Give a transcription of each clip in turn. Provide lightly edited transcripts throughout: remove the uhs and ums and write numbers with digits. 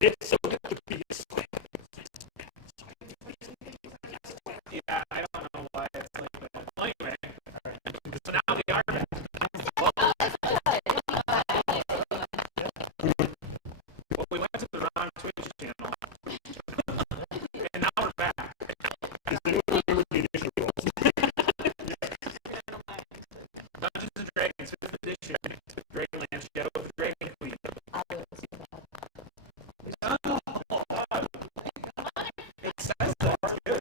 It's so good to be a slave. Yeah, I don't know why it's like that. Well, anyway, so now they are back. Well, we went to the wrong Twitch channel, and now we're back. Does anyone remember the initial rules? Dungeons and Dragons 5th edition, Dragonlance, Shadow of the Dragon Queen. It says that it's good.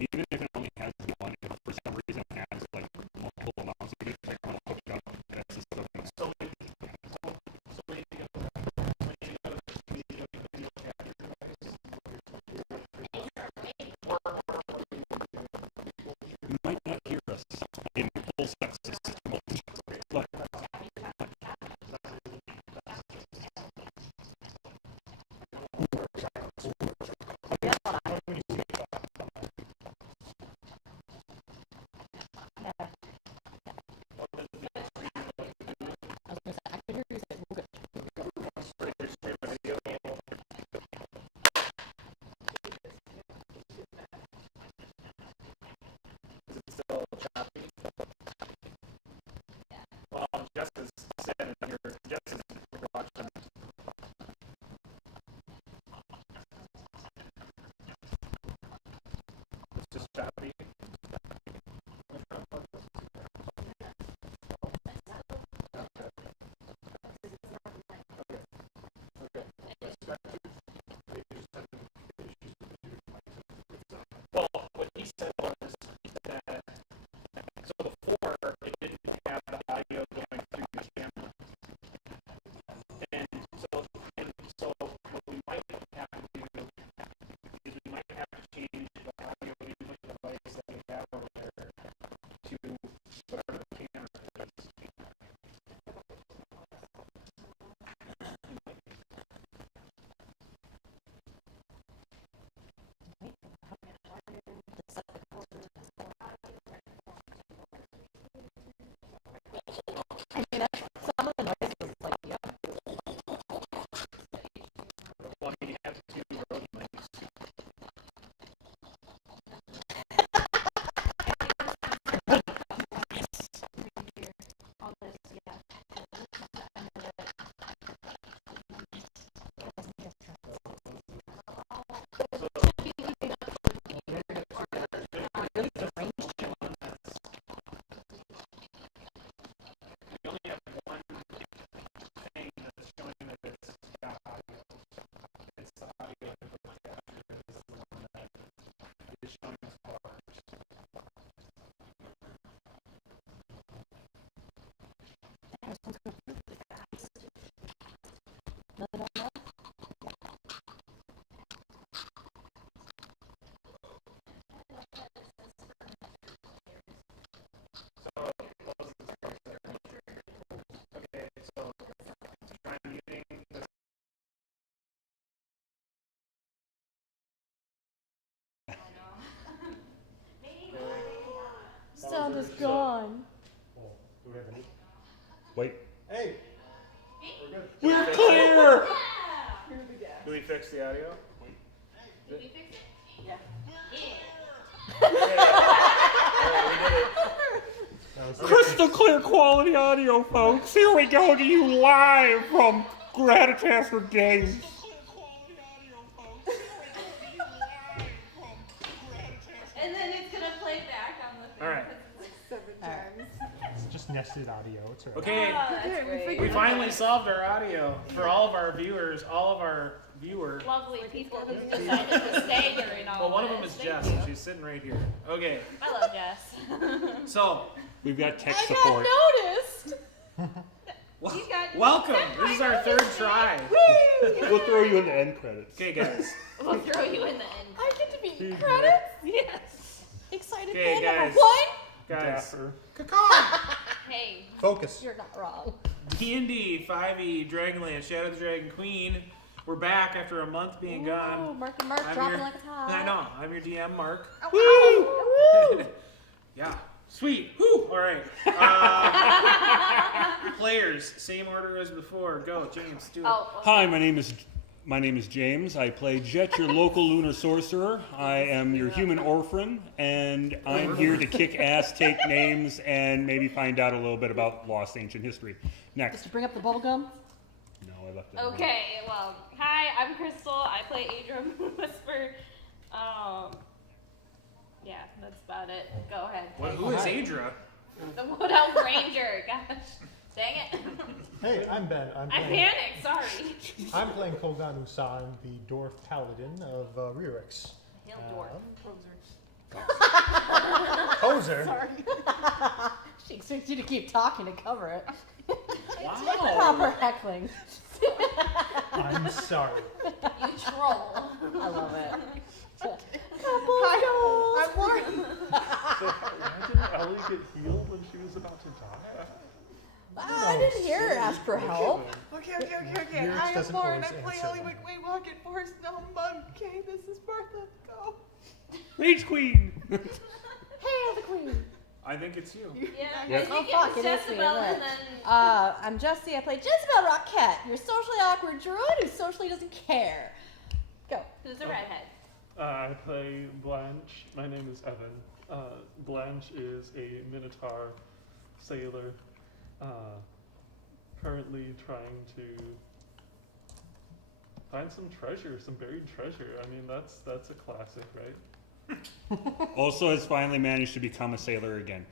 Even if it only has one, if for some reason it has like multiple amounts of it, like when I look it up, that's just so you might not hear us in full senses. But sound is gone. Oh, do we have any? Wait. Hey! We're clear! Do we fix the audio? Did we fix it? Yeah. Crystal clear quality audio, folks. Here we go to you live from Gratitas for Games. And then it's gonna play back on the thing. All right. 7 times. It's just nested audio. It's all right. Okay, That's great. we finally solved our audio for all of our viewers, Lovely people who decided to stay during all Well, one of this. them is Thank Jess, you. and she's sitting right here. Okay, I love Jess. so We've got tech I support. got noticed. You got welcome. This is our third try. We'll throw you in the end credits. Okay, guys. We'll throw you in the end. I get to be in credits. Yes. Excited Okay, fan number guys. 1. Guys, Dapper. Hey. Focus. You're not wrong. D&D 5e Dragonlance Shadow of the Dragon Queen. We're back after a month being Ooh, gone. Marky Mark I'm dropping your- like a top. I know. I'm your DM, Mark. Woo! Yeah. Sweet. Whew. All right. Players, same order as before. Go, James. Do it. Oh. Hi, my name is James. I play Jet, your local lunar sorcerer. I am your human orphan, and I'm here to kick ass, take names, and maybe find out a little bit about lost ancient history. Just Next. to bring up the bubblegum. No, I left it. Okay, well, hi, I'm Crystal. I play Adram Whisper. Yeah, that's about it. Go ahead. Who is Adra? The Wood Elf Ranger. Gosh, dang it. Hey, I'm Ben. I panicked, sorry. I'm playing Kolgan Usan, the Dwarf Paladin of Rerix. Hill Dwarf. Poser. Sorry. She expects you to keep talking to cover it. Wow. Proper heckling. I'm sorry. You troll. I love it. I'm Lauren. So why didn't Ellie get healed when she was about to die? I didn't hear her ask for help. Okay. Yours I am doesn't Lauren. I always play answer Ellie them. McWay Walking Forest Gnome Bug. Okay, this is Martha. Go. Rage Queen! Hail the queen. I think it's you. Yeah, Yep. I think Oh, fuck, it it was is me, Jezebel isn't and it? then I'm Jessie. I play Jezebel Rockette, your socially awkward druid who socially doesn't care. Go. who's the redhead? I play Blanche. My name is Evan. Blanche is a Minotaur sailor, currently trying to find some treasure, some buried treasure. I mean, that's a classic, right? Also has finally managed to become a sailor again.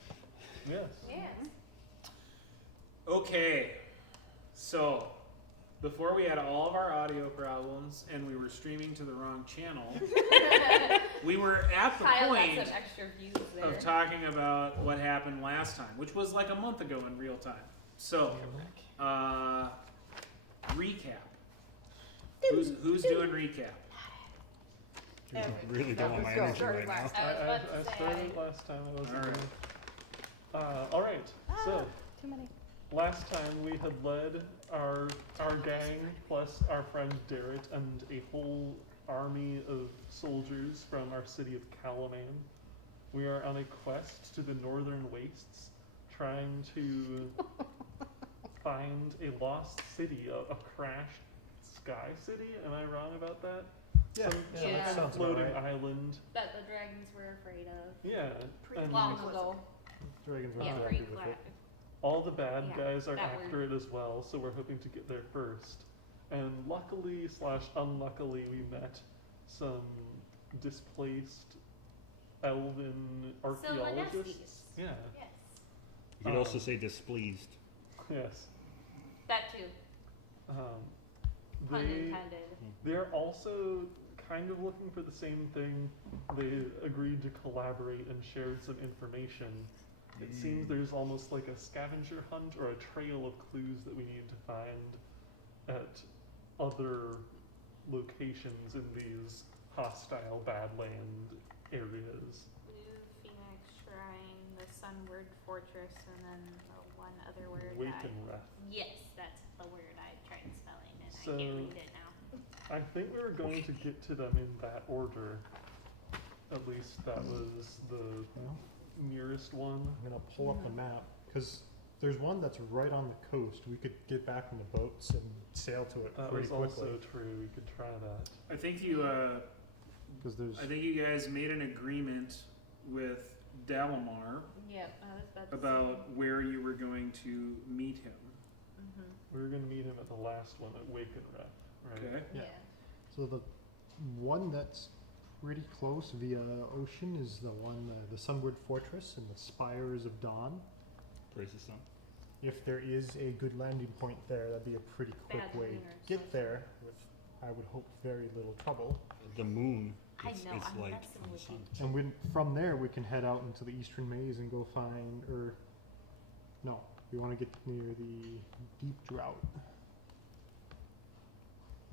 Yes. Yeah. Okay, so before we had all of our audio problems and we were streaming to the wrong channel, we were at the Kyle got point some extra views there. of talking about what happened last time, which was like a month ago in real time. So, recap. Who's doing recap? I really don't want my energy right now. I was I about to say. started last time. I wasn't. Alright. All right. So Too many. last time we had led our gang plus our friend Darrett and a whole army of soldiers from our city of Calaman. We are on a quest to the northern wastes, trying to find a lost city, a crashed sky city. Am I wrong about that? Yeah, Some yeah, kind that of sounds about floating right. island. That the dragons were afraid of. Yeah. And Long ago. Dragons were Yeah, not pre happy with it. all the bad Yeah, guys are that after it as well, so we're hoping to get there first. And luckily slash unluckily, we met some displaced elven archaeologists. Yeah. Yes. You could also say displeased. Yes. That too. Pun They intended. they're also kind of looking for the same thing. They agreed to collaborate and shared some information. It seems there's almost like a scavenger hunt or a trail of clues that we need to find at other locations in these hostile Badland areas. Blue Phoenix Shrine, the Sunward Fortress, and then the one other word. Wakenreth. Yes, that's the word I tried spelling, and So- I can't read it now. I think we were going to get to them in that order. At least that was the Well, nearest one. I'm gonna pull up the map because there's one that's right on the coast. We could get back on the boats and sail to it That pretty was quickly. also true. We could try that. I think you guys made an agreement with Dalamar Yep, I was about to about where you were going to meet him. say. We were going to meet him at the last one at Wakenreth, right? Okay. Yeah. Yeah. So the one that's pretty close via ocean is the one, the Sunward Fortress and the Spires of Dawn. Praise the sun. If there is a good landing point there, that'd be a pretty quick Bad way lunar to get there, with I would hope very little trouble. The moon. I It's, know, it's I'm light messing from the with sun. And when, from there, we can head out into the Eastern Maze and go find, or no, we want to get near the Deep Drought,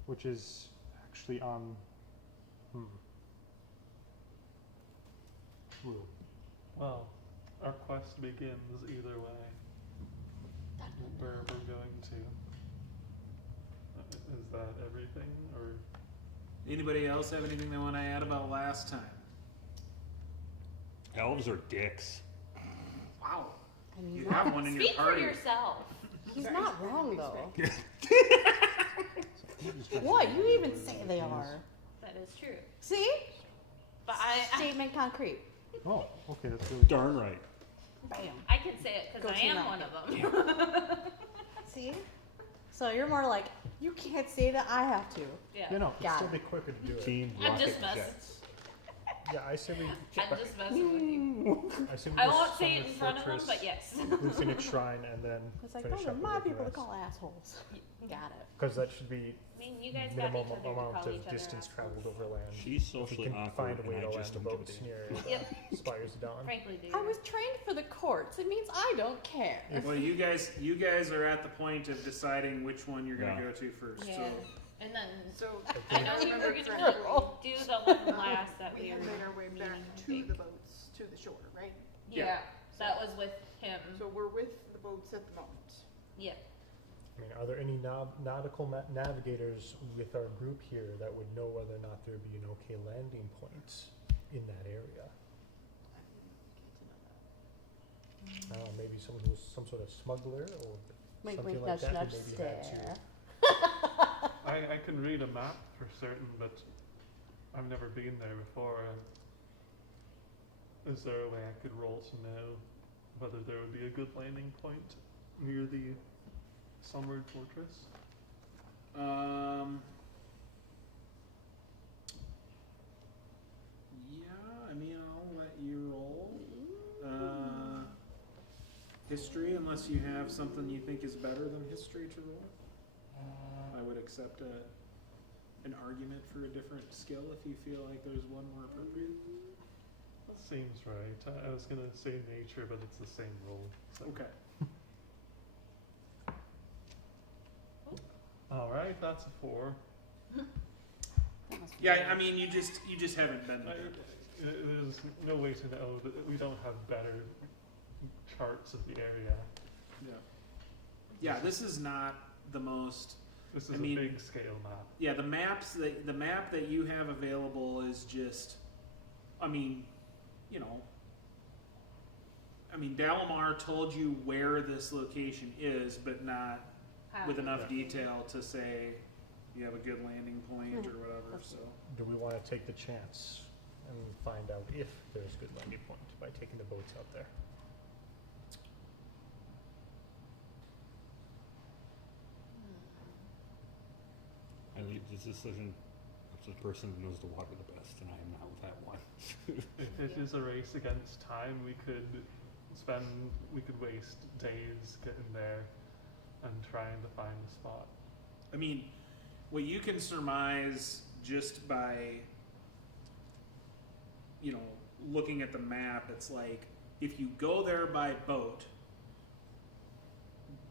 which is actually on. Ooh. Well, our quest begins either way. Where we're going to. Is that everything, or Anybody else have anything they want to add about last time? Elves are dicks. Wow. I mean, You he's have not, one in your Speak for party. yourself. he's not wrong though. What? You even say they are. That is true. See? But I Statement concrete. Oh, okay, that's really Darn right. Bam. I can say it because Go I to am that. one of them. See? So you're more like, you can't say that, I have to. Yeah. You know, it'd Got still it. be quicker to do it. Team I'm rocket just messing. jets. Yeah, I say we. I'm just messing with you. I say we I just won't say it summon in front of them, Fortress, but yes. Lucinix Shrine, and then It's like, finish those are up my with the people to rest. call assholes. Got it. Because that should be I mean, you guys got minimum each other to amount call each of other distance assholes. traveled over land. She's If we socially can awkward, find a way and to I land just don't boats give a damn. near Yep, Spires of Dawn. frankly, do. I was trained for the courts. It means I don't care. Well, you guys are at the point of deciding which one you're gonna Yeah. go to first. Yeah. And then, So I know we were remember gonna correctly, do the one last that we we had were made our way back meaning to big. the boats, to the shore, right? Yeah, that was with him. So we're with the boats at the moment. Yeah. I mean, are there any nautical navigators with our group here that would know whether or not there would be an okay landing point in that area? Maybe someone who's some sort of smuggler or Wink, something wink, like nudge, that. nudge, Who maybe had stare. to. I can read a map for certain, but I've never been there before. Is there a way I could roll to know whether there would be a good landing point near the Sunward Fortress? Yeah, I mean, I'll let you roll. History, unless you have something you think is better than history to roll. I would accept an argument for a different skill if you feel like there's one more appropriate. That seems right. I was gonna say nature, but it's the same roll. So. Okay. All right, that's a 4. Yeah, I mean, you just haven't been there. There's no way to know that we don't have better charts of the area. Yeah. Yeah, this is not the most. This is I mean, a big scale map. Yeah, the map that you have available is just. I mean, you know. I mean, Dalamar told you where this location is, but not with enough detail to say you have a good landing point or whatever. So. Do we want to take the chance and find out if there's a good landing point by taking the boats out there? I leave this decision up to the person who knows the water the best, and I am not that one. If it is a race against time, we could waste days getting there and trying to find a spot. I mean, what you can surmise just by, looking at the map, it's like if you go there by boat,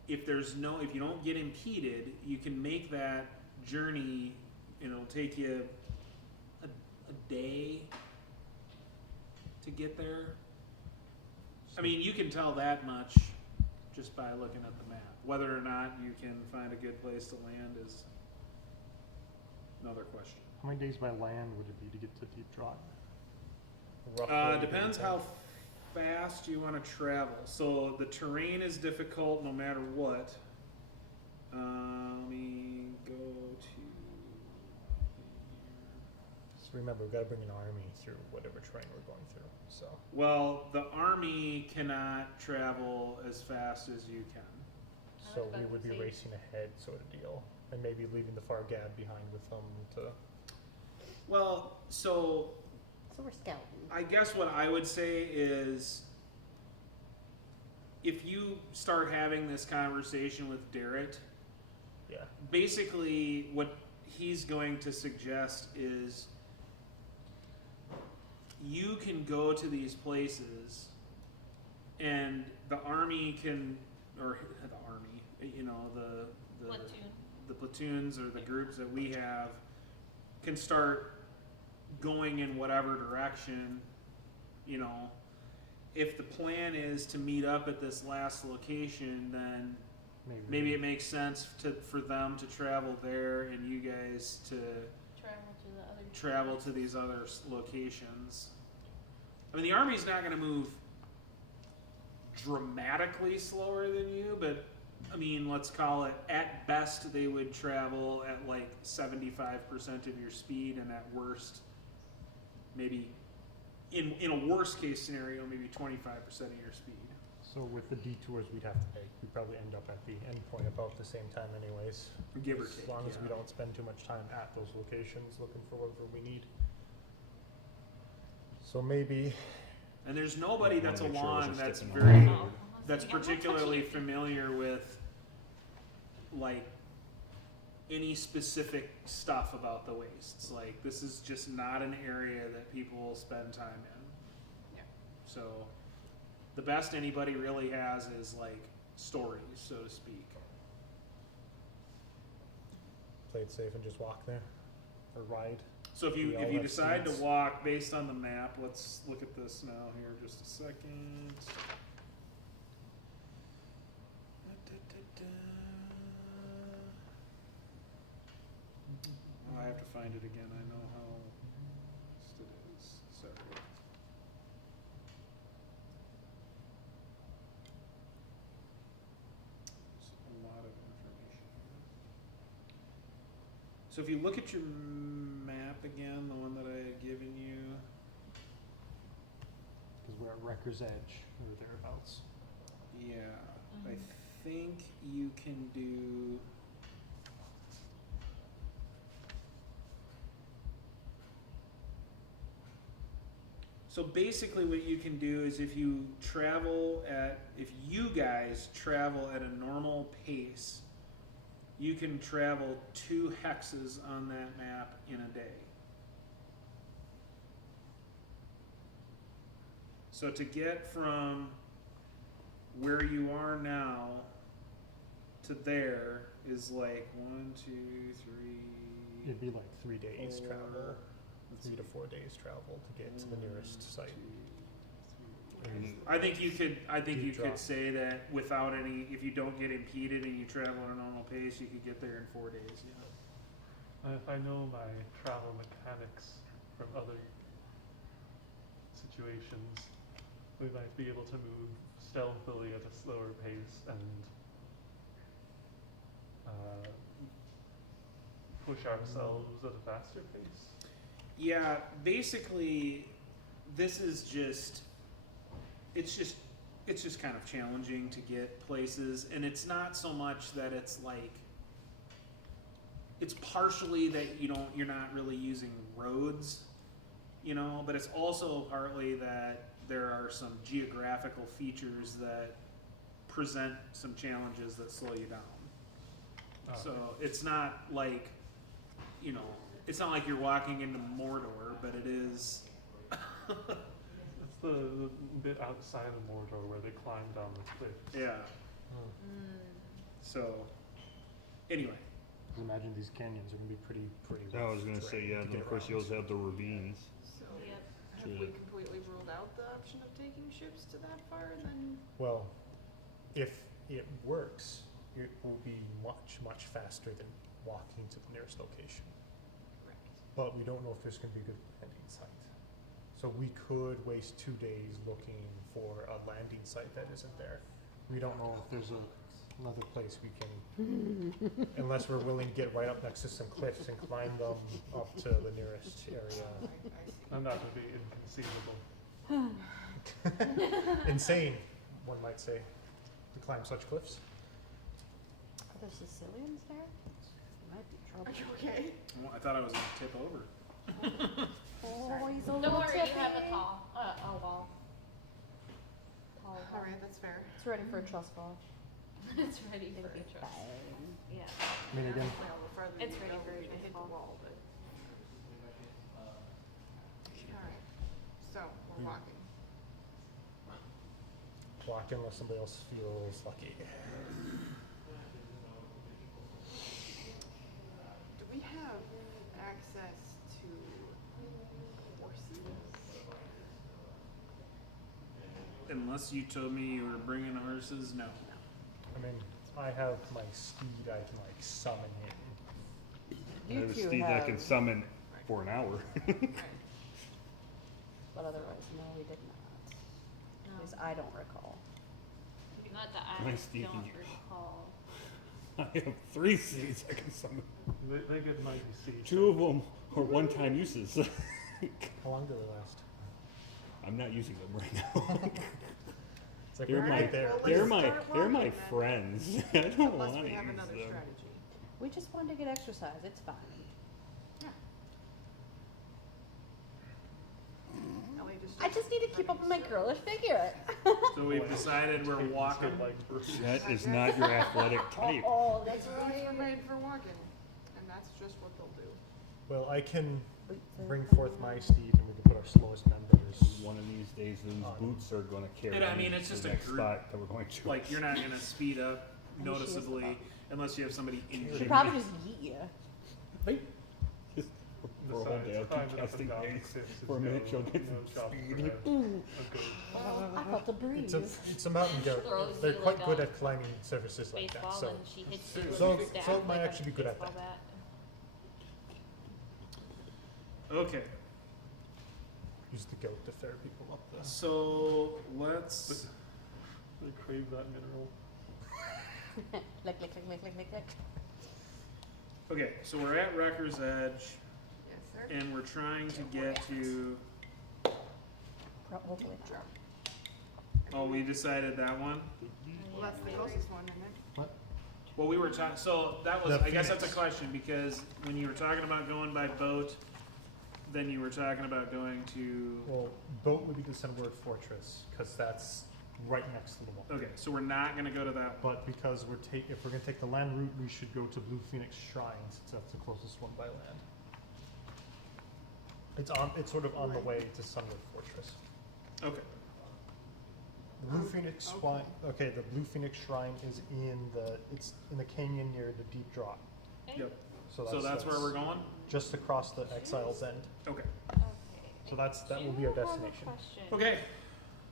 if you don't get impeded, you can make that journey, and it'll take you a day to get there. I mean, you can tell that much just by looking at the map. Whether or not you can find a good place to land is another question. How many days by land would it be to get to Deep Draught? Depends how fast you want to travel. So the terrain is difficult no matter what. Let me go to. So remember, we've got to bring an army through whatever terrain we're going through. So Well, the army cannot travel as fast as you can. I so was we about would to be say- racing ahead, sort of deal, and maybe leaving the far gab behind with them to. Well, so So we're scouting. I guess what I would say is if you start having this conversation with Darrett, Yeah. basically what he's going to suggest is you can go to these places and the army can, or the army, the Platoon. the platoons or the groups that we have can start going in whatever direction. If the plan is to meet up at this last location, then maybe it makes sense for them to travel there and you guys to travel to these other locations. I mean, the army's not going to move dramatically slower than you, but I mean, let's call it, at best they would travel at like 75% of your speed, and at worst, maybe in a worst case scenario, maybe 25% of your speed. So with the detours we'd have to make, we probably end up at the end point about the same time anyways. Give or As take, long as we yeah. don't spend too much time at those locations looking for whatever we need. So maybe And there's nobody I wanna that's make sure I along wasn't that's stepping very on Oh, that's I'm not particularly touching it. familiar with like any specific stuff about the wastes. Like this is just not an area that people will spend time in. Yeah. So the best anybody really has is like stories, so to speak. play it safe and just walk there or ride. So if We you all if you have decide to seats. walk based on the map, let's look at this now here just a second. Oh, I have to find it again. I know how fast it is. Sorry. It's a lot of information. So if you look at your map again, the one that I had given you, Because we're at Wrecker's Edge or thereabouts. yeah, I think you can do. So basically what you can do is if you guys travel at a normal pace, you can travel 2 hexes on that map in a day. So to get from where you are now to there is like 1, 2, 3. It'd be like 3 days Four. travel, Let's 3 to see. 4 days travel to get to the nearest site. And I think you could. I think Deep you drop. could say that without any. If you don't get impeded and you travel at a normal pace, you could get there in 4 days. Yeah. If I know my travel mechanics from other situations, we might be able to move stealthily at a slower pace and push ourselves at a faster pace. Yeah. Basically, this is just. It's just kind of challenging to get places, and it's not so much that it's like. It's partially that you're not really using roads, but it's also partly that there are some geographical features that present some challenges that slow you down. Oh. So it's not like, it's not like you're walking into Mordor, but it is. It's the bit outside of Mordor where they climb down the cliffs. Yeah. So, anyway. Because imagine these canyons are going to be pretty I rough was gonna say, terrain yeah, to and get of course you around. also have the ravines. So, Yep. have we completely ruled out the option of taking ships to that far and then? Well, if it works, it will be much faster than walking to the nearest location. Correct. But we don't know if there's going to be a good landing site. So we could waste 2 days looking for a landing site that isn't there. We don't know if there's another place we can, unless we're willing to get right up next to some cliffs and climb them up to the nearest area. I see. And that would be inconceivable. Insane, one might say, to climb such cliffs. Are there Sicilians there? Might be trouble. Are you okay? Well, I thought I was going to tip over. Oh, he's a Don't little worry, you have a tippy. tall, a wall. Tall wall. Alright, that's fair. It's ready for a trust fall. It's ready for It'll a be trust. fine. Yeah. I mean, again, Well, the farther It's you ready go, for you're a gonna hit the fall. wall, but. Alright, so, we're walking. walk unless somebody else feels lucky. Do we have access to horses? Unless you told me you were bringing horses, no. I mean, I have my steed I can like summon in. I have a steed that can summon for an hour. But otherwise, no, we did not. At least I don't recall. Not that My I Stevie. don't recall. I have 3 steeds I can summon. They get mighty siege. 2 of them are one-time uses. How long do they last? I'm not using them right now. It's like They're we're my- right there. well, they're let's my start they're my walking then. friends. I don't Unless want to we use have another them. strategy. We just wanted to get exercise. It's fine. Ellie I just need to keep up with my girlish figure. So we've decided we're walking. That is not your athletic type. Oh, that's These right. are made for walking, and that's just what they'll do. Well, I can bring forth my steed and we can put our slowest members. One of these days, those boots are going to carry. And I me mean, it's to just the a next group. spot that we're going to. Like, you're not gonna speed up And she is the noticeably bop. unless you have somebody She'd injured. probably just yeet you. For a whole day, I'll keep casting haste. For a minute, she'll get some speed. I felt the breeze. It's a mountain goat. Throws They're you quite like good a at climbing surfaces like that. baseball So and she hits you with So- her staff so it might like a actually be good at baseball that. bat. Okay, use the goat to ferry people up the. so let's. They crave that mineral. Lick, lick, lick, lick, lick, lick, lick. Okay, so we're at Wrecker's Edge, Yes, sir. and we're trying to get to. Hopefully not. Oh, we decided that one. Well, that's the closest one, isn't it? Well, we were talking. So that was. The I guess that's a Phoenix. question because when you were talking about going by boat, then you were talking about going to. Well, boat would be the Sunward Fortress because that's right next to the wall. Okay, so we're not gonna go to that. But because if we're gonna take the land route, we should go to Blue Phoenix Shrine since that's the closest one by land. It's sort of on the way to Sunward Fortress. Okay. The Blue Phoenix Shrine. Okay, the Blue Phoenix Shrine is it's in the canyon near the Deep Drop. Yep. So So that's where we're going. just across the Exile's End. Okay. Okay. So that I will be our do have a destination. question Okay.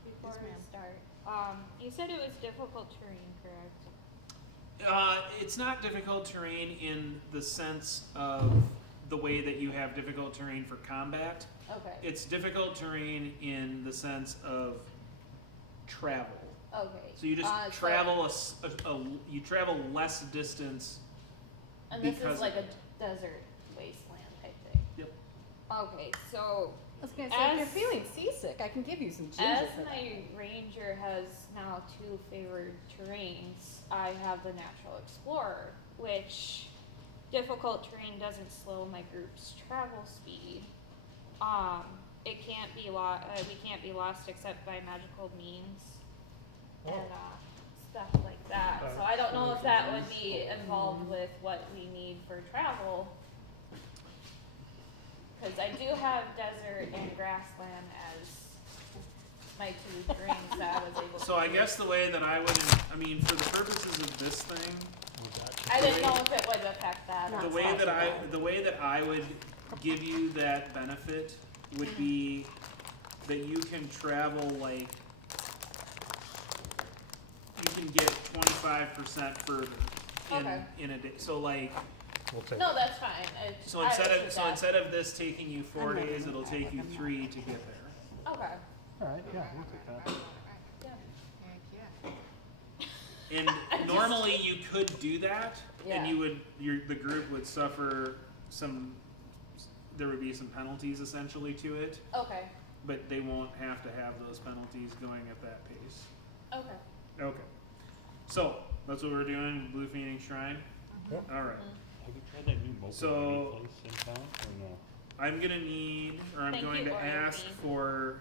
Before Yes, we ma'am. start, you said it was difficult terrain, correct? It's not difficult terrain in the sense of the way that you have difficult terrain for combat. Okay. It's difficult terrain in the sense of travel. Okay. So you just so- travel you travel less distance. And this because- is like a desert wasteland type thing. Yep. Okay, so I was gonna say, if you're As- feeling seasick, I can give you some ginger as for that. my ranger has now two favored terrains, I have the natural explorer, which difficult terrain doesn't slow my group's travel speed. It can't be we can't be lost except by magical means Oh. and stuff like that. So I don't know if that would be involved with what we need for travel. Because I do have desert and grassland as my two terrains that I was able to So I do. guess the way that I would, I mean, for the purposes of this thing, I didn't know if it would affect that. Not the way that I would give you that benefit would be that you can travel like you can get 25% further Okay. in a day. So like We'll take No, it. that's fine. so I instead understood of this taking you 4 days, it'll take you 3 to get there. that. Okay. All right, yeah, we'll take that. Yeah. Heck, yeah. And normally you could do that, and Yeah. you would the group would suffer some. There would be some penalties essentially to it, Okay. but they won't have to have those penalties going at that pace. Okay. Okay, so that's what we're doing. Blue Phoenix Shrine. Yep. All right. Have you tried that new mobile So- place in town or no? I'm gonna need, or I'm Thank going you, to ask Oreo. for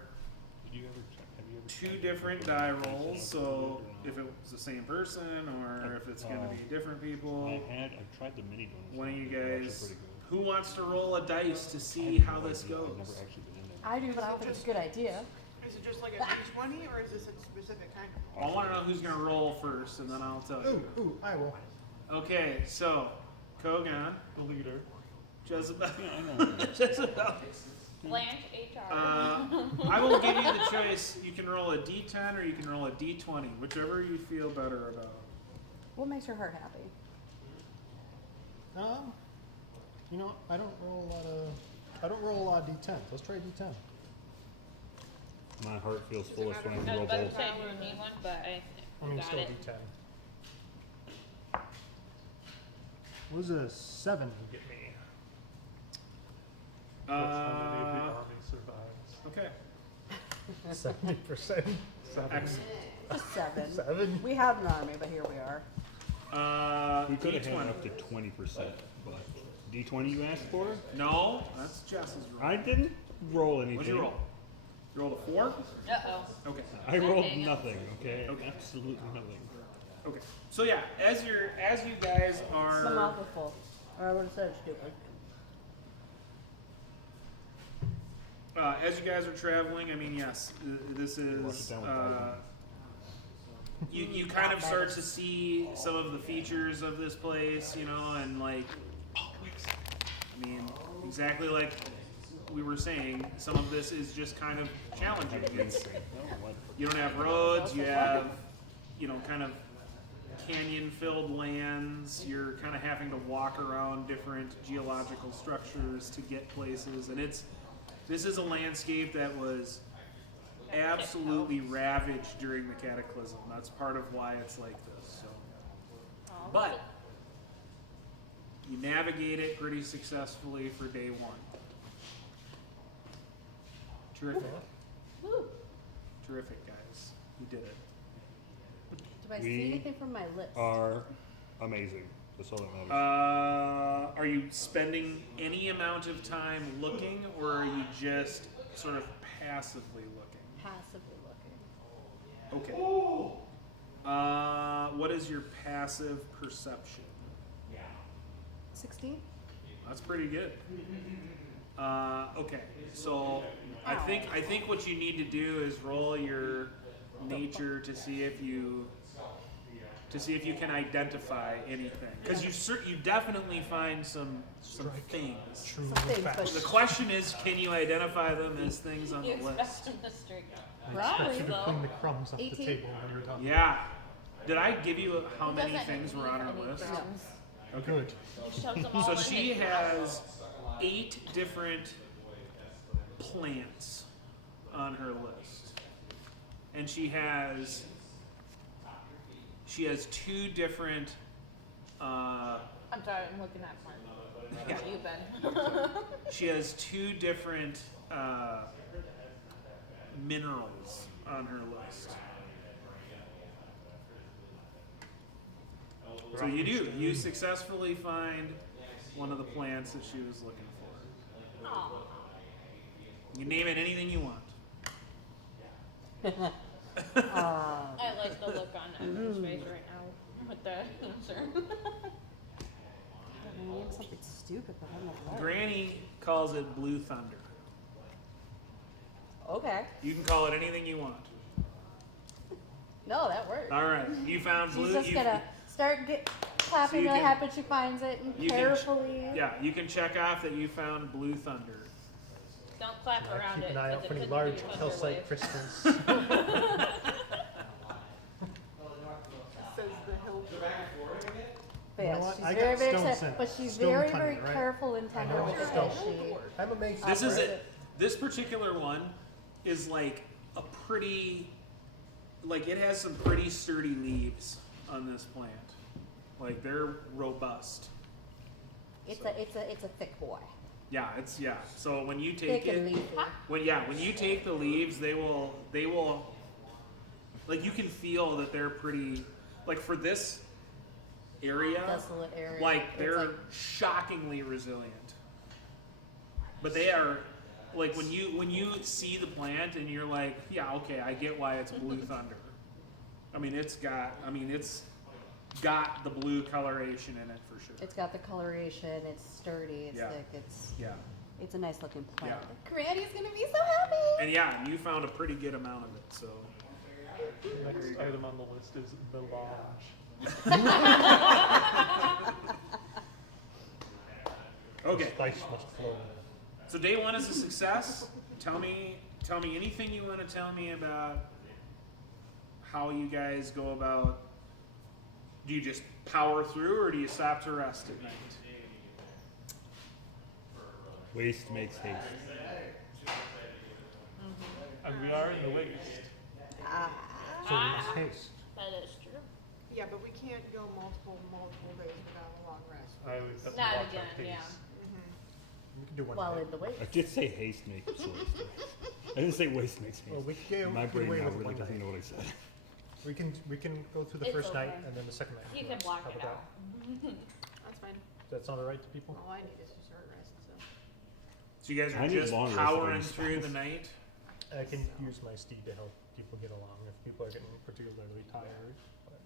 Did you ever check? Have you ever 2 tried different that die mobile place rolls. in So Upper if it was the same person, or if it's gonna be different I people. I've tried the mini donuts. One of you They're actually guys, pretty good. who wants to roll a dice to I see have how no this idea. I've goes? never actually been in there. I do, but I don't think it's a good idea. Is it just like a D20 or is this a specific kind of? I want to know who's gonna roll first, and then I'll tell you. Ooh, I will. Okay, so Kogan, The leader. Jezebel, Yeah, I know. Jezebel. Blanche HR. I will give you the choice. You can roll a D10 or you can roll a D20, whichever you feel better about. What makes your heart happy? You know, I don't roll a lot of D10s. Let's try D10. My heart feels Does it fullest when I matter I roll was about both. to say I didn't need one, but I mean, got still it. D10. What does a 7 get me? How many of the Uh, army survives? okay. 70%. Excellent. Just 7. 7? We have an army, but here we are. We could have had D20. up to 20%, but D20 you asked for? No, that's Jess's roll. I didn't roll anything. What'd you roll? You rolled a 4? Uh-oh. Okay. I rolled Dang it. nothing. Okay. Okay. Absolutely nothing. Okay. So yeah, as you guys My are mouth was full. Or I would have said stupid. as you guys are traveling, I mean, yes, this Wash it is down with Dragon. you kind of start to see some of the features of this place, you know, and like, I mean, exactly like we were saying, some of this is just kind of challenging. It's, you don't have roads, you have, you know, kind of canyon-filled lands. You're kind of having to walk around different geological structures to get places, and this is a landscape that was absolutely ravaged during the cataclysm. That's part of why it's like this. So, but you navigate it pretty successfully for day 1. Terrific. Woo. Terrific, guys. You did it. Do I We see anything from my lips? Are amazing. That's all that matters. Are you spending any amount of time looking, or are you just sort of passively looking? Passively looking. Okay. What is your passive perception? 16? That's pretty good. Okay, so I think what you need to do is roll your nature to see if you can identify anything, because you definitely find some things. True Some things, facts. but- The question is, can you identify them as things on You the expect list? him to straight up. I Probably, expect you to though. clean the crumbs off the 18. table when you're done. Yeah. Did I give you how He many doesn't things were on her need list? crumbs. Okay. Good. He shoves them all So in she his has 8 different plants on her list, and she has 2 different. I'm sorry, I'm looking at Mark. Yeah. Where you been? She has 2 different minerals on her list. So you do. You successfully find one of the plants that she was looking for. Aw. You name it anything you want. I like the look on Evan's face right now with the answer. I named something stupid, but I'm not right. Granny calls it Blue Thunder. Okay. You can call it anything you want. No, that works. All right. You found blue. She's just you, gonna start clapping you really can- happy she finds it and you can- carefully. Yeah, you can check off that you found Blue Thunder. Don't clap around Keep it. an eye out 'cause for it any could large be calcite Thunderwave. crystals. Says the hill. But You know yeah, what? she's I very, got very stone excited. scent. But she's Stone very, thunder, very right? careful and I tender know with it's it. stone. She I'm amazed. This is operates it. This particular one is like a pretty, like it has some pretty sturdy leaves on this plant. Like they're robust. It's a thick boy. Yeah, So when you take Thick and it, leafy. when you take the leaves, they will, like you can feel that they're pretty, like for this area, Desolate area. like It's they're like- shockingly resilient. But they are, like when you see the plant and you're like, yeah, okay, I get why it's Blue Thunder. I mean, it's got the blue coloration in it for sure. It's got the coloration. It's sturdy. It's Yeah. thick. Yeah. It's a nice looking plant. Yeah. Granny's gonna be so happy. And yeah, you found a pretty good amount of it, so. Next item on the list is melange. Okay. Spice must flow. So day 1 is a success. Tell me anything you want to tell me about how you guys go about. Do you just power through, or do you stop to rest at night? Waste makes haste. And we are in the waste. So we taste. That is true. Yeah, but we can't go multiple days without a long rest. I would definitely Not watch again, our yeah. pace. We can do one. While day. in the way. I did say haste makes waste. I didn't say waste makes haste. Well, we can My get brain away now with really one doesn't night. know what I said. We can go through the It's first night okay. and then the second night. You can block How it about out. That's fine. Does that sound alright to people? All I need is a short rest, so. So you guys I are need just longer powering rest through days. the night. I can use my steed to help people get along if people are getting particularly tired. But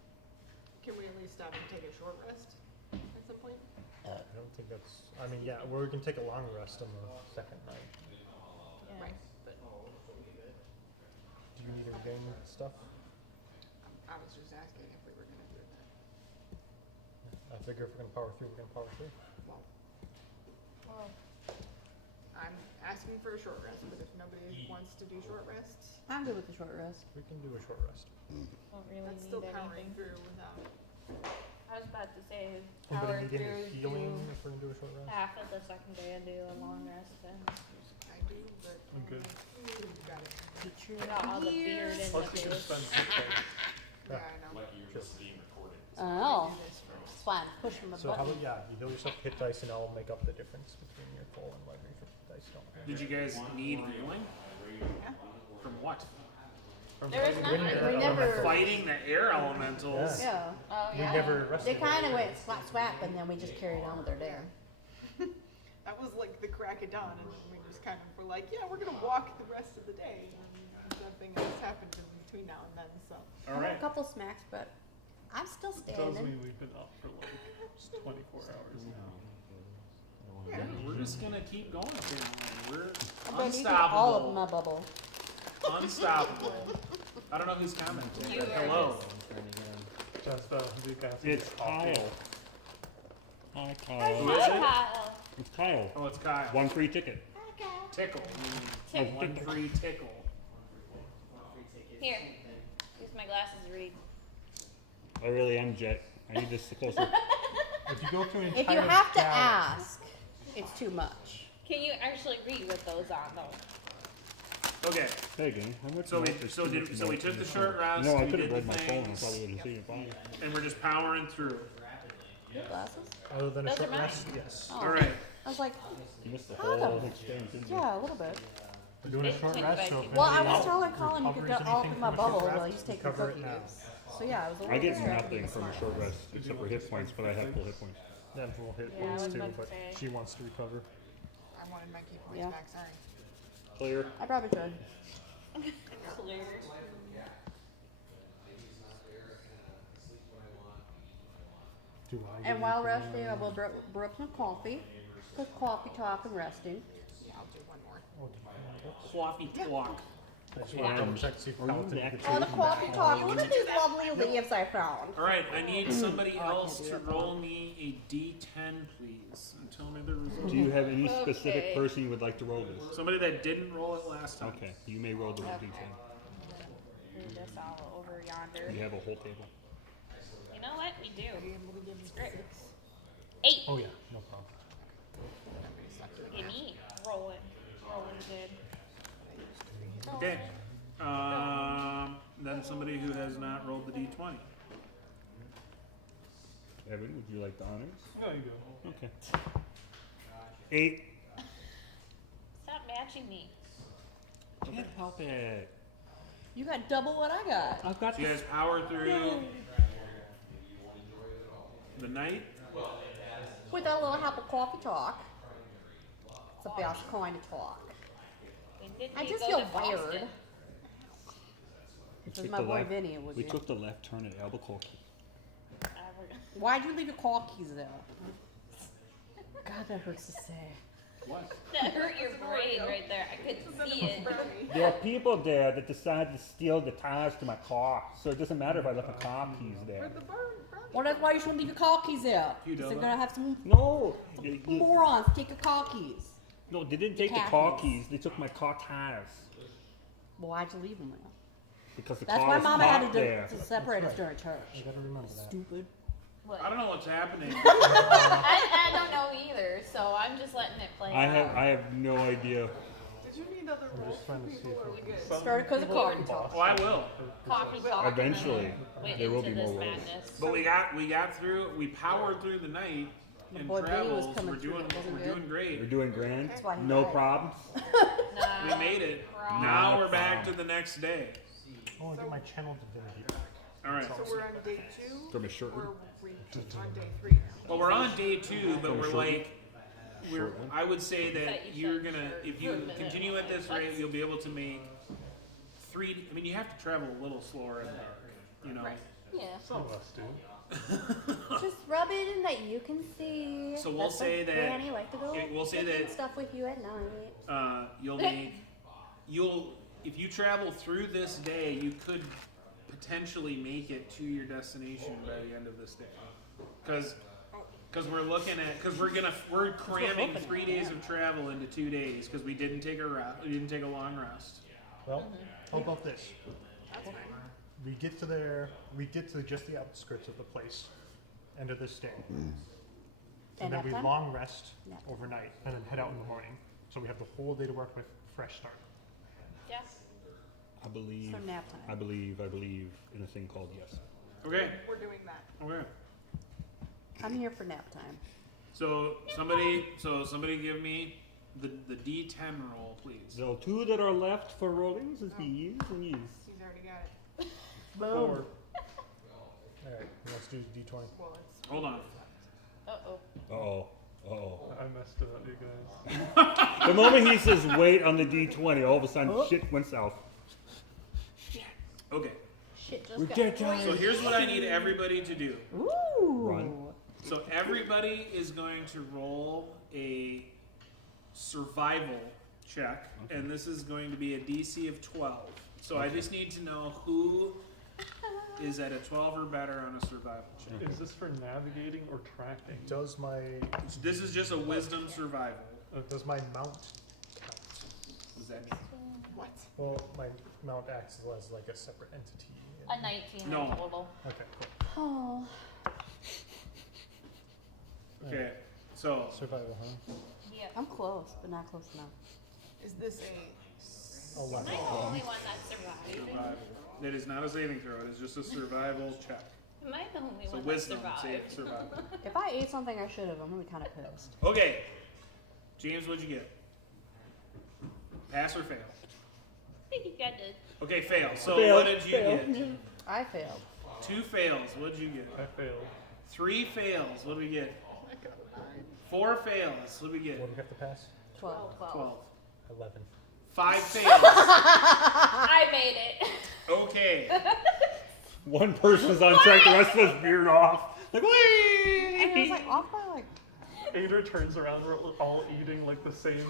Can we at least stop and take a short rest at some point? I don't think that's. I mean, yeah, we can take a long rest on the second night. Yeah. Right, but Do you need anything stuff? I was just asking if we were gonna do that. I figure if we're gonna power through, we're gonna power through. Well, Well, I'm asking for a short rest, but if nobody wants to do short rests, I'm good with the short rest. We can do a short rest. don't really that's need still powering anything. through without. I was about to say, Anybody power need through, any healing do if we're gonna do a short rest? half of the second day and do a long rest, and I do, but. I'm good. Got it. got all the beard and Plus, the we can juice. spend some time. Yeah, I know. Oh, Do this first. it's fine. Push from the So how button. about you heal yourself hit dice and I'll make up the difference between your full and whether your dice don't. Did you guys need healing? From what? There is When nothing. you're We never- elemental. Fighting the air elementals. Yeah. Oh We yeah. never They rested. kind of went swap swap, and then we just carried on with their day. That was like the crack of dawn, and then we just kind of were like, yeah, we're gonna walk the rest of the day. And nothing else happened in between now and then, so. All I had right. a couple smacks, but I'm still It tells me standing. we've been up for like 24 hours now. Yeah. We're just gonna keep going apparently. We're I'm gonna eat all of unstoppable. my bubble. Unstoppable. I don't know who's commenting. You but are hello. That's the guy. It's Kyle. Hi, Who Kyle. is Hi, it? Kyle. It's Kyle. Oh, it's Kyle. One free ticket. Tickle. Tickle. One free tickle. Here. Use my glasses to read. I really am Jet. I need this closer. If you go through an If you entire have to galaxy- ask, it's too much. Can you actually read with those on though? Okay. Hey, gang. How much So we milk is so too much did so we milk took in the this short one? rest. No, I we could have did read the my phone. I things, probably would have seen it fine. and we're just powering through. Your glasses? Other than a Those short are mine. rest, yes. Oh. All right. I was like, You missed the How whole the- exchange, didn't you? yeah, a little bit. We're doing a It's short ten rest, by so ten. if Well, I anybody was telling Colin you could recovers get all anything from my from a short bubble rest, while he's taking recover it cookies. now. So yeah, I was a little I get scared. nothing from a short rest except for hit points, but I have full hit points. Then we'll hit Yeah, I points was too, about to but say. she wants to recover. I wanted my key points Yeah. back, sorry. Clear. I probably should. Clear. Do I And get while anything, resting, I will brew up some coffee. Cause coffee talk and resting. Yeah, I'll do one more. Oh, do you want it? Coffee talk. I just want to double check to see if Are you Paladin back gets Oh, the anything coffee back. talk. Look at these lovely leaves I found. All right. I need somebody Oh, I can't else do to that. roll me a D10, please, and tell me the result. Do you have any specific Okay. person you would like to roll this? Somebody that didn't roll it last time. Okay, you may roll the Okay. D10. Move this all over yonder. You have a whole table. You know what? We do. Are you able to give me Great. 6? 8. Oh yeah, no problem. Give me rolling. Rolling good. Okay. Then somebody who has not rolled the D20. Evan, would you like the honors? There you go. Okay. 8. Stop matching me. Can't help it. You got double what I got. I've got So you guys power through the night. With a little help of coffee talk. It's the best kind of talk. When did I we just go feel to Boston? weird. We Because took my the boy left- Vinny was We here. took the left turn at Albuquerque. Why'd you leave your car keys there? God, that hurts to say. What? That hurt your brain right there. I could see it. There are people there that decided to steal the tires to my car, so it doesn't matter if I left my car keys there. Where'd the brownie Well, that's why you shouldn't leave your car keys there. You Because don't they're gonna have some No, morons take your car keys. no, they didn't take the Car car keys. keys. They took my car tires Well, why'd you leave them there? because the That's car why was Mama had parked to, there. to separate us right. during church. You gotta remember that. Stupid. What? I don't know what's happening. I don't know either, so I'm just letting it play I out. have no idea. Did you need other rolls trying from to see people if or we we good? Some Started 'cause of people coffee in talk. Boston Oh, I will. Coffee talk. Eventually, and then there will went be into more this rolls. madness. But we got through. We powered through the night My and boy Vinny was travels. coming We're through, doing it wasn't we're good. doing great. We're doing grand. That's why he No died. problems. Nah, We made it. wrong. Now we're back to the next day. Oh, I get my channel divinity back. All right. So we're on day 2? From a short Or one. are we on day 3 now? Well, we're on day 2, but From a we're short like, we're. Short one. I would say Thought that you you're said gonna, short if for a you minute. continue at this rate, you'll be able to make 3. I mean, you have to travel a little slower in the dark. You know. Right. Yeah. Some of us do. Just rub it in that you can see. So we'll That's say like that- Granny like to go we'll say picking that- stuff with you at night. If you travel through this day, you could potentially make it to your destination by the end of this day. Because we're cramming hoping 3 for, days yeah. of travel into 2 days because we didn't take a long rest. Well, how about this? That's fine. We get to just the outskirts of the place, end of this day. And And then we nap time? long rest Nap time. overnight and then head out in the morning. So we have the whole day to work with, fresh start. Yeah. I believe. So nap time. I believe in a thing called yes. Okay. We're doing that. Okay. I'm here for nap time. So somebody give me the D10 roll, please. The 2 that are left for rollings is these and these. He's already got it. Or, alright, let's do D20. Well, it's. Hold on. Uh-oh. I messed it up, you guys. The moment he says wait on the D20, all of a sudden shit went south. Okay. Shit just We're got dead time. So here's what I need everybody to do. Ooh. Run. So everybody is going to roll a survival check, and this is going to be a DC of 12. So I just need to know who is at a 12 or better on a survival check. Is this for navigating or tracking? Does my This is just a wisdom survival. does my mount count? What does that mean? What? Well, my mount acts as like a separate entity. A 19 No. total. Okay, cool. Oh. Okay, so Survival, huh? Yeah. I'm close, but not close enough. Is this a. 11. Am I the only one that survived? survival. It is not a saving throw. It is just a survival check. Am I the only So one that wisdom survived? survival. If I ate something I should have, I'm gonna be kind of pissed. Okay, James, what'd you get? Pass or fail? I think I did. Okay, fail. So Fail, what did you fail. get? I failed. 2 fails. What'd you get? I failed. 3 fails. What do we get? I got a 9. 4 fails. What do we get? What do we have to pass? 12. 12. 11. 5 fails. I made it. Okay. One person's on track, the rest of us veered off. Like, And I was wait! like off by like. Ader turns around, we're all eating like the same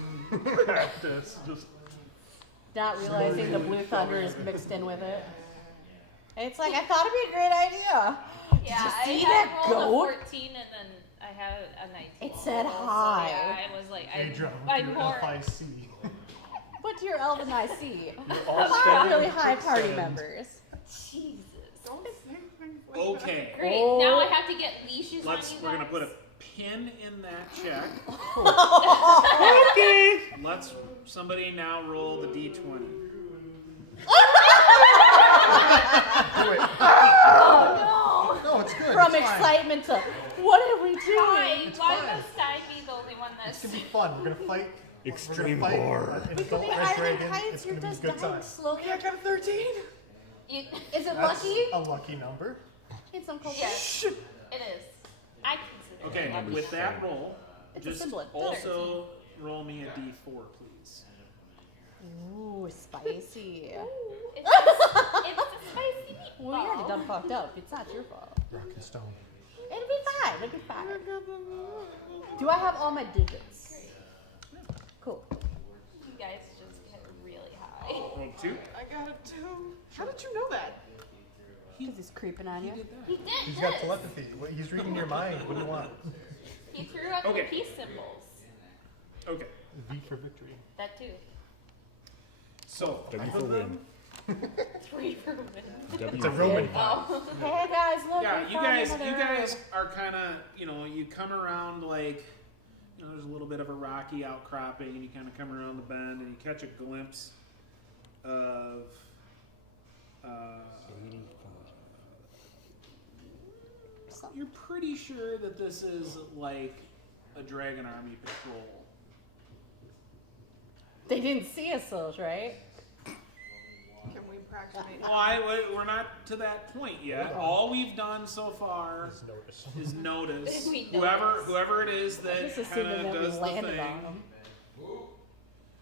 cactus, just Not realizing the blue thunder is mixed in with it. And it's like, I thought it'd be a great idea. Yeah, you see I had that rolled goat? a 14 and then I had a 19. It said total, so hi. yeah, I was like, Adrian, I'm your more. FIC. What's your elven IC? all We're standing really high party percent. members. Jesus. Don't say things like Okay. Great. Oh. Now I have to get leashes on you We're gonna guys? put a pin in that check. Okay! Let's somebody now roll the D20. Oh No, it's good. no! From it's fine. excitement to, what are we Why? doing? Why fine. must I be the only one It's that's. gonna be fun. We're gonna fight. Extreme we're gonna fight horror. An We could adult be red hiding in dragon. heights, It's you're gonna be a just good dying time. slowly. I got a 13. You, Is it That's lucky? a lucky number. It's some cold. yes, it is. I consider Okay, it. with that roll, It's a just symbol. also roll me a D4, please. Ooh, spicy. It's a spicy meatball. Well, you already done fucked up. It's not your fault. Rock and stone. It'll be fine. It'll be fine. Do I have all my digits? Cool. You guys just get really high. Roll 2. I got a 2. How did you know that? Because he's creeping on you. He did He's this. got telepathy. He's reading your mind. What do you want? He threw out Okay. the peace symbols. Okay, V for victory. That too. so W for win. 3 for win. W It's a for Roman win. Oh. Hey guys, look. yeah, we you found guys another are kind of, you come around like, there's a little bit of a rocky outcropping, and you kind of come around the bend, and you catch a glimpse of you're pretty sure that this is like a dragon army patrol. They didn't see us, those, right? Can we approximate? We're not to that point yet. All we've done so far His notice. is notice We whoever it is I that just kind assumed of that does we the landed thing. on them.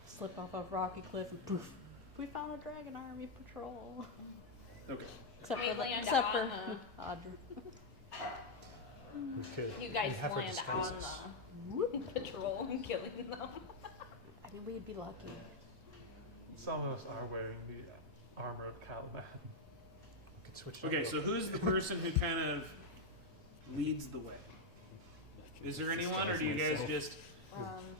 Slip off a rocky cliff and poof. We found a dragon army patrol. Okay. Except We for land except for on Audrey. We could. You guys we have her land disguises. on the patrol and killing them. I mean, we'd be lucky. Some of us are wearing the armor of Caliban. We could switch it Okay, up. so who's the person who kind of leads the way? Is there anyone, or do you guys just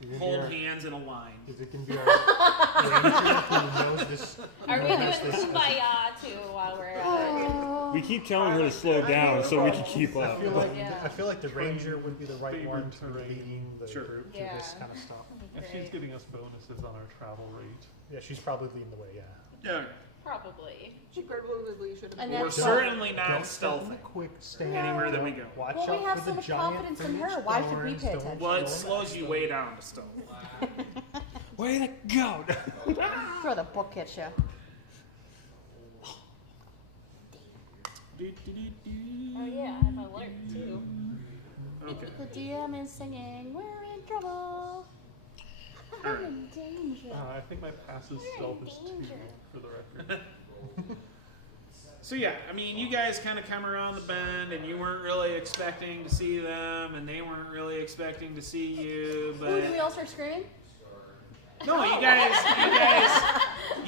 Is it hold gonna be hands in a line? Is it gonna be our ranger who knows this? Are we who doing knows this as a- kumbaya too while we're at it? We keep telling her to slow down so we can keep I up. feel like Yeah. I feel like the ranger would be the right Favored one to be terrain. leading the Sure. group to Yeah. this kind of stuff. And she's giving us bonuses on our travel rate. Yeah, she's probably leading the way. Yeah. Yeah. Probably. She probably should have. And We're that's certainly Don't not step in stealthing the quick stand. anywhere that we go. Watch Well, we out have for so the much giant confidence in her. phoenix Why should we thorns, pay don't attention? Well, it go slows you way down to stealth. Way to go! Throw the book at you. Oh yeah, I have alert too. Okay. The DM is singing, "We're in trouble. We're in danger." I think my passive stealth is 2 danger. for the record. So yeah, I mean, you guys kind of come around the bend, and you weren't really expecting to see them, and they weren't really expecting to see you, Ooh, but do we all start screaming? no, you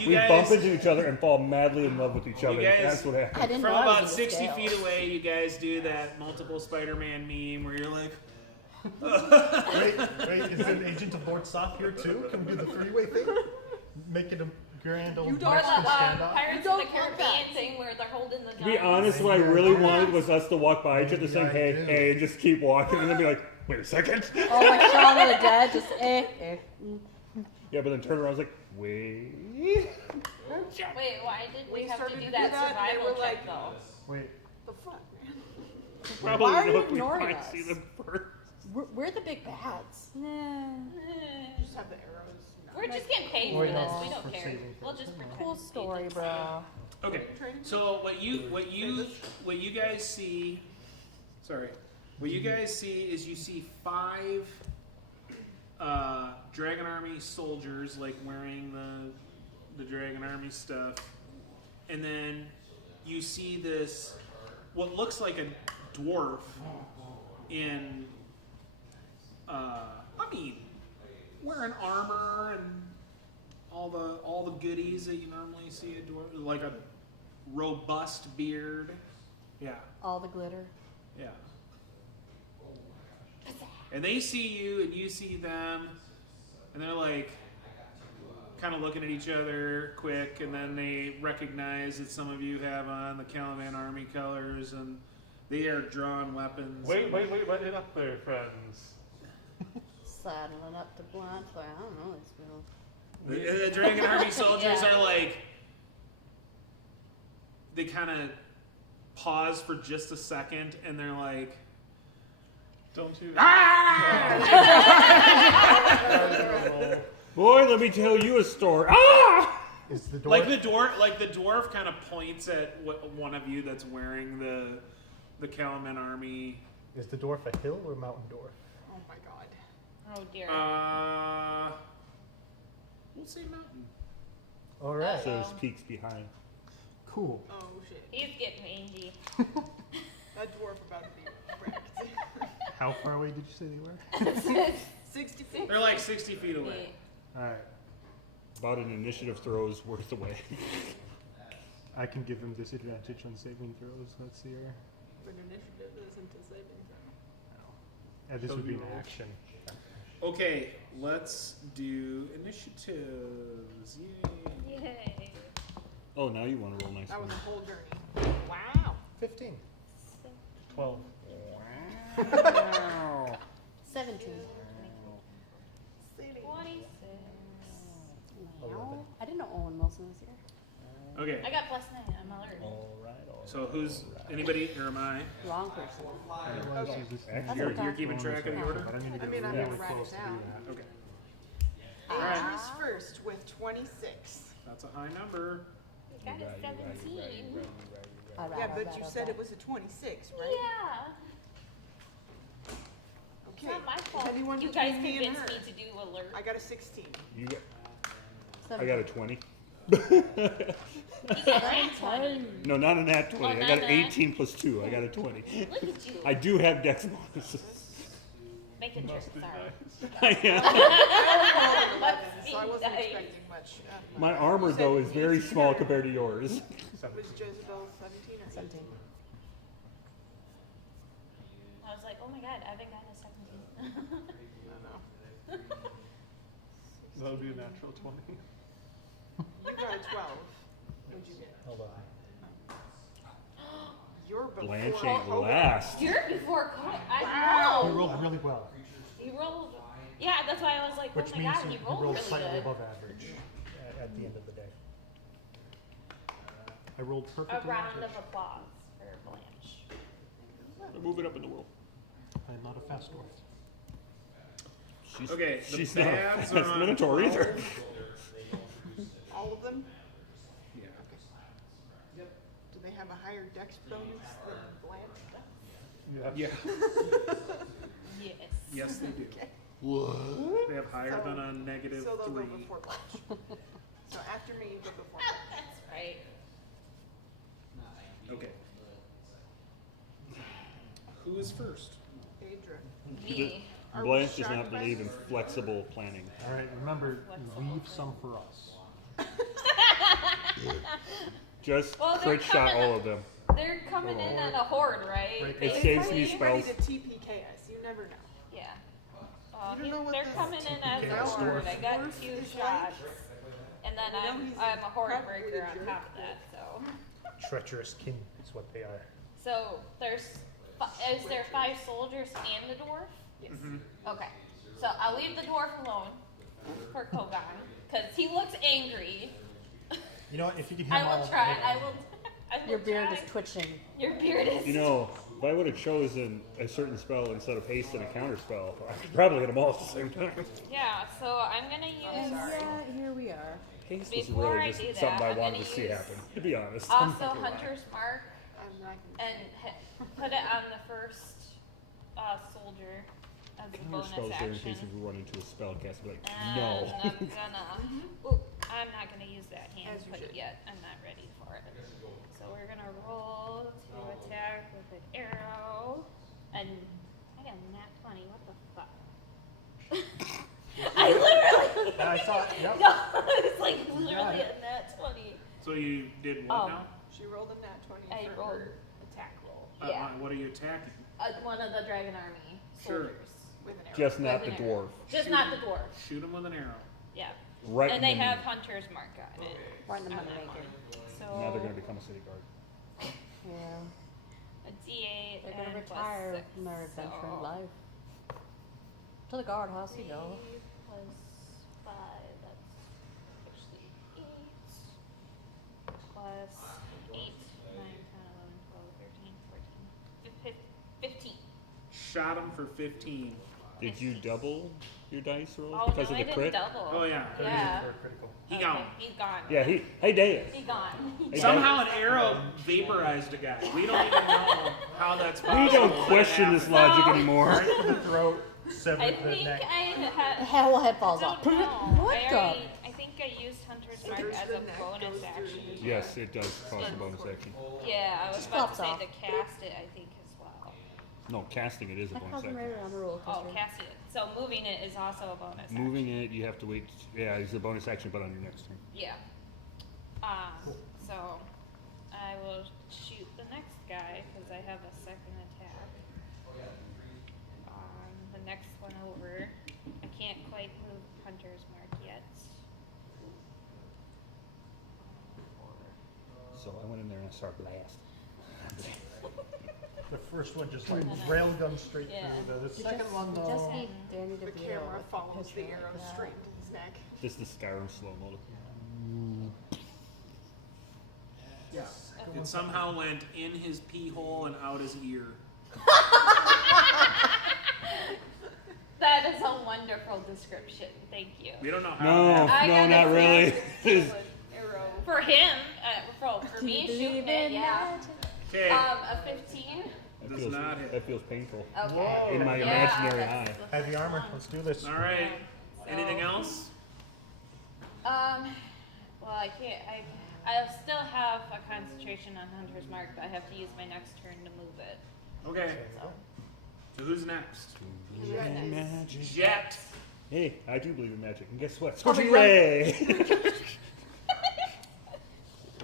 We guys, bump into each other and fall madly in love with each other. guys- That's what I happens. didn't from know I was about in 60 scale. feet away, you guys do that multiple Spider-Man meme where you're like, Wait, is an agent of Lord Soft here too? Can we do the three-way thing? Make it a grand old You don't Or Mexican the standoff? Pirates of don't the want that. Caribbean thing where they're holding the To be guns. honest, what I really wanted was us to walk by each other Maybe saying, I hey, do. hey, and just keep walking, and then be like, wait a second. Oh, like Shaun of the Dead, just Yeah, but then turn around, I was like, wait. Wait, why did we We have to started do to that do that, and they survival were check like- though? Wait, The fuck, man? Probably Why are you know if we ignoring might us? see them first. we're the big bads. Just have the arrows. No. We're just getting paid Or for no, this. We don't for care. saving We'll things. just pretend. Cool it's story, agents. bro. okay. So what you guys see, sorry, what you guys see is you see 5 Dragon Army soldiers like wearing the Dragon Army stuff, and then you see this what looks like a dwarf in I mean wearing armor and all the goodies that you normally see a dwarf, like a robust beard. Yeah, All the glitter. yeah. And they see you and you see them, and they're like kind of looking at each other quick, and then they recognize that some of you have on the Caliban Army colors, and they are drawn weapons. Wait it up there, friends. Saddling up to blind fire. I don't know these people. The Dragon Army soldiers Yeah. are like, they kind of pause for just a second, and they're like, Don't you? Boy, let me tell you a story. Ah! is the door? like the dwarf kind of points at one of you that's wearing the Caliban Army. Is the dwarf a hill or mountain dwarf? Oh my god. Oh dear. We'll say mountain. All right, So there's peaks behind. cool. Oh shit. He's getting rangy. That dwarf about to be wrecked. How far away did you say they were? 60 feet. They're like 60 feet away. All right, About an initiative throw's worth away. I can give him disadvantage on saving throws. Let's see here. But initiative isn't a saving throw. Yeah, this So would be you an roll. action. Okay, let's do initiatives. Yay. Yay. Oh, now you want to roll nice That was one. a whole journey. Wow. 15. 12. 17. 26. Wow. I didn't know Owen Wilson was here. Okay, I got +9. I'm alert. so who's anybody or am I? Wrong person. Actually, You're keeping track of the order? But I need to I get mean, I'm really gonna write close it to do down. that. Okay, Andrew's first with 26. that's a high number. You got a 17. Yeah, but you said it was a 26, right? Yeah. It's Okay. not my fault. Anyone You guys between me and convinced her? me to do alert. I got a 16. you got, I got a 20. You get nat 20. No, not a nat 20. Oh, I not got an that. 18 plus 2. I got a 20. Look at you. I do have dex bonuses. Making sure. Must be Sorry. nice. Yeah. So I wasn't Nice. expecting much. My armor, though, is very small compared to yours. Was Jezebel 17 or 17. I was like, oh my god, I've been gotten a 17. I don't know. That would be a natural 20. You got a 12. What'd you get? Hold on. You're before Blanche ain't Hogan. last. You're before Cohen. I You know. rolled really well, You rolled. Yeah, that's why I was like, which oh my means god, you you rolled rolled really slightly good. above average at the end of the day. I rolled A perfectly round average. of applause for Blanche. Move it up in the world. I'm not a fast dwarf. She's, Okay, the she's not a baths fast are on Minotaur 12. either. All of them? Yeah. Do they have a higher dex bonus than Blanche? Yeah. Yeah. Yes. Yes, they do. Okay. What? They have higher than a negative So they'll 3. go before Blanche. So after me, you go before Oh, Blanche. that's right. Okay. Who is first? Daedra. Me. Are we Blanche does shocked not by believe in this? flexible planning. All right, remember, Flexible. leave some for us. Just Well, they're crit shot coming all up. of them. They're coming in on a horde, right? Right. It They saves might me be ready spells. to TPKS. You never know. Yeah. You don't know what They're this coming in as a TPK horde. dwarf. I got Dwarf 2 is shots. And then You know he's I'm a horde probably breaker a on jerk. top of that, so. Treacherous kin is what they are. So is there 5 soldiers and the dwarf? Yes. Okay. So I'll leave the dwarf alone for Kogan. Because he looks angry. You know what, if you could have I all... will try. I will Your beard try. is twitching. Your beard is. You know, if I would have chosen a certain spell instead of haste and a counter spell, I could probably hit them all at the same time. Yeah, so I'm gonna And use yeah, here we are. Haste was Before really I just do that, something I I'm wanted gonna to see use happen, to be honest. also Hunter's Mark I'm not gonna and put it on the first soldier as a Counter bonus spells there in action. case if we run into a spell cast, be like, And no. I'm not gonna use that hand As you put should. yet. I'm not ready for it. So we're gonna roll to attack with an arrow, and I got a nat 20. What the fuck? I literally. I saw it, yep. No, it's like got literally it. a nat 20. So you did what Oh. now? She rolled a nat 20 I for rolled. her attack roll Yeah. What are you attacking? One of the dragon army Sure. soldiers. with an arrow. Just not With the an arrow. dwarf. Just not the dwarf. Shoot him with an arrow. Yeah. Right And in they the have knee. Hunter's Mark on it. Right in the On money that maker. one. So Now they're going to become a city guard. Yeah. a D8 They're gonna and retire plus 6. from their adventuring so life. To the guardhouse you go. 3 plus 5, that's actually 8. Plus 8, 9, 10, 11, 12, 13, 14, 15. Shot him for 15. Did you double your dice rolls Oh, because no, of I the didn't crit? double. Oh yeah. Yeah. They're critical. He Okay, gone. He's gone. Yeah, hey Dave. He's gone. Hey, Somehow an arrow vaporized a guy. We don't even know how that's possible. We don't but it question this happened. logic No. anymore. Right to the throat, I severed the think neck. I had. The whole head falls off. Don't know. What I the? already, I think I used Hunter's Mark There's as the a neck bonus goes through action. the- Yes, it does cost a bonus action. Yeah, I was Just about to flops say off. to cast it, I think, as well. No, casting it is a That bonus caused him action. right on the roller Oh, coaster. casting it. So moving it is also a bonus Moving action. it, you have to wait. Yeah, it's a bonus action, but on your next turn. Yeah. So I will shoot the next guy because I have a second attack. The next one over. I can't quite move Hunter's Mark yet. So I went in there and I started blast. The first one just like railgun straight Yeah. through. The You second just, one you though. just need Danny The DeVito. camera with a follows the picture arrow like that. straight to his neck. Just the Skyrim slow mo. It somehow went in his pee hole and out his ear. That is a wonderful description. Thank you. We don't know how. No, that happened. I no, got not a really. flash arrow. For him, for Do me you shooting believe it, in yeah. that? Okay. A 15. That Does feels, not hit. that feels painful. Okay. In my Yeah, imaginary eye. that's the Heavy armor. Let's do this. All right. So- Anything else? Well, I can't. I'll still have a concentration on Hunter's Mark, but I have to use my next turn to move it. Okay. So. So who's next? Magic. Jet. Hey, I do believe in magic. And guess what? Oh, Scorching wait, Ray!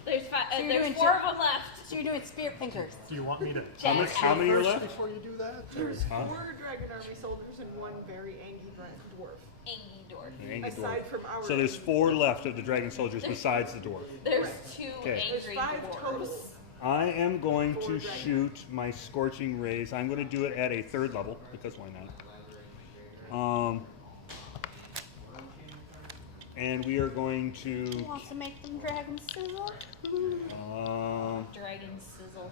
There's So you're there's doing 4 of them left. So you're doing spear fingers. Do you want me to How many are first left? before you do that? There's Huh? 4 Dragon Army soldiers and 1 very angry dwarf. Angry dwarf. An angry Aside dwarf. from our. So there's 4 left of the dragon soldiers besides the dwarf. There's Right. 2 Okay. There's angry 5 dwarves. total. I am going 4 to dragons. shoot my scorching rays. I'm going to do it at a 3rd level because why not? And we are going to. Who wants to make them dragon sizzle? Dragon sizzle.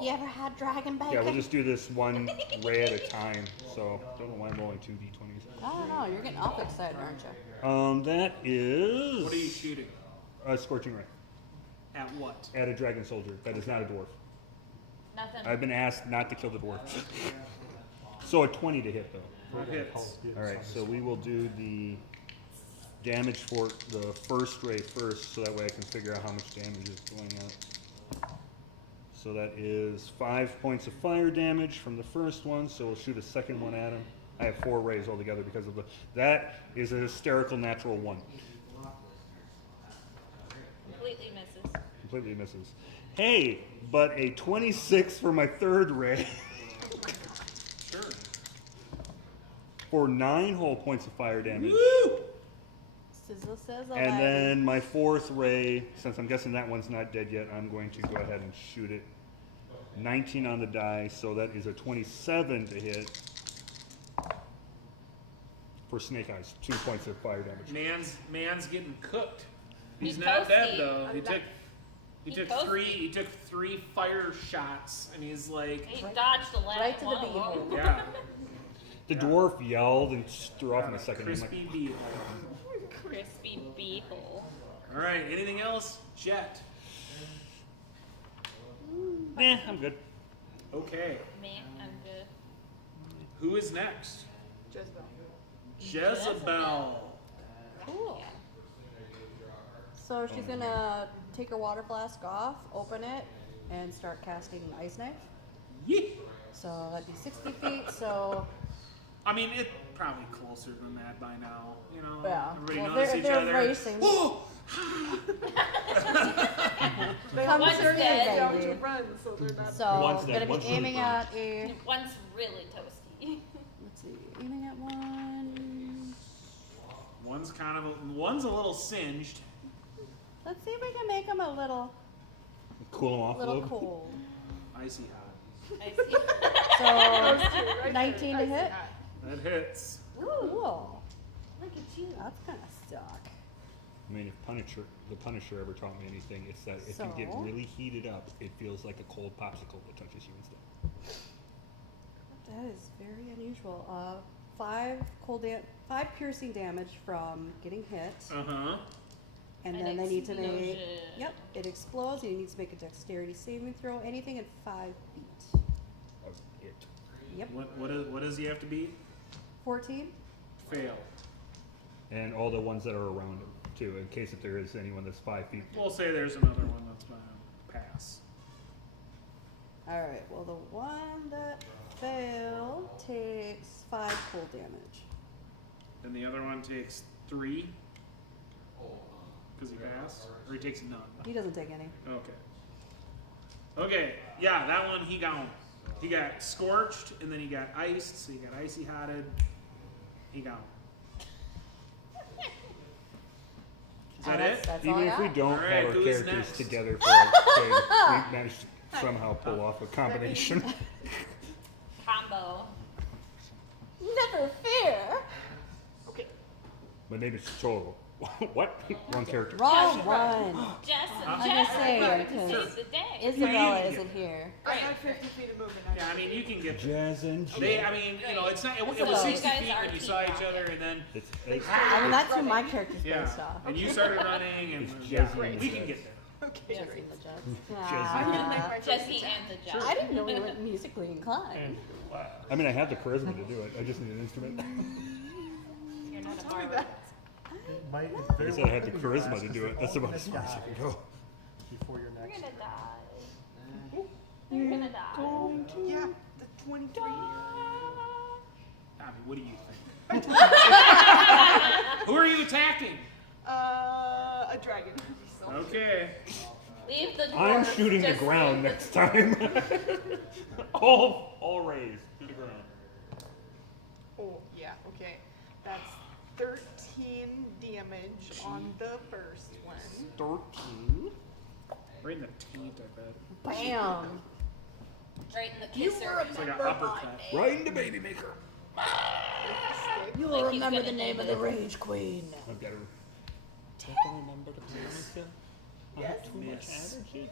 You ever had dragon bacon? Yeah, we'll just do this one ray at a time. So don't know why I'm rolling 2 d20s. I don't know. You're getting awful excited, aren't you? That is. What are you shooting? A scorching ray At what? at a dragon soldier. That is not a dwarf. Nothing. I've been asked not to kill the dwarf. So a 20 to hit though. What hits? All right, so we will do the damage for the first ray first, so that way I can figure out how much damage is going out. So that is 5 points of fire damage from the first one, so we'll shoot a second one at him. I have 4 rays altogether because of that is a hysterical natural 1. Completely misses. Completely misses. Hey, but a 26 for my 3rd ray Sure. for 9 whole points of fire damage. Woo! Sizzle, sizzle. And baby. then my 4th ray, since I'm guessing that one's not dead yet, I'm going to go ahead and shoot it. 19 on the die, so that is a 27 to hit for Snake Eyes. 2 points of fire damage. Man's getting cooked. He's He's not dead toasty. though. He He's took toasty. He took 3 fire shots, and he's like, He dodged the last Right to the one. beehole. yeah, The dwarf yelled and threw off in a second. I'm like, crispy beef. Crispy beehole. All right. Anything else? Jet. I'm good. Okay. Man, I'm good. Who is next? Jezebel. Jezebel. Cool. So she's gonna take her water flask off, open it, and start casting an ice knife. Yeah. So that'd be 60 feet. So I mean, it's probably closer than that by now. You know, yeah, everybody well, knows they're, each they're other. racing. Whoa! They Come always through, get down baby. to run, so they're not. So One's dead, gonna be one's really aiming burned. at a. One's really toasty. Let's see, aiming at one. One's a little singed. Let's see if we can make them a little Cool him off a little little. cold. Icy hot. I see. So Right there, 19 to icy hit. hot. That hits. Cool. Look at you. That's kind of stuck. I mean, if the Punisher ever taught me anything, it's that if you get So? really heated up, it feels like a cold popsicle that touches you instead. That is very unusual. 5 piercing damage from getting hit, Uh huh. and An then they need to make. explosion. Yep, it explodes. And you need to make a dexterity saving throw. Anything in 5 feet. Of it. Yep. What does he have to be? 14. Fail. And all the ones that are around him, too, in case if there is anyone that's 5 feet. We'll say there's another one that's gonna pass. All right. Well, the one that failed takes 5 cold damage. And the other one takes 3. Because he passed? Or he takes none. He doesn't take any. Okay. Okay, yeah, that one he got scorched and then he got iced, so he got icy hotted. He got Is that it? That's all Even I if we got. don't All right, have our who is characters next? together for a thing, we managed to somehow pull off a combination. Combo. Never fear. Okay. My name is Cholo. What? Wrong character. Wrong one. Jess I'm and just Jess saying, are to 'cause save the day. Isabella Yeah. isn't here. I have 50 feet of movement. Yeah, I mean you can get Jazz and I mean, you know, it's not it was Isabel. 60 You guys feet are when you team saw each rocket. other and then It's I mean, that's who my character's yeah. based off. And you started running and It's yeah, Jesse and we the can Jets. get there. Okay, Jesse great. and the Jets. I'm gonna make my first Jesse attack. and the Jets. I didn't know we were musically inclined. And wow. I mean, I have the charisma to do it. I just need an instrument. You're not a Tell me barber. that. Might, it Like very I said, I well had the could be your charisma last, to 'cause do they're it. That's all about as gonna far as I die can go. before your You're next. gonna die. You're gonna die. Yeah, the 23. I mean, what do you think? Who are you attacking? A dragon. Okay. Leave the dwarf. I'm shooting the just ground leave next time. all raised to the ground. Oh, yeah, okay. That's 13 damage on the first one. 13. Right in the taint, I bet. Bam. Right in the kisser. It's like an uppercut. Right in the baby maker. You Like will he's remember gonna the name of the Rage Queen. I've got to remember to play myself. Yes. Too much Miss. allergy.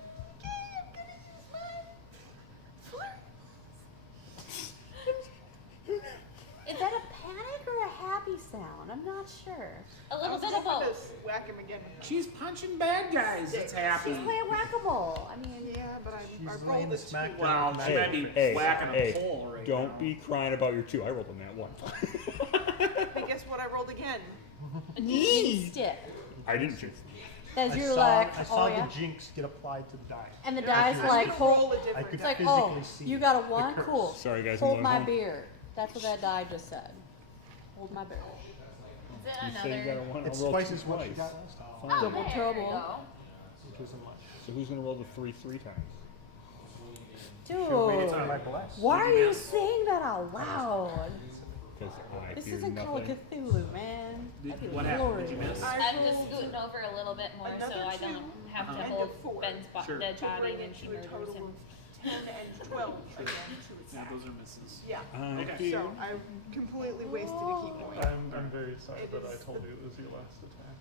Is that a panic or a happy sound? I'm not sure. A I little was bit of hoping to both. whack him again. She's punching bad guys. It's happy. She's playing whack-a-mole. I mean, Yeah, but I She's rolled laying a the 2. smack down. Well, she might be Hey, whacking a hey, pole right don't now. be crying about your 2. I rolled on that 1. Hey, guess what? I rolled again. Instead. I didn't choose. As I you're saw, like, I saw oh yeah. the jinx get applied to the die. And the Yeah, die's I'm like, gonna hold. roll a I different could It's die. like, physically oh, see you got a the 1? curse. Cool. Sorry, guys. I'm Hold going my home. beer. That's what that die just said. Hold my beer. Is it You say you got a another? 1. It's I'll roll twice 2 as what you twice. got last time, Oh, Double there you trouble. go. which isn't much. So who's going to roll the 3 times? Should've waited Dude, till my bless. why are you saying that out loud? Because I This hear isn't Call of nothing. Cthulhu, man. That'd be What happened? Did you glorious. miss? I I'm just rolled scooting over a little bit more so another I 2 don't have to Uh-huh. and hold a 4. Ben's Sure. dead To body bring when it she to a murders total him. of 10 and 12 again to Yeah, attack. those are misses. Yeah. I Okay. hear. So I completely wasted a key point. I'm very sorry It that I is told the- you it was your last attack.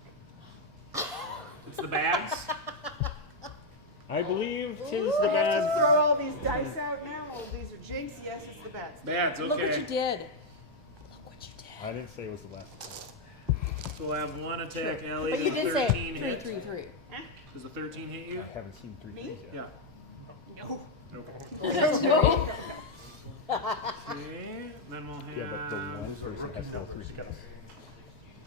It's the bads. I believe tis I the have to bad. throw all these dice out now. All these are jinx. Yes, it's the bats. Bads, Look what you okay. did. Look what you did. I didn't say it was the last. So we'll have 1 attack, Ellie. But you Does did a say 13 3, hit? 3, 3. Does a 13 hit you? I haven't seen 3 Me? things yet. Yeah. No. Okay. No. Okay. Then we'll have. Yeah, but the one person Rookie has to roll 3 numbers, you gotta-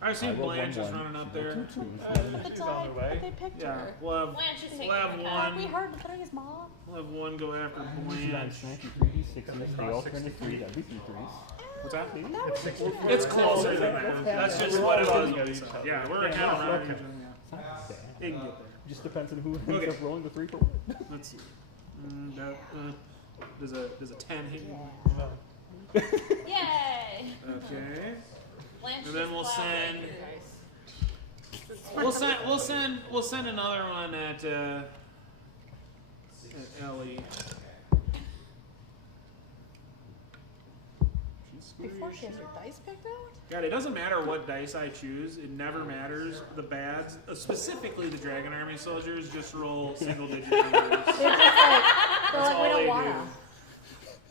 I see I rolled Blanche is 1, running up she rolled there. 2 twos. The She's on die, her way. but they picked Yeah. her. We'll have. Blanche is taking We'll have her Can't we one. heard the threes, Mom? We'll have 1 go after Use Blanche. 3d6, they all turn into 3, that'd be 3 threes. What's that? That was 60. It's closer than that. That's just what it was. At each other. Yeah, we're kind of around each other. It's not bad. It can get there. Just depends on who ends Okay. up rolling the 3 for what. Let's see. Does a 10 hit you? No. Yay! Okay. Blanche And then is we'll glad send- you're- We'll send another one at Ellie. She's Before she has squishy. her dice picked out? God, it doesn't matter what dice I choose. It never matters. The bads, specifically the Dragon Army soldiers, just roll single-digit numbers. They're just like, they're That's like, we all don't they want do. her.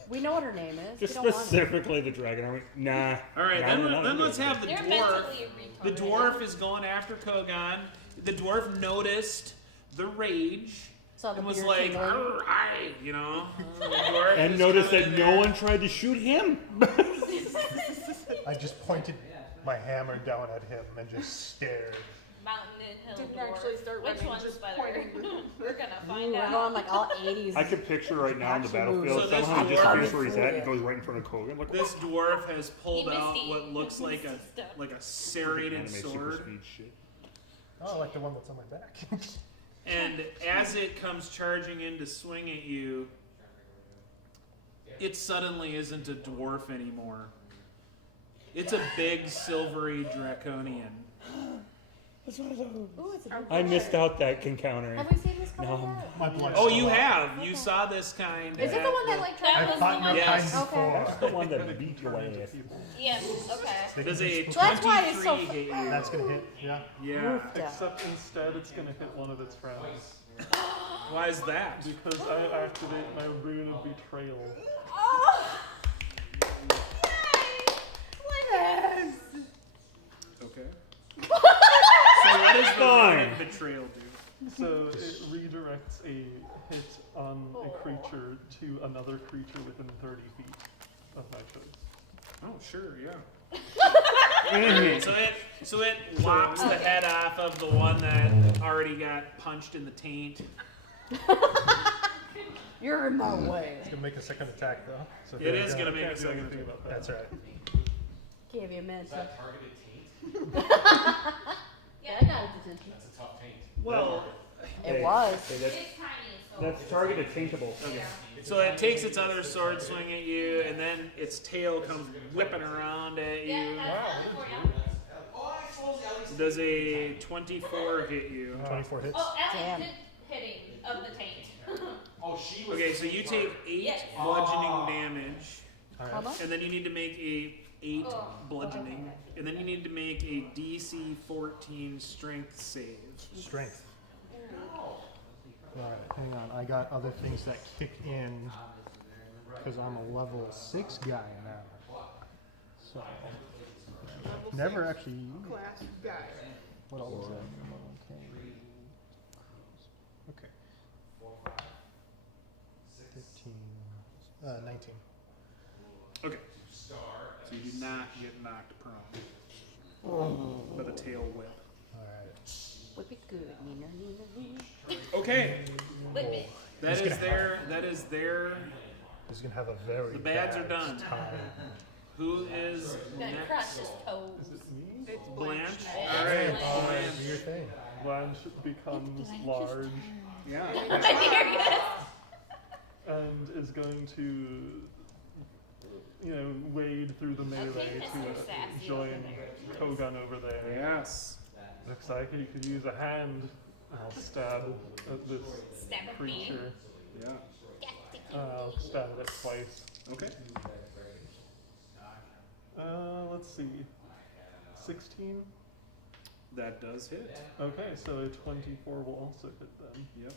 We know what her name is. Just we don't want her. specifically the Dragon Army. Nah. All right, then let's have the They're dwarf. mentally The retarded. dwarf is going after Kogan. The dwarf noticed the rage Saw the and was beard like, tingling. "Arr, aye," you know. The dwarf And is notice coming that in no there. one tried to shoot him. I just pointed my hammer down at him and just stared. Mountain and hill Didn't dwarf. actually start Which running, one's just better? pointing. We're gonna Ooh, find we're out. going like all 80s. I could picture right now on the Action battlefield, moves. So this somehow he just dwarf- knows where he's at and goes right in front of Kogan. Like, This dwarf has pulled He out misty. what looks like a Stuff. serrated anime super sword, speed shit. Oh, like the one that's on my back. and as it comes charging in to swing at you, it suddenly isn't a dwarf anymore. It's a big silvery draconian. Ooh, it's a big I missed out that encounter. Have we seen this color No. yet? My blood's Oh, still you up. have. You Okay. saw this kind. Is it at the one that like That I've tried was fought the your one. Yes. kind Okay. That's before. the one that beat your ass. Yes. Okay. They Does can a be Well, that's why it's 23 so hit you? That's gonna hit, yeah. Yeah. Except instead it's gonna hit one of its friends. Why is that? Because I activate my rune of betrayal. Okay. So what does the Fine. rune of betrayal do? So it redirects a hit on a creature to another creature within 30 feet of my choice. Oh, sure, yeah. Mhm. So So it lops the head off of the one that already got punched in the taint. You're in my way. It's gonna make a second attack though. So It is gonna make a second Think attack. about that. That's right. Give you a minute. Is that targeted taint? Yeah, I got it. That's a tough taint. Well, It was. Okay, that's, It's tiny, so. that's targeted taintable. okay. So it takes its other sword swing at you, and then its tail comes whipping around at Yeah, you. that's for you. Oh, I suppose Ellie's. Does a 24 hit you? 24 hits. Oh, Ellie Damn. did hitting of the taint. Oh, she was. Okay, so you take 8 Yes. bludgeoning damage, How Alright. much? and then you need to make a 8 Oh, bludgeoning, and then you need to make a DC 14 strength save. Strength. Alright, hang on. I got other things that kick in because I'm a level 6 guy now. So, Level never 6 actually. class guy. What else was that? Okay. 15. 19. Okay. So you do not get knocked prone by the tail whip. Alright. Would be good. Nina, Nina, Nina. Okay, Whip it. that Just is gonna their. That is their. He's gonna have a very The bads bad are done. time. Who is Gonna crush his next? toes. Is it me? It's Blanche. Yeah. All right, Blanche. Blanche. Do your thing. Blanche becomes large Yeah. and is going to, wade through the melee Okay, Mr. to Sassy join over Kogan over there. Yes. Looks like he could use a hand. I'll stab at this Stab at me. creature. Yeah. I'll stab it twice. Okay. Let's see. 16? That does hit. Okay, so a 24 will also hit then. Yep.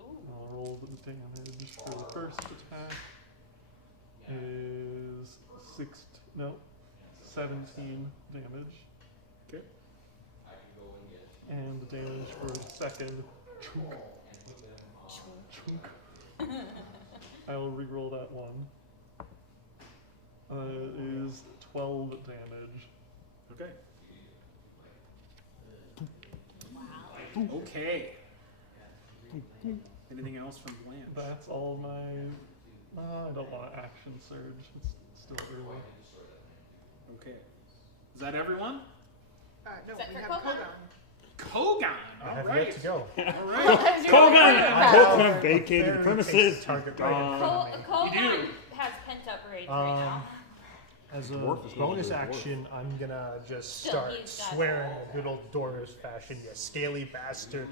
I'll roll the damage for the first attack. Is 17 damage. Okay. And the damage for the second. Chunk. Chunk. I'll reroll that one. Is 12 damage. Okay. Okay. Anything else from Blanche? That's all my. I don't want to action surge. It's still early. Okay. Is that everyone? No, Is that we for have Kogan? Kogan. Kogan. I All have right. yet to go. All right. Kogan! Kogan vacated the Very premises. takes target Gone. right in front of me. Kogan has pent up rage right now. As a Dwarf is bonus usually a dwarf. action, I'm gonna just Still, start he's got- swearing in good old Doris fashion, you scaly bastard.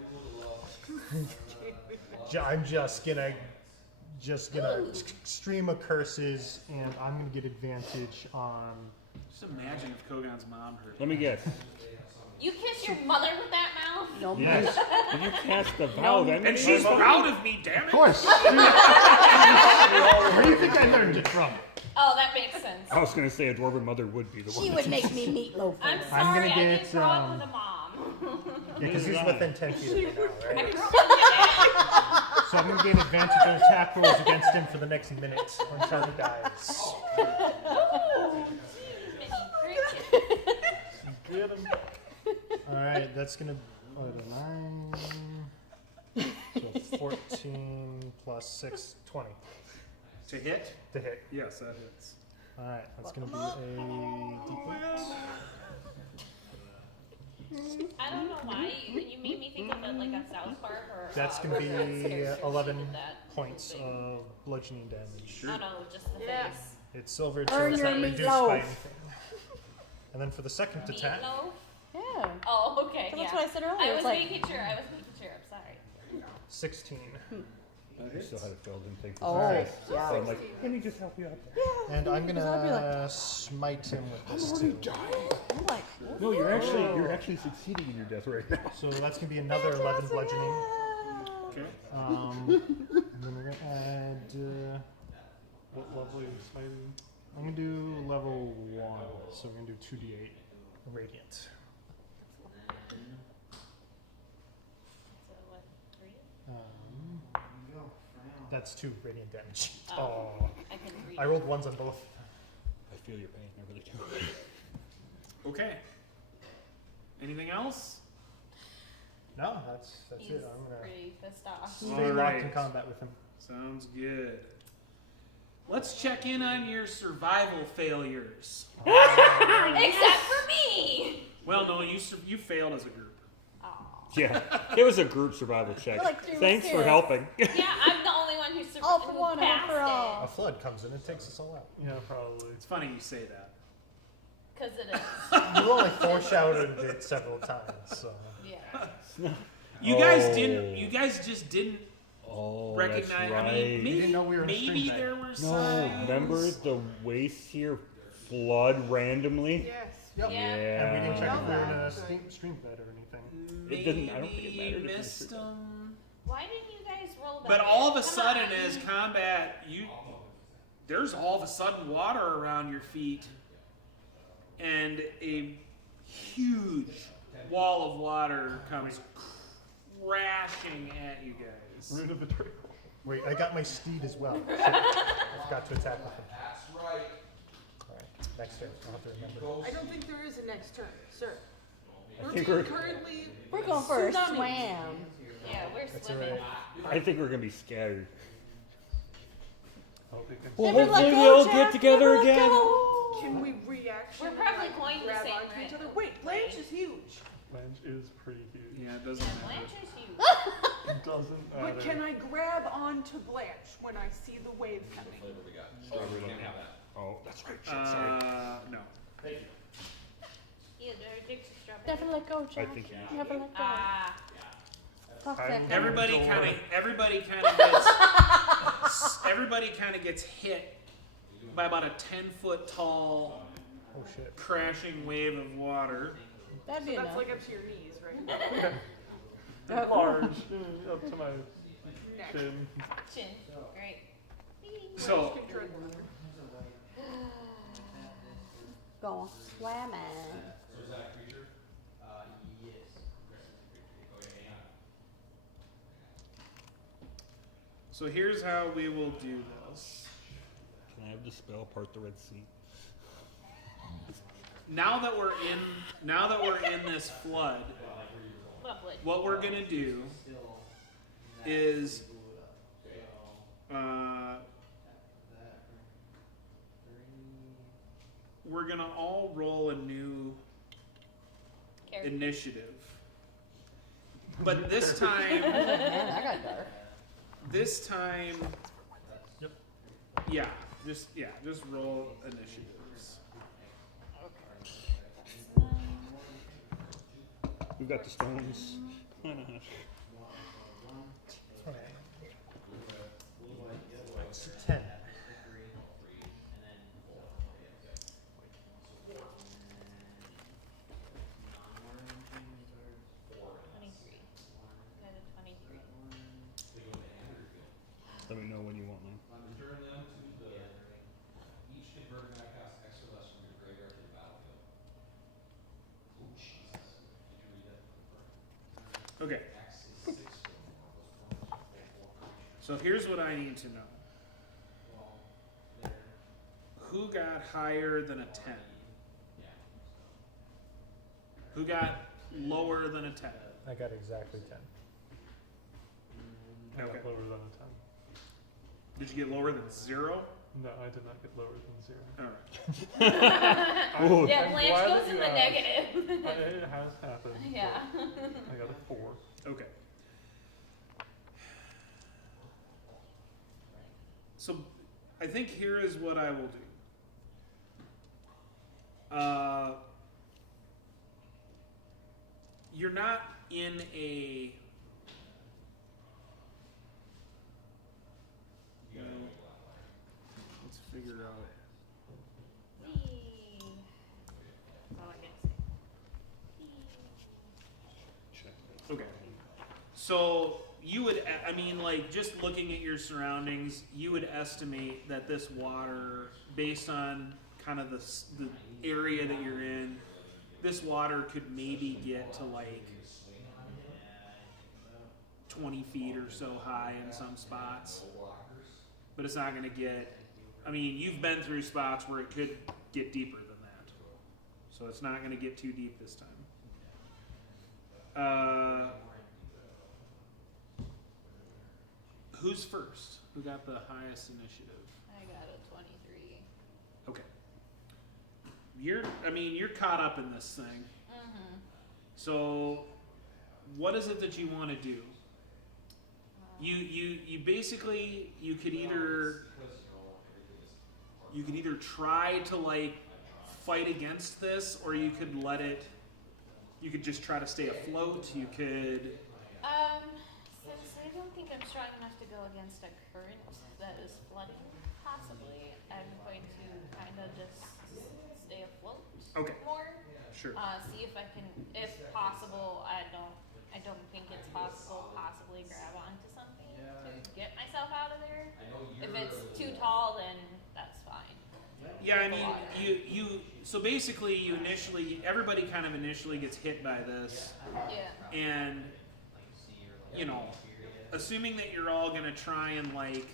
I'm just gonna stream of curses, and I'm gonna get advantage on. Just imagine if Kogan's mom heard. Let me guess. You kiss your mother with that mouth? No Yes. If you cast the vow, that And means she's proud of me, damn Of it. course. Where do you think I learned it from? Oh, that makes sense. I was going to say a dwarven mother would be the one. She would make me meatloaf. I'm for her. I'm gonna sorry, I get, didn't grow up with a mom. Yeah, because he's within 10 feet of me now, I right? grew up with a So I'm gonna gain advantage on attack rolls against him for the next minute until he dies. dad. Get him. Alright, that's gonna. 9. So 14 plus 6, 20 To hit? to hit. Yes, that hits. Alright, that's gonna be a d8. I don't know why you made me think of it like a South Park or. That's gonna be Scared 11 of that points thing. of bludgeoning damage. Oh no, just the Yeah. face. It's silver, so Earn it's your not reduced meatloaf. by anything. And then for the second attack, Meatloaf? Yeah. Oh, okay. That's yeah. what I said earlier. I It's was like, making sure. I'm sorry. 16. That I still hits. had a failed intake. oh, Alright. yeah. So I'm like, can he just help you out? And I'm Because I'd be like- gonna smite him with this too. I'm like, No, you're actually succeeding in your death right now. So that's gonna be another 11 bludgeoning. Okay. And then we're gonna add. What level are you smiting? I'm gonna do level 1, so we're gonna do 2d8 radiant. So what? 3? That's 2 radiant damage. Oh. Oh, I can read. I rolled 1s on both. I feel your pain, I really do. Okay. Anything else? No, that's He's it. I'm gonna pretty pissed off. stay locked in Alright. combat with him. Sounds good. Let's check in on your survival failures. Except for me! Well, no, you failed as a group. Aw. Yeah, it was a group survival check. We're like 3 Thanks for scared. helping. Yeah, I'm the only one who survived. All for one, all for all. A flood comes in and takes us all out. Yeah, probably. It's funny you say that. Because it is. You only foreshadowed it several times, so. Yeah. You guys Oh. didn't. You guys just didn't Oh, recognize. that's I right. mean, maybe, didn't know we were in a maybe stream bank. there were No, signs. remember the waste here flood randomly? Yes. Yep. Yeah. And we didn't check if we were in Yeah. a stream bed or anything. Maybe It didn't- I don't think it mattered if we missed survived. them. Why didn't you guys roll better? But all of a Come sudden, on. as combat, there's all of a sudden water around your feet, and a huge wall of water comes crashing at you guys. Root of betrayal. Wait, I got my steed as well. Shit. I forgot to attack with him. That's right. Alright, next turn. I'll have to remember. I don't think there is a next turn, sir. I We're think being we're- currently We're going for a tsunami. swam. Yeah, we're That's swimming. alright. I think we're gonna be scattered. Hope you can Well, Never let hopefully go, we'll Jack, get together never let again. go. Can we react? We're probably going the grab same onto each way. other? Wait, Blanche is huge. Blanche is pretty huge. Yeah, it doesn't Yeah, matter. Blanche is huge. It doesn't matter. But can I grab onto Blanche when I see the wave coming? Flavor we got. Oh, we can't have that. Oh, that's right. Shit, sorry. No. Thank you. Yeah, there are dicks strawberry. Never let go, I Jack. think you should. Never let go. Ah. Fuck I that will guy. Everybody Don't kind worry. of gets hit by about a 10-foot tall Oh shit. crashing wave of water. That'd be That's enough. like up to your knees, right? Large, up to my Neck. chin. Chin. Great. So Blanche can tread water. Go swimming. So is that a creature? Yes. Okay, hang on. so here's how we will do this. Can I have the spell part the Red Sea? Now that we're in this flood, Lovely. what we're gonna do is we're gonna all roll a new Character. initiative. But this time, Man, that got dark. this time, Yep. yeah, just roll initiatives. We've got the stones. Why not? It's 10. Let me know when you want mine. Return them to the. Each converted now cast extra less from your graveyard to the battlefield. Oh Jesus! Did you read that? Okay, X is 6 for more. Those so here's what I need to know. Who got higher than a 10? Who got lower than a 10? I got exactly 10. I got Okay. lower than a 10. Did you get lower than 0? No, I did not get lower than 0. Alright. Ooh. Yeah, I'm Blanche glad goes that in you the asked. negative. It has happened. Yeah. I got a 4. Okay. So I think here is what I will do. You're not in a. Let's figure out. Whee. That's all I can say. Okay. So you would, I mean, like, just looking at your surroundings, you would estimate that this water, based on kind of the area that you're in, this water could maybe get to like 20 feet or so high in some spots. But it's not going to get, I mean, you've been through spots where it could get deeper than that. So it's not going to get too deep this time. Who's first? Who got the highest initiative? I got a 23. Okay. You're caught up in this thing. Mm-hmm. So, what is it that you want to do? You basically you could either try to like fight against this, or you could let it. You could just try to stay afloat. You could. Since I don't think I'm strong enough to go against a current that is flooding, possibly, I'm going to kind of just stay afloat Okay. more. Sure. See if I can, if possible, I don't think it's possible, possibly grab onto something to get myself out of there. If it's too tall, then that's fine. Yeah, I mean, so basically everybody kind of initially gets hit by this, Yeah. and, assuming that you're all gonna try and like,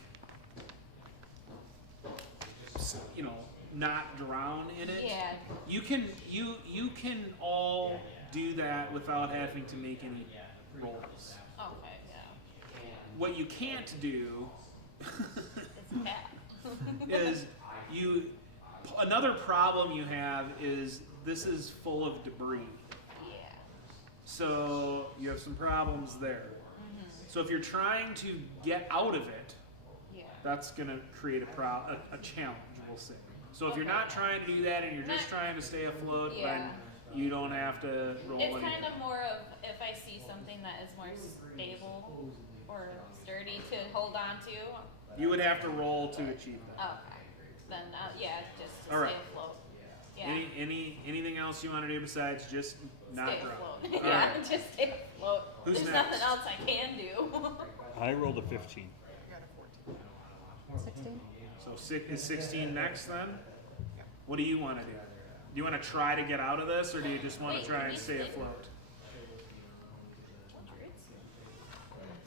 not drown in it, Yeah. you can all do that without having to make any rolls. Okay, yeah. What you can't do It's a cat. is another problem you have is this is full of debris. Yeah. So you have some problems there. So if you're trying to get out of it, Yeah. that's going to create a challenge, we'll say. So if you're Okay. not trying to do that and you're just trying to stay afloat, Yeah. then you don't have to roll It's anything. kind of more of if I see something that is more stable or sturdy to hold on to. You would have to roll to achieve that. Okay. Then, yeah, just to All right. stay afloat. Yeah. Anything else you want to do besides just not Stay drown? afloat. All Yeah, right. just stay afloat. Who's There's next? nothing else I can do. I rolled a 15. I got a 14. 16? So is 16 next then? What do you want to do? Do you want to try to get out of this, or do you just want Wait, to try can and you stay sleep? afloat?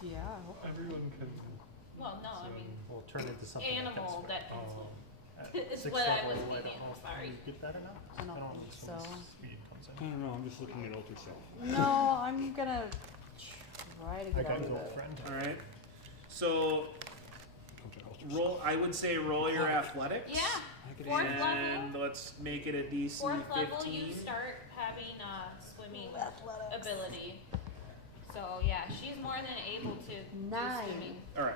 Yeah, I hope. Everyone can. Well, no, I mean, We'll turn into something animal like that can swim. at It's sixth what I level, was I don't thinking, know if sorry. you get that or not. I don't know think if so. speed comes I in. don't know. I'm just looking at Alter Self. No, I'm gonna try to I get got out a of it. girlfriend. All right. So I would say roll your athletics. Yeah. Fourth And level. let's make it a DC Fourth 15. level, you start having swimming Athletics. ability. So yeah, she's more than able to do 9. swimming All right.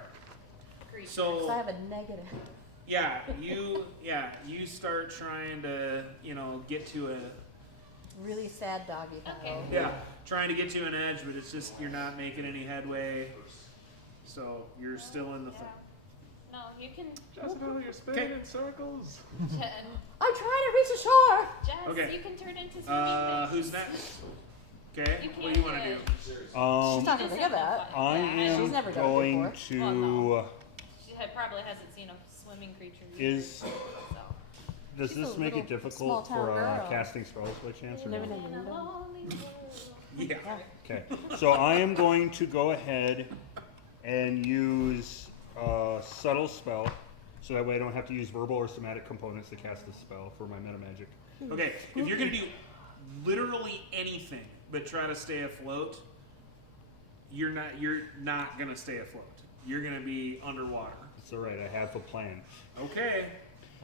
creatures. So I So have a negative. you start trying to get to a Really sad doggy Okay. though. trying to get to an edge, but it's just you're not making any headway. So you're still in the Yeah. thing. No, you can. Jessica, you're spinning in circles. Jen, I'm trying to reach the shore! Jess, Okay. you can turn into swimming Who's things. next? Okay. You What do you want to can't do? She's Um, not gonna think of that. I Yeah, am She's never done it going before. to. Well, no. She probably hasn't seen a swimming creature either, Is so. does She's this a make it little difficult small-town for girl. casting spells by chance? Or Living no? in In a Wyndham. lonely world. Yeah. Okay, so I am going to go ahead and use a subtle spell, so that way I don't have to use verbal or somatic components to cast this spell for my meta magic. Okay. If you're gonna do literally anything but try to stay afloat, you're not gonna stay afloat. You're gonna be underwater. It's all right. I have a plan. Okay.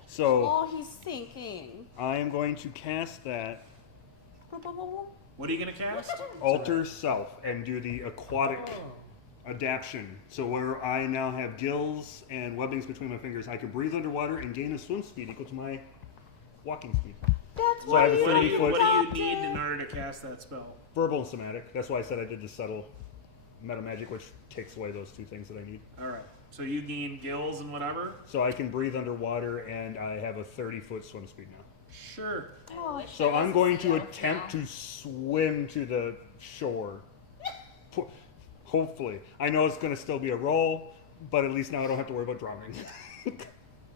So Oh, he's sinking. I am going to cast that What are you gonna cast? alter self and do the aquatic adaptation. So where I now have gills and webbings between my fingers, I can breathe underwater and gain a swim speed equal to my walking speed. That's So I have a why 30 you foot- What do you adopted. need in order to cast that spell? Verbal and somatic. That's why I said I did the subtle meta magic, which takes away those two things that I need. All right. So you gain gills and whatever. So I can breathe underwater and I have a 30-foot swim speed now. Sure. Oh, I wish So I I'm was going a to seal attempt now. to swim to the shore. Hopefully. I know it's going to still be a roll, but at least now I don't have to worry about drowning.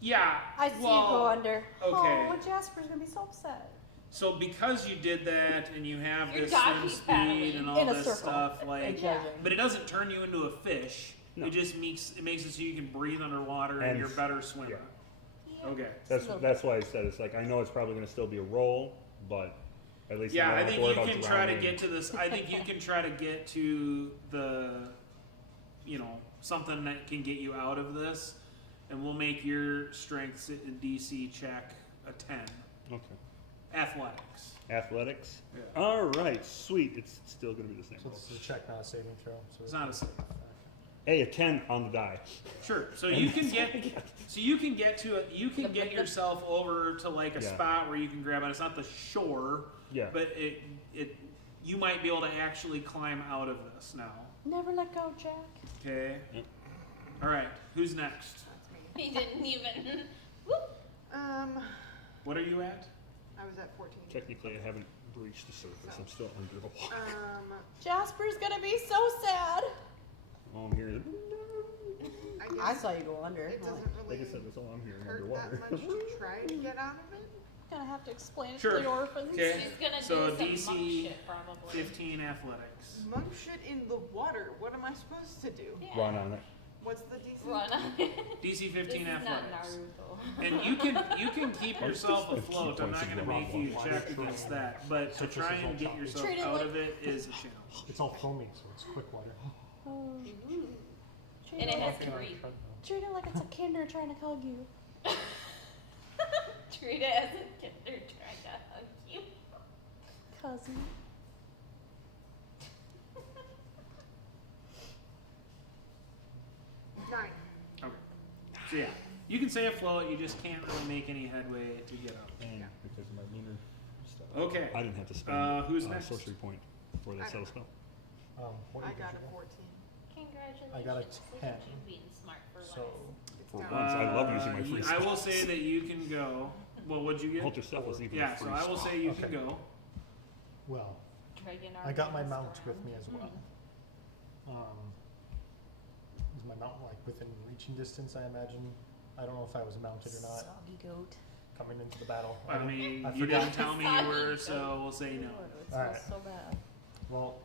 Yeah. I see well, you go under. okay. Oh, Jasper's gonna be so upset. So because you did that and you have You're this swim doggy speed paddling. and all In a this circle. stuff, And like, judging. but it doesn't turn you into a fish. No. It just makes it so you can breathe underwater and And you're a better swimmer. yeah. Okay. That's why I said it's like I know it's probably going to still be a roll, but At least Yeah, I'm I on think board you about can try to drowning. get to this. I think you can try to get to the, something that can get you out of this, and we'll make your strength DC check a 10. Okay. Athletics. Athletics. Yeah. All right, sweet. It's still going to be the same. So this is a check, not a saving throw. So It's not a save. Hey, a 10 on the die. Sure. So you can get to it. You can get yourself over to like a Yeah. spot where you can grab it. It's not the shore, Yeah. but you might be able to actually climb out of this now. Never let go, Jack. Okay. Yep. All right. Who's next? That's me. He didn't even. Whoop. What are you at? I was at 14. Technically, I haven't breached the surface. I'm still under the water. Jasper's gonna be so sad. All I'm hearing. I I guess saw you go under. it doesn't Like really I said, that's all I'm hearing hurt underwater. that much to try to get out of it. Gonna have to explain it Sure. to the orphans. Okay. She's gonna So do some DC monk shit probably. 15 athletics. Monk shit in the water. What am I supposed to do? Yeah. Run on it. What's the DC? Run. DC This 15 is not athletics. Naruto. And you can keep Well, yourself 15 afloat. I'm not points going is to make you wrong. check against that, but to Surface try is all and get choppy. yourself Treat it out like- of it is a challenge. It's all foamy, so it's quick water. Oh, treat, And it it has like, to breathe. treat it like it's a kinder trying to hug you. Treat it as a kid they're trying to hug you. Cousin. 9. Okay. So yeah, you can stay afloat. You just can't really make any headway to get up. And because of my lunar stuff. Okay. I didn't have to spend Who's next? sorcery point for that settle spell. What I did you got roll? a 14. Congratulations. I got a Look 10. at you being smart for So once. For once, I love using my free I will spells. say that you can go. Well, what'd you get? Hold yourself was even Yeah, a so free I will spell. say you Okay. can go. well, Dragon I got my armies mount around. with me as well. Is my mount like within reaching distance? I imagine. I don't know if I was mounted or not Soggy goat. coming into the battle. I mean, I you forgot. didn't tell me you were, so we'll say no. Ew, it Alright. smells so bad. Well,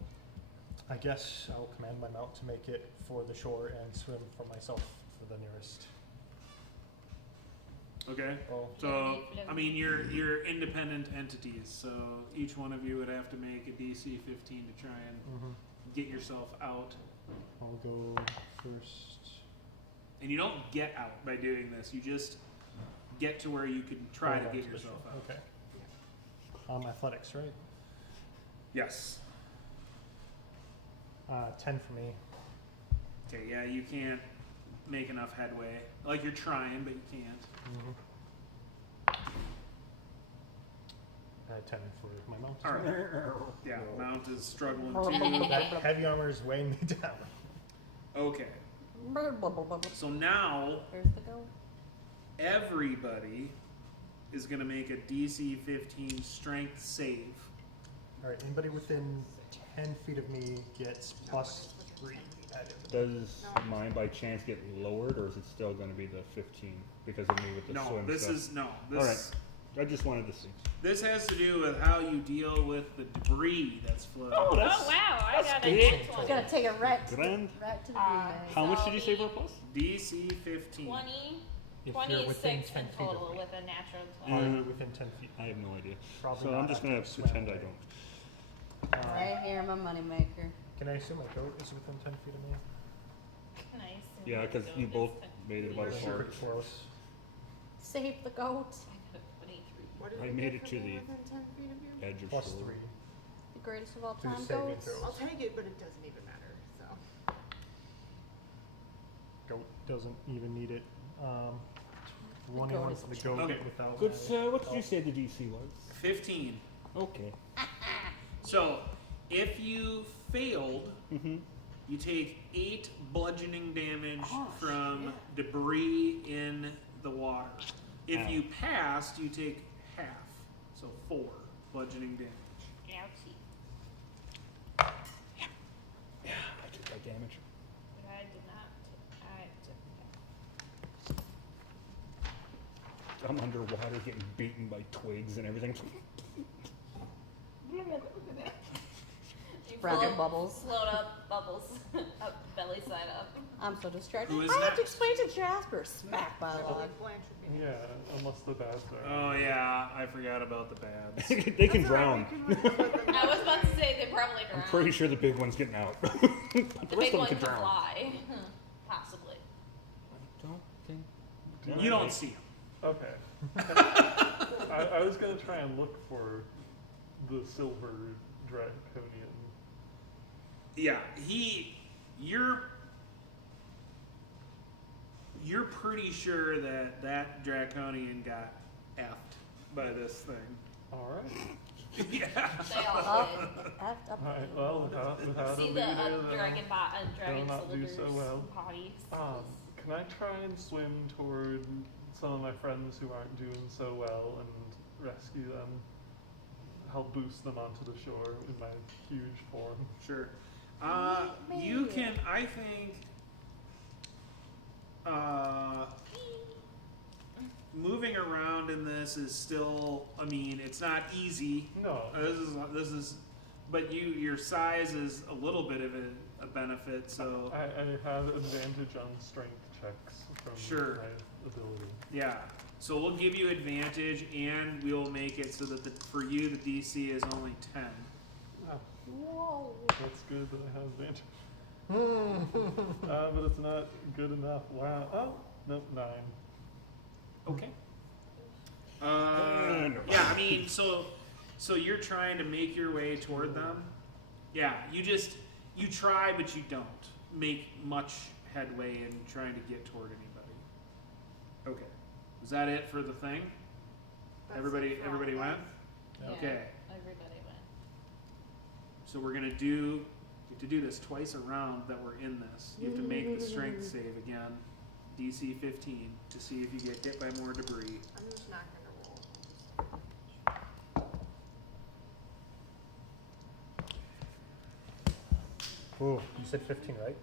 I guess I'll command my mount to make it for the shore and swim for myself for the nearest. Okay. Oh, So, I mean, you're independent entities, so each one of you would have to make a DC 15 to try and get yourself out. I'll go first. And you don't get out by doing this, you just get to where you can try Hold to on get the yourself shore. out. Okay. Athletics, right? Yes. 10 for me. Okay, yeah, you can't make enough headway. Like, you're trying, but you can't. I had 10 for my mount. Alright. Yeah, Mount is struggling That too. heavy armor is weighing me down. Okay, Blah, blah, blah, blah, blah. so now There's the goat. everybody is going to make a DC 15 strength save. Alright, anybody within 10 feet of me gets plus 3 added. Does mine by chance get lowered, or is it still going to be the 15 because of me with the No, swim this stuff? is no. This Alright. I just wanted to see. this has to do with how you deal with the debris that's floating. Oh, Oh that's wow, I got a good. nat It's 20. gonna take a rat to grand. the rat to the Uh, beanbag. How much So did you say for a the- plus? DC 15. 20, If you're within 26 10 in feet of total me. with a natural Are 20. you within 10 feet? I have no idea. Probably So not I'm just going to after you pretend swim I away. don't. Right here, my moneymaker. Can I assume my goat is within 10 feet of me? Nice. Yeah, because you both made it about as Super far. close. Save the goat. I got a 23. What did I you made get it for to me the within 10 feet of you? Edge of Plus shore. 3. The greatest of all To the time saving goats. throws. I'll take it, but it doesn't even matter. So Goat doesn't even need it. goat 21 is for the a goat Okay. without Good. added. What did you say the DC was? 15. Okay. So, if you failed, Mm-hmm. you take 8 bludgeoning damage Oh, from debris in the water. If Ow. you passed, you take half. So 4 bludgeoning damage. Ouchie. Yeah, I took that damage. But I did not. I took that. I'm underwater getting beaten by twigs and everything. You Bracket float- bubbles. Float up, bubbles. Up, belly side up. I'm so distracted. Who is I have to next? explain to Jasper. Smack by I log. believe Blanche would be Yeah, unless the bad guy. Oh yeah, I forgot about the babs. They can That's all right, drown. we can run with I was about to say they probably I'm drown. pretty sure the big one's getting out. But The rest big of one them can can drown. fly. Possibly. I don't think. You don't see him. Okay. I was gonna try and look for the silver draconian. Yeah, you're pretty sure that that draconian got effed by this thing. All right. Yeah. They all Up, did. effed up. All right. Well, without See a the leader, then dragon bot and dragon not do soldiers so well. bodies. Can I try and swim toward some of my friends who aren't doing so well and rescue them? Help boost them onto the shore in my huge form. Sure. You can, I think, moving around in this is still, I mean, it's not easy. No. This is, but your size is a little bit of a benefit, so. I have advantage on strength checks from Sure. my ability. Yeah, so we'll give you advantage, and we'll make it so that for you the DC is only 10. Ah, Whoa. that's good that I have advantage. But it's not good enough. Wow. Oh, nope, 9. Okay. Yeah, I mean, so you're trying to make your way toward them. Yeah, you try, but you don't make much headway in trying to get toward anybody. Okay. Is that it for the thing? That's Everybody it for all of went? us. Yeah, Okay. Everybody went. So we're gonna do, we have to do this twice around that we're in this. You have to make the strength save again, DC 15, to see if you get hit by more debris. I'm just not gonna roll. Ooh, you said 15, right?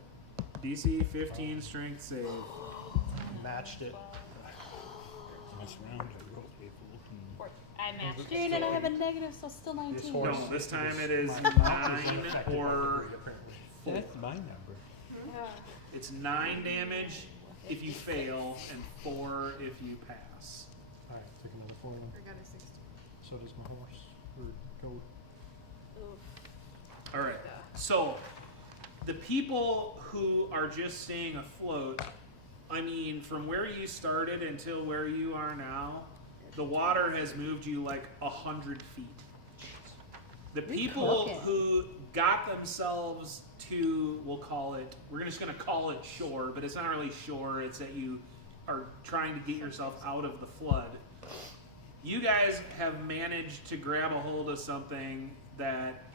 DC 15 strength save. Matched it. Last round, I rolled a fool. I matched Jane and I have a negative, so still This 19. horse No, this time it is my 9 affected by or debris, apparently. 4. That's my number. It's 9 damage if you fail, and 4 if you pass. Alright, take another 4 then. I got a 16. So does my horse. Or goat. Oof. All right. So, the people who are just staying afloat, I mean, from where you started until where you are now, the water has moved you like 100 feet. The people cooking. who got themselves to, we'll call it, we're just going to call it shore, but it's not really shore, it's that you are trying to get yourself out of the flood. You guys have managed to grab a hold of something that,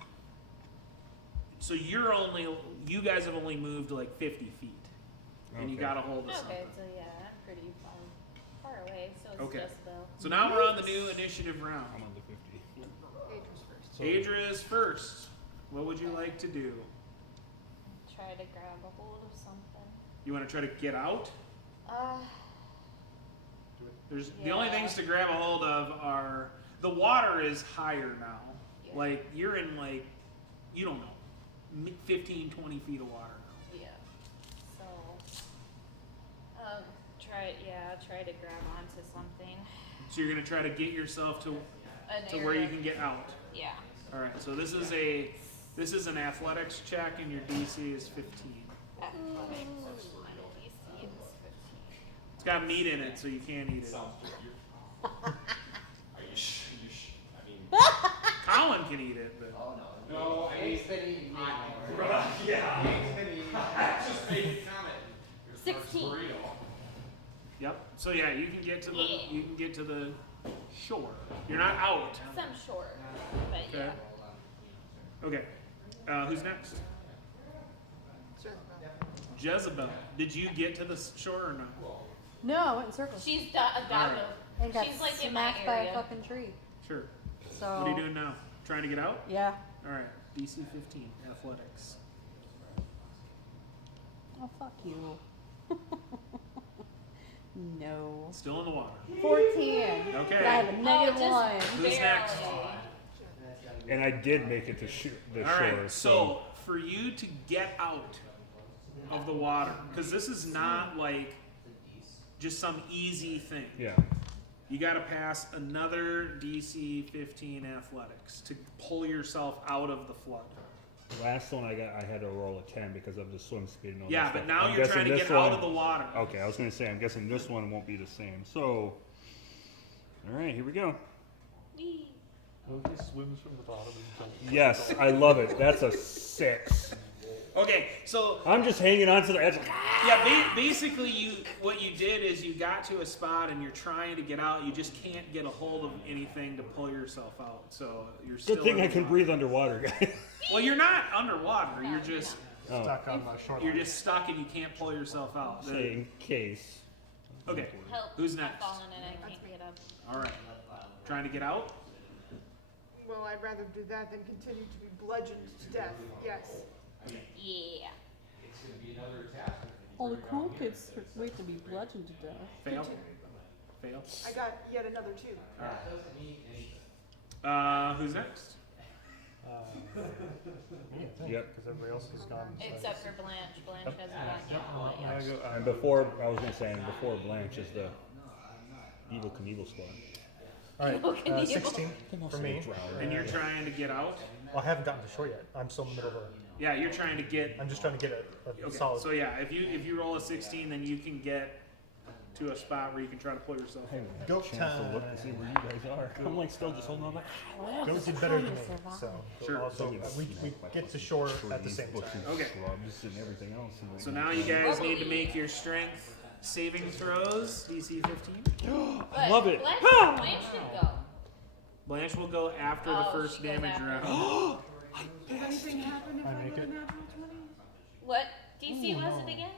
so you guys have only moved like 50 feet, and you Okay. got a hold of something. Okay, so yeah, I'm pretty far away, so it's Okay. just about. So now we're on the new initiative round. I'm on the 50. Age was first. So- Adria is first. What would you like to do? Try to grab a hold of something. You want to try to get out? There's the only Yeah. things to grab a hold of are the water is higher now. Yeah. Like you're in like, you don't know, 15, 20 feet of water now. Yeah. So, try to grab onto something. So you're gonna try to get yourself to An where you area. can get out. Yeah. All right. So this is an athletics check, and your DC is 15. Athletics. My DC is 15. It's got meat in it, so you can't eat it. Sounds good. Are you I mean, Colin can eat it, but no, I mean, yeah. Just made a comment. It was for 16. burrito. yep. So yeah, you can get to Yeah. the shore. You're not out. Some short, but Okay. yeah. Okay. Who's next? Jezebel. Jezebel. Did you get to the shore or not? No, I went in circles. She's a dog. And got She's like in my smacked by a area. fucking tree. Sure. So. What are you doing now? Trying to get out? Yeah. All right. DC 15. Athletics. Oh, fuck you. No. Still in the water. 14. Okay. I have a negative just 1. Who's barely. next? And I did make it to the All shore. right. So for you to get out of the water, because this is not like just some easy thing. yeah. You got to pass another DC 15 athletics to pull yourself out of the flood. The last one I had to roll a 10 because of the swim speed and all Yeah, that but stuff. now I'm you're guessing trying to this get out one- of the water. Okay, I was going to say, I'm guessing this one won't be the same. So, all right, here we go. Whee! What if he swims from the bottom and jumps? Yes, I love it. That's a 6. Okay, so I'm just hanging on to the edge. yeah, basically what you did is you got to a spot and you're trying to get out. You just can't get a hold of anything to pull yourself out. So you're still Good thing I in the can water. breathe underwater, guys. Well, you're not underwater. You're just Oh, Stuck on the shoreline. you're just stuck and you can't pull yourself out. say in case. Okay, Help. who's I'm next? falling and I can't get up. All right, trying to get out. Well, I'd rather do that than continue to be bludgeoned to death. Yes. Yeah. It's gonna be another task. All the cool kids wait to be bludgeoned to death. Fail. Fail. I got yet another 2. All right. Who's next? Me, I think, Yep. because everybody else has gone. Except for Blanche. Blanche hasn't gone yet. I But yeah. go And before, I was going to say, and before Blanche is the Evil Knievel squad. All right, Evil Knievel. 16 for me. And you're trying to get out. Well, I haven't gotten to shore yet. I'm still in the middle of a. Yeah, you're trying to get. I'm just trying to get a Okay, solid. so yeah, if you roll a 16, then you can get to a spot where you can try to pull yourself. I haven't had Go a chance to look to see where you guys are. I'm like still just holding on. Like, Those did better than me. So Sure. also we get to shore at the same time. Okay. Shrubs and everything else. So now you guys need to make your strength saving throws. DC 15. But love it. Blanche didn't go. Blanche will go after the Oh, first she goes damage after. round. Does anything happen if I I make get a it? natural 20? What DC was it again?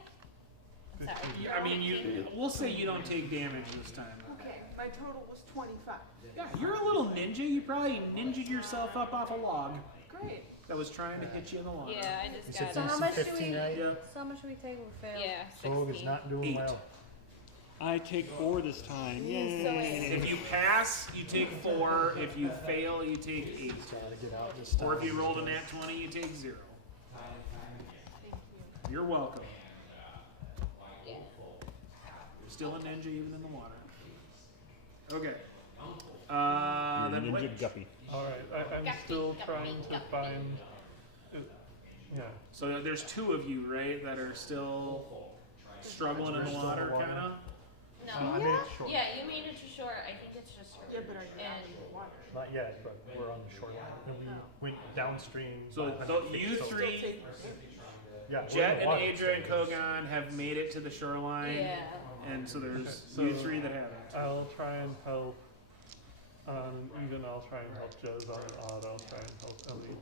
Sorry. I mean, we'll say you don't take damage this time. Okay, my total was 25. Yeah, you're a little ninja. You probably ninja'd yourself up off a log Great. that was trying to hit you in the water. Yeah, I You just said got how it. much do DC 15, we- right? Yeah. So how much do we take if we fail? Yeah, Rogue is 16. not doing 8. well. I take 4 this time. So Yay. If you pass, you take 4. If you fail, you take 8. Trying to get out this time. Or if you rolled a nat 20, you take 0. You're welcome. Yeah. You're still a ninja even in the water. Okay. You're a Then ninja Blanche. guppy. All right, I'm Guppy, still guppy, trying to guppy. find. Yeah. So there's 2 of you, right, that are still struggling in the water, kind of? No. I made it short. Yeah, you made it to shore. I think it's just her. Yeah, but are you out And of the water? Not yet, but we're on the shoreline. And we went downstream. So 500 feet, you so- three, Yeah, we're in Jet the and water, Adria and so it's- Kogan, have made it to the shoreline. yeah. And so there's Okay, you so- 3 that haven't. I'll try and help. Even I'll try and help Jez on an odd. I'll try and help Ellie.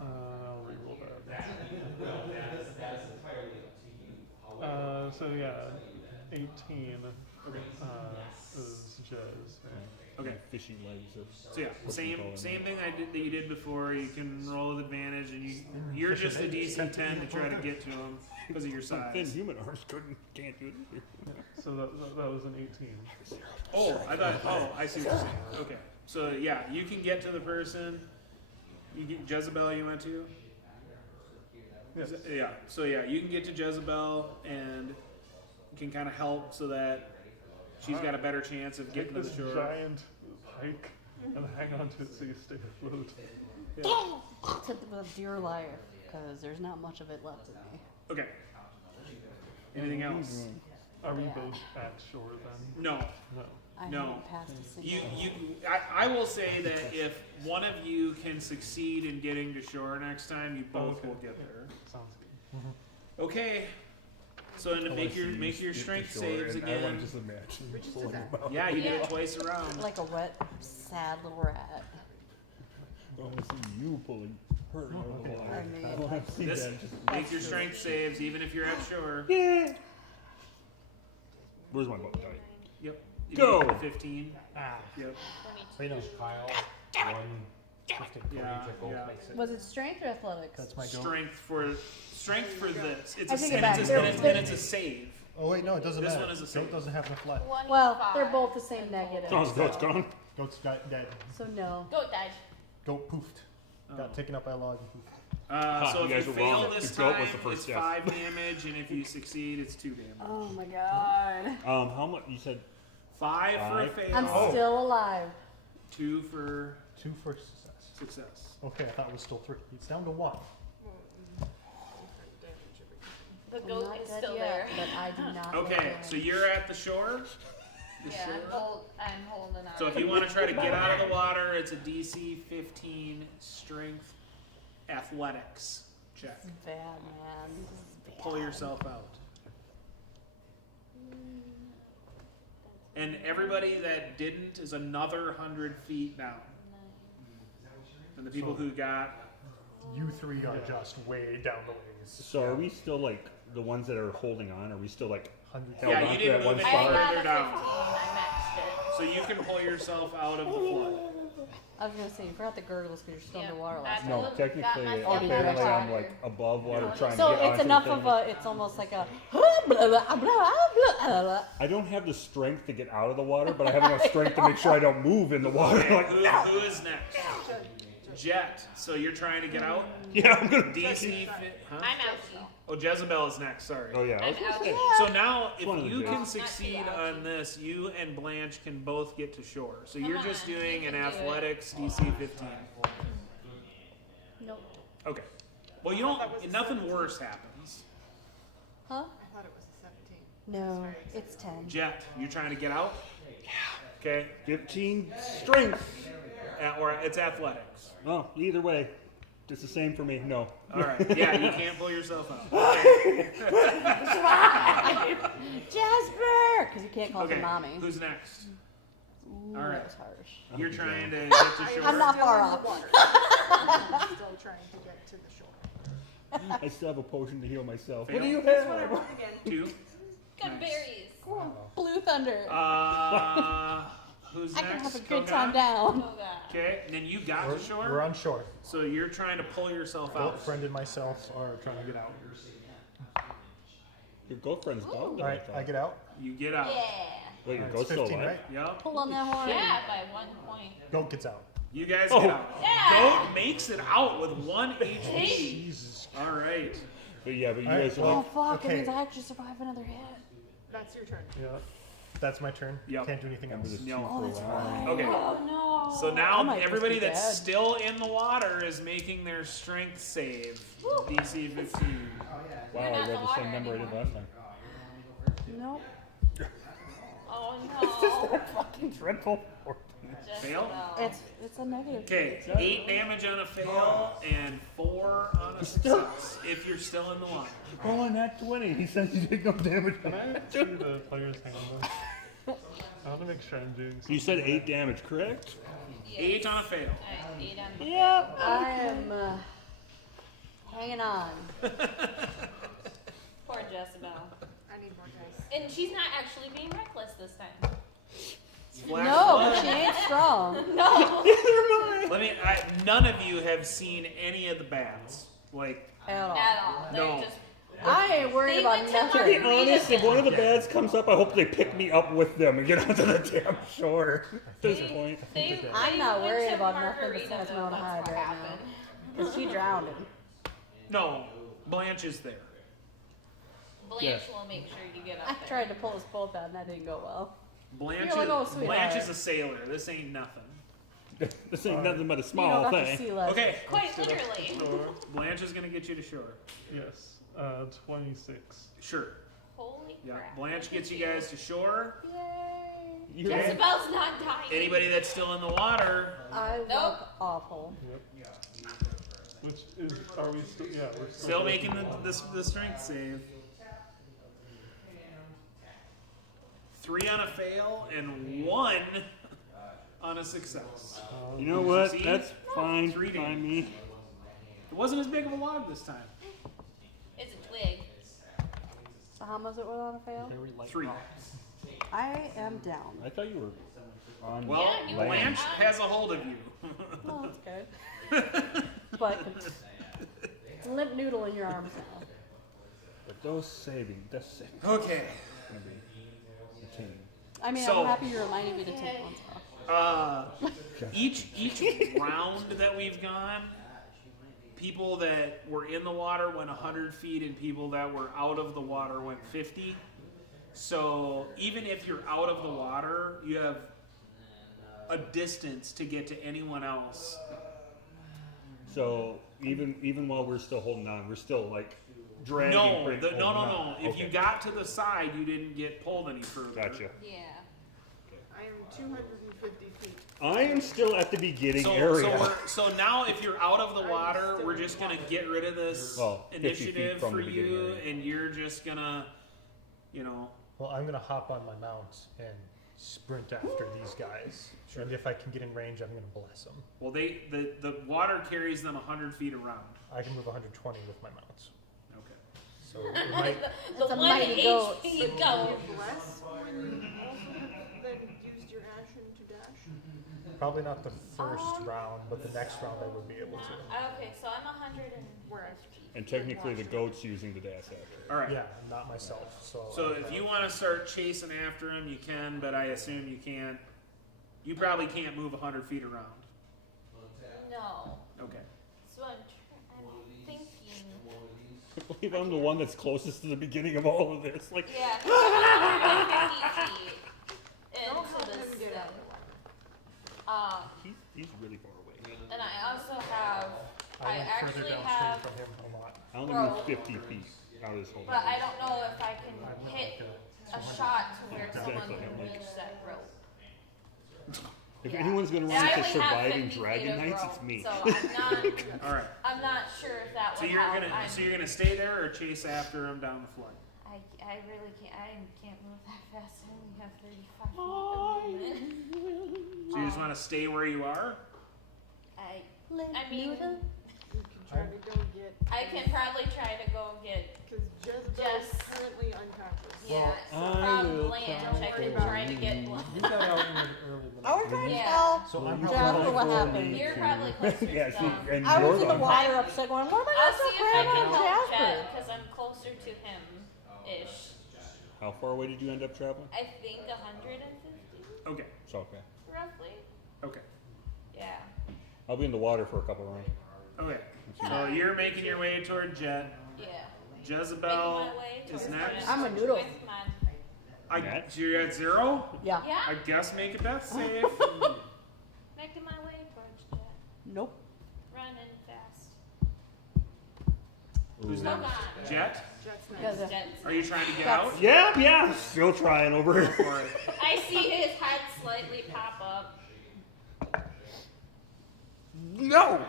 I'll reroll that. So yeah, 18 is Jez. Okay. Fishy legs. So yeah, same thing I did that you did before. You can roll with advantage, and you're just a DC 10 to try to get to him because of your Thin size. human arms can't do it either. So that was an 18. Oh, I thought. Oh, I see what you're saying. Okay, so yeah, you can get to the person. You get Jezebel. You went to. Yes. Yeah. So yeah, you can get to Jezebel and can kind of help so that she's got a better chance of Take getting to this the shore. giant pike and hang on to it so you stay afloat. To the dear liar, because there's not much of it left in me. Okay. Anything else? Are we both at shore then? No. No. I No. haven't passed a single. I will say that if one of you can succeed in getting to shore next time, you both Okay. will get there. Sounds good. Okay. So and to make your strength saves I again. want to just imagine We just pulling did that. them out. Yeah, you did Yeah. it twice around. Like a wet, sad little rat. I want to see you pulling her out of the water. I mean, I want to see This that. Just, make your strength saves even if you're at shore. where's my book? Die. Yep. You Go. made it 15. Ah, Yep. wait, no. Kyle, 15. Yeah. Yeah. was it strength or athletics? That's my go. Strength for this. It's I a take it and back. it's They're- and it's a save. Oh wait, no, it doesn't This matter. one is a Goat save. doesn't have enough left. 25. Well, they're both the same negative. Oh, his goat's gone. Goat's got dead. So no. Goat died. Goat poofed. Oh. Got taken up by a log and poofed. So you guys if you were fail wrong. this The goat time, was the first it's death. 5 damage, and if you succeed, it's 2 damage. Oh my god. How much? You said 5 for a Five. fail. I'm still alive. 2 for 2 for success. success. Okay, I thought it was still 3. It's down to 1. Well, different damage every The I'm goat not is dead still yet, there. but I do not. Okay, so you're at the shore. The Yeah, shore. I'm holding on. So if you want to try to get out of the water, it's a DC 15 strength athletics check. This is bad, man. This is bad. Pull yourself out. And everybody that didn't is another 100 feet down. And the people who got, You 3 are just way down the ways. So are we still like the ones that are holding on? Are we still like 100 held yeah, on you to didn't that one move I any spot? got a further 15. down. I maxed it. So you can pull yourself out of the flood. I was gonna say, you forgot the gurgles because you're still Yeah. underwater last I No, Got technically, myself out of the apparently I'm water. like above water trying So to get it's onto enough the of thing. a, it's almost like a, blah, blah, blah, blah, blah. I don't have the strength to get out of the water, but I have enough strength to make sure I don't move in the water. Okay, Like, who is next? Jet. So you're trying to get out? yeah, I'm gonna. DC, huh? I'm out. Oh, Jezebel is next, sorry. Oh yeah, I was I'm gonna out. say. So now, if one of the you J's. can Not too succeed ouchy. on this, you and Blanche can both get to shore. So Come you're just on, doing you an can do it. athletics DC 15. Nope. Okay. Well, you don't. Nothing worse happens. Huh? I thought it was a 17. No, it's 10. Jet, you trying to get out? Yeah. Okay. 15 strength. Or it's athletics. Oh, either way, it's the same for me. No. All right. Yeah, you can't pull yourself out. Jasper! Because you can't call Okay. him mommy. Who's next? Ooh, all right. that was harsh. You're trying to get to shore. I'm not Still far in the off. water. I'm still trying to get to the shore. I still have a potion to heal myself. Fail. What do you That's what I have? rolled again. 2. Good Nice. berries. Blue Thunder. Who's I next? can have a good Kogan? time down. Oh god. Okay, and then you got We're, to shore. we're on shore. So you're trying to pull yourself out. Friend and myself are trying to get out. Your girlfriend's gone. All right, I get out. You get out. Yeah. Wait, your It's ghost's still 15, alive? right? Yep. Pull on that horn. Yeah, by 1 point. Goat gets out. You guys Oh. get out. Yeah. Goat makes it out with 1 HP. Jesus. All right. But yeah, but you All right, guys are Oh like, fuck, it Okay. means I actually survive another hit. That's your turn. Yeah. That's my turn. Yep. Can't do anything remember else. this No. two Oh, for a that's while. right. Okay. Oh no. So I now might just everybody be that's dead. still in the water is making their strength save. DC 15. Wow, You're I not read in the the same water number I did anymore. last time. Nope. Oh no. Fucking dreadful. Fail? It's a negative. Okay, 8 damage on a fail and 4 on a success if you're still in the water. Oh, not 20. He says you take no damage. Can I see the player's handbook? I want to make sure I'm doing something. You said 8 damage, correct? 8 on a fail. Alright, 8 on the Yep, I am hanging on. Poor Jezebel. I need more dice. And she's not actually being reckless this time. Flash No, flood. but she ain't strong. No. Let me. None of you have seen any of the bats. Like, At all. At all. They're No. just I ain't worried They about went to To be nothing. Margarita. honest, if one of the bads comes up, I hope they pick me up with them and get onto the damn shore. At this point. they, I'm they not went worried to about nothing Margarita, besides though, my own that's hide what right now. happened. Because she drowned him. no, Blanche is there. Blanche Yes. will make sure you get up I there. tried to pull us both out and that didn't go well. Blanche, You're like, oh, is, sweetheart. Blanche is a sailor. This ain't nothing. This ain't nothing but a You small don't have to thing. see less. Okay, Quite literally. Sure. Blanche is gonna get you to shore. Yes. 26. Sure. Holy Yeah. crap. Blanche gets you guys to shore. Yay. You're Okay. Jezebel's not dying. Anybody that's still in the water, I Nope. look awful. Which is, are we still, yeah, we're still making the strength save. 3 on a fail and 1 on a success. You know what? Succeed? That's fine. 3 Fine damage. me. It wasn't as big of a log this time. It's a twig. So how much it was on a fail? 3. I am down. I thought you were on Well, Yeah, you were Blanche on. has a hold of you. Oh, that's good. But it's a limp noodle in your arms now. But those saving, that's saving. Okay. Gonna be entertaining. I mean, So- I'm happy you reminded me to take ones off. Each round that we've gone, people that were in the water went 100 feet, and people that were out of the water went 50. So even if you're out of the water, you have a distance to get to anyone else. So even while we're still holding on, we're still like dragging. No, holding no. on. If Okay. you got to the side, you didn't get pulled any further. Gotcha. Yeah. I am 250 feet. I am still at the beginning So, area. so now if you're out of the water, we're just gonna get rid of this Well, 50 feet initiative from for the beginning you, area. and you're just gonna, you know, Well, I'm gonna hop on my mount and sprint after these guys. And if I can get in range, I'm gonna bless them. well, the water carries them 100 feet around. I can move 120 with my mount. Okay. So it might, The a one mighty goat. HP goat. Bless when you also have then used your action to dash. probably not the first round, but the next round I would be able to. Okay, so I'm 150. And technically, the goat's using the dash after. All right. Yeah, not myself. So. So if you want to start chasing after him, you can, but I assume you can't. You probably can't move 100 feet around. No. Okay. So I'm thinking. I believe I'm the one that's closest to the beginning of all of this. Like, Yeah, 'cause I'm 150 feet Don't into help this him get out of thing. the water. he's really far away. And I also have. I went further actually downstream have, from him a lot. I only Bro. moved 50 feet out of this whole but thing. I don't know if I can I'm not hit gonna- a shot to where someone Exactly, can I'm like- reach that rope. If Yeah. anyone's going to And run I into only have surviving 50 Dragon feet of Knights, rope, it's me. So All right. I'm not sure if that So would you're help. gonna so you're gonna stay there or chase after him down the flood. I really can't. I can't move that fast. I only have 35 feet of movement. So you just want to stay where you are. I mean, You can try to go get. I can probably try to go get. Because Jezebel Just- is currently unconscious. Yeah, I will from Blanche. I can try to get Blanche. You got out in early in the I was trying to Yeah. tell So I'm Jasper probably what going happened. You're probably closer Yeah, to see, them. and I you're was in the the water upset going, what am I I'll going to see do? if I can Grab help Jasper? Chad because I'm closer to him, ish. How far away did you end up traveling? I think 150, Okay. It's okay. roughly. Okay. Yeah. I'll be in the water for a couple rounds. Okay. So you're making your way toward Jet. Yeah. Jezebel Making my way is towards next. it I'm a noodle. with my- Next. So you're at 0. Yeah. Yeah. I guess make a death save. Making my way towards Jet. Nope. Running fast. Who's Hold next? on. Jet. Jet's next. Because, Jet's Are you trying to get That's- out? Yeah, still trying over here. Go for it. I see his head slightly pop up. No!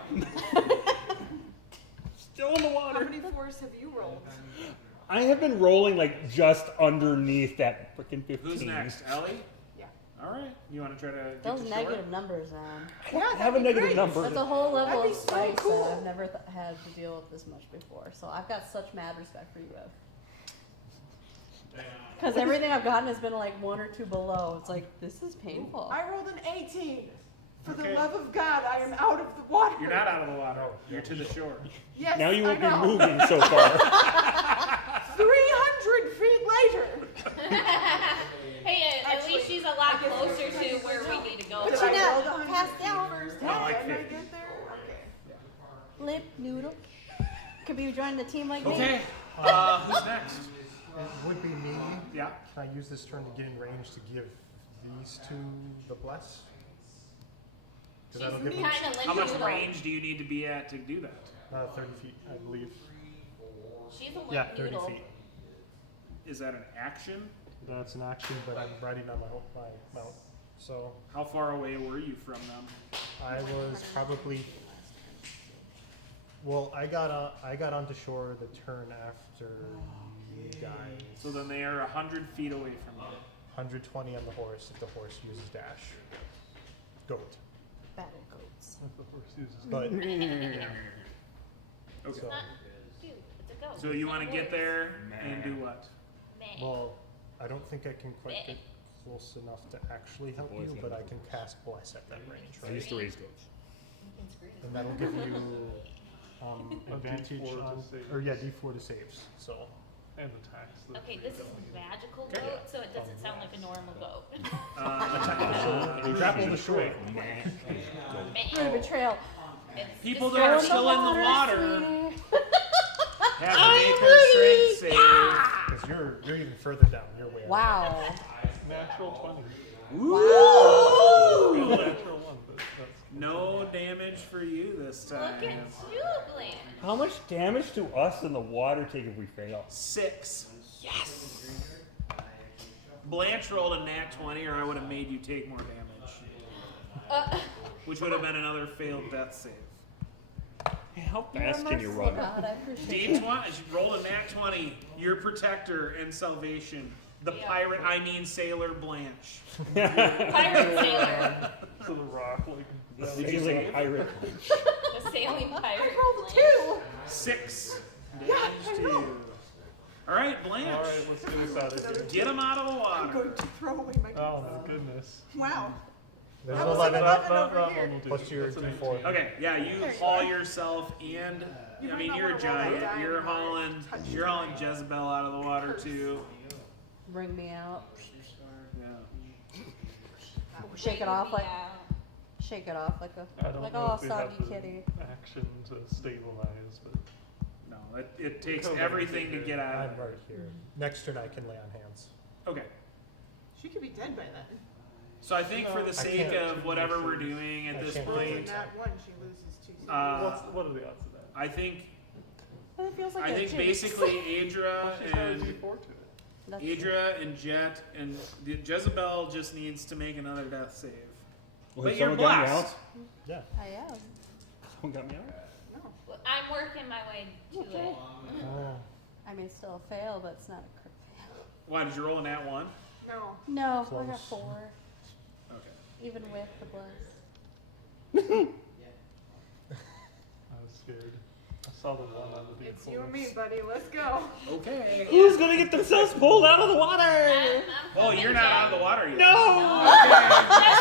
Still in the How water. many fours have you rolled? I have been rolling like just underneath that freaking 15. Who's next? Ellie? Yeah. All right. You want to try to get those to shore? negative numbers, man. I don't have a negative great. number. That's a whole level That'd of be so spice cool. that I've never had to deal with this much before. So I've got such mad respect for you, Ev. Because everything I've gotten has been like 1 or 2 below. It's like, this is painful. I rolled an 18. For Okay. the love of God, I am out of the water. You're not out of the water. You're to the shore. Yes, Now you I won't be know. moving so far. 300 feet later. Hey, at Actually, least she's a lot I guess closer you're to where we need to go. Did But you I know, roll the 100 pass feet down. first? I like Did I 50. get there? Okay. Lip noodle. Could be joining the team like me. Okay. Who's next? It would be me. Yeah. Can I use this turn to get in range to give these two the bless? She's Because that'll give me kind of How much noodle. range do you need to be at to do that? 30 feet, I believe. She's a Yeah, limp 30 noodle. feet. Is that an action? That's an action, but I'm riding on my mount. So How far away were you from them? I was probably. Well, I got onto shore the turn after you guys. So then they are 100 feet away from you. 120 on the horse if the horse uses dash. Goat. Battle goats. If the horse uses But Okay. so, Not dude, it's a goat. So you It's want to not get horse. there and do what? Meh. well, I don't think I can quite get close enough to actually help boys you, that but I know. can cast bless at that range, I right? used to raise goats. You can scream. And that'll give you A advantage D4 to on, save. or yeah, D4 to saves. So and attacks. Okay, this is magical Okay. goat, so it doesn't sound like a normal goat. grapple the shore. Meh. Really betrayal. It's People that are disgusting. still in the water sweetie. have to make their strength save. Because You're even further down. You're way out. Wow. Natural 20. Wow. Natural 1, but that's No damage for you this Look time. at you, Blanche. How much damage to us in the water take if we fail? 6. Yes. Blanche rolled a nat 20, or I would have made you take more damage, which would have been another failed death save. Hey, how fast can you run? God, I appreciate it. D20, she rolled a nat 20. Your protector and salvation. The Yeah. pirate, I mean Sailor Blanche. Pirate sailor. so the rock, like, Sailing pirate. The sailing pirate. rolled Blanche. 2. 6 Yeah, damage I to know. you. All right, Blanche. all right, let's get us out of here. Get him out of the I'm water. going to throw away my Oh my goodness. Wow. There's That an was 11. an 11 over that here. one will do. Plus your That's an D4. 18. Okay, yeah, you Okay. haul yourself and You I might mean not you're a wanna roll that giant. die You're and not hauling touch you're the hauling Jezebel out of the water curse. too. Bring me out. Yeah. Shake it off like Yeah. shake it off like I don't like know oh if we have soggy the kitty. action to stabilize, but No, it takes Cool. everything to get out I'm of there. right here. Next turn I can lay on hands. Okay. She could be dead by then. So I think for the I sake can't. of whatever we're doing at I this can't. Well, in point, that one, she loses 2 seconds. what what are the odds of that? I think It feels like I a think jinx. basically Adra She's got a and D4 to it. That's true. Adra and Jet and Jezebel just needs to make another death save. Well, But has you're someone got me blessed. out? Yeah. I am. Someone got me out? No. Well, I'm working my way to Okay. it. Oh. I mean, still a fail, but it's not a crit fail. Why did you roll a nat 1? No. No, I got Close. 4, Okay. even with the bless. I was scared. I saw the 1 on the D4. It's you and me, buddy. Let's go. Okay. Who's gonna get themselves pulled out of the water? I'm Oh, you're not out of the water yet. No!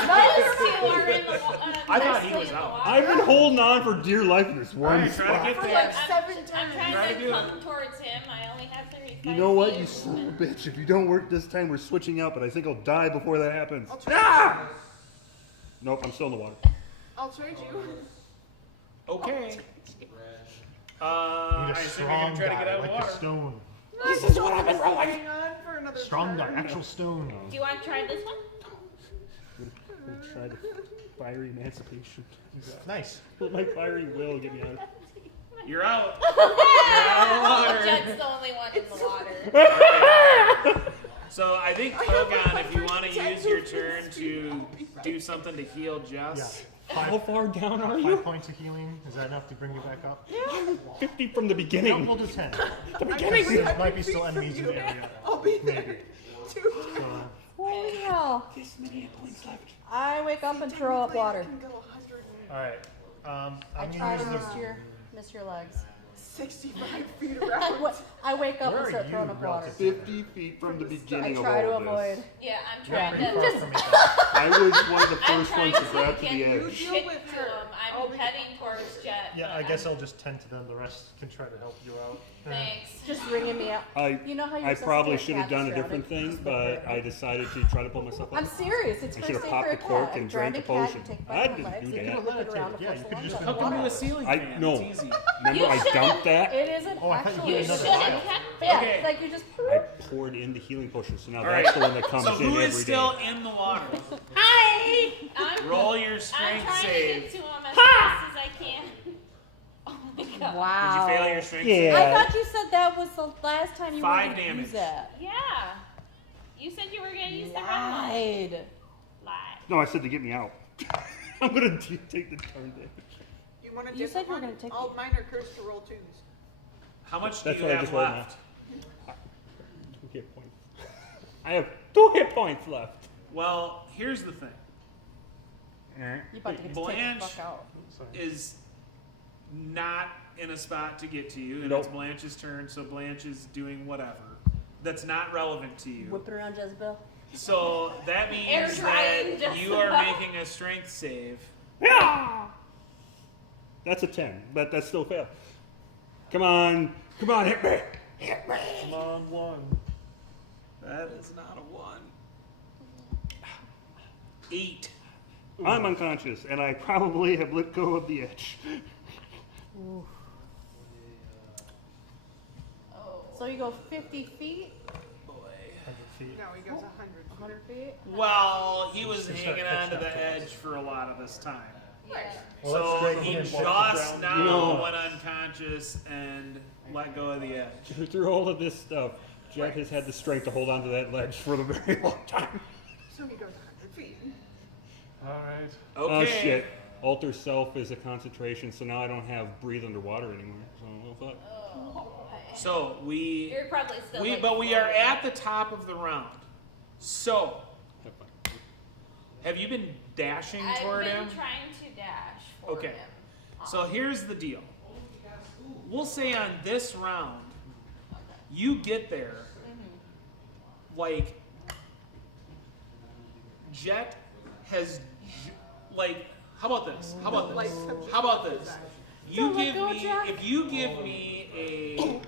Those two are in the water. I thought he was out. I've been holding on for dear life in this one Alright, try to spot. get For there. like 7 I'm turns. Try trying to to do it. come towards him. I only have 35 You know what, feet. you son of a bitch. If you don't work this time, we're switching out, but I think I'll die before that happens. I'll trade Ah! Nope, I'm still in the water. I'll trade you. Okay. Need I a assume you're strong gonna try to guy, get out of like the a water. stone. This is what I've been rolling. Hang on for another Strong guy, turn. actual stone. Do you want to try this one? I'm gonna try the fiery emancipation. Nice. My fiery will get me out. You're out. You're out of the water. Jet's the only one in the water. So I think Kogan, if you want to use your turn to do something to heal Yeah. Jess. How far down are 5 you? points of healing. Is that enough to bring you back up? 50 from the No, beginning. we'll do 10. The beginning. There might be still enemies in the area. I'll be there. Maybe. 2 So, Holy hell. This many hit points left. I wake up and throw up water. Can go 165 alright. I I'm try gonna to use the. miss your legs. feet I, around. I wake up Where and are start you throwing up water. relative? 50 feet from the I beginning of try to all of avoid. this. Yeah, I'm You're trying pretty to. far from me though. I was one of the I'm first trying ones to to grab to get the you edge. deal Get with to her. him. I'll I'm be- heading towards Jet. Yeah, but I guess I'll just tend to them. The rest can try to help you out. Thanks. Just ringing me out. You know how you're I supposed probably to should get have done a cat different surrounded? thing, but I decided to try to pull myself I'm up. serious. It's I first should have aid popped for a the cork cat. and Drown drank a the cat, potion. you take I by the didn't legs, do and that. you You could whip it have around meditated. Yeah, across you the could lungs just like Hook him to water. a ceiling I- fan. no. It's easy. Remember, I dumped that. It isn't Oh, I thought you actually. did You another should vial. have kept Yeah, Okay. it's like you just. I poured in the healing potion, so now All that's right. the one that comes So in who every is day. still in the water? Hi! I'm, Roll your I'm strength trying to save. get to him as fast as I can. Oh my god. Wow. Did you fail your strength Yeah. save? I thought you said that was the last time you 5 were going to use damage. that. Yeah. You said you were going to use the red one. Lied. Lie. No, I said to get me out. I'm gonna take the turn damage. You want to You said you were gonna take All it. mine are cursed to roll 2s. How much That's do you what I have just rolled now. left? 2 hit points. I have 2 hit points left. Well, here's the thing. You about to get to take the Blanche fuck out. Sorry. Is not in a spot to get to you, and it's Nope. Blanche's turn, so Blanche is doing whatever. That's not relevant to you. Whip it around Jezebel. So that Air means drying that you are Jezebel. making a strength save. Yeah! That's a 10, but that's still fail. Come on, hit me. Hit me. Come on, 1. That is not a 1. 8. I'm unconscious, and I probably have let go of the edge. So so you go 50 feet, 100 feet. No, he goes 100 feet. 100 feet. Well, he was Just hanging start on to catching up the to us. edge for a lot of this time. Right. Well, let's So straighten he him. just now No. went unconscious and let go of the edge. Through all of this stuff, Jet has had the strength to hold onto that ledge for a very long time. So he goes 100 feet. Alright. Okay. Oh shit. Alter self is a concentration, so now I don't have breathe underwater anymore. So well, fuck. Oh, boy. So we You're probably still. like, but we are floating. at the top of the round. So Have fun. have you been dashing I've toward been him? trying to dash for Okay. him. So here's the deal. We'll say on this round, you get there, like, Jet has, like, how about this? How about Like, this? How about this? You Oh my give God, me, Jack. if you give me a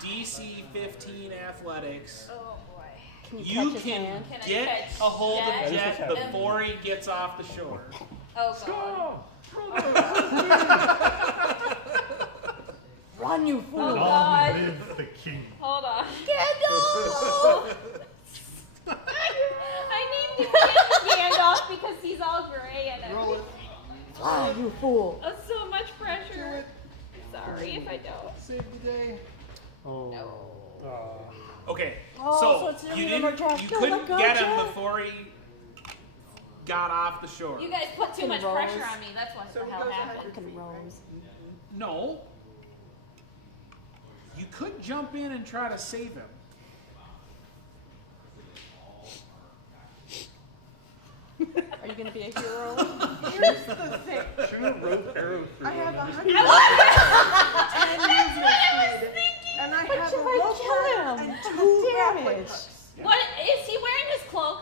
DC 15 athletics, Oh boy. Can you, you catch his can hand? Can I get catch a hold Jet? of This is Jet happening. before he gets off the shore. Oh god. Run, you fool! Oh, Long God. live the king. Hold on. Gandalf! I named him Gandalf because he's all gray and everything. Fly, you fool! Oh, so much pressure. Sorry if I don't. Save the day. Oh. No. Okay, Oh, so so it's your you number, didn't, Jack. you Go, couldn't go, get him Jack. before he got off the shore. You guys put too much Rose. pressure on me. That's what So the he hell goes happened. 100 Fucking feet, right? Rose. No. You could jump in and try to save him. Are you gonna be a hero? Here's the thing. Shoot rope arrow through I have him. 110 movement speed, and I have a you might rope kill ladder him. and How 2 grappling damage. hooks. What is he wearing his cloak?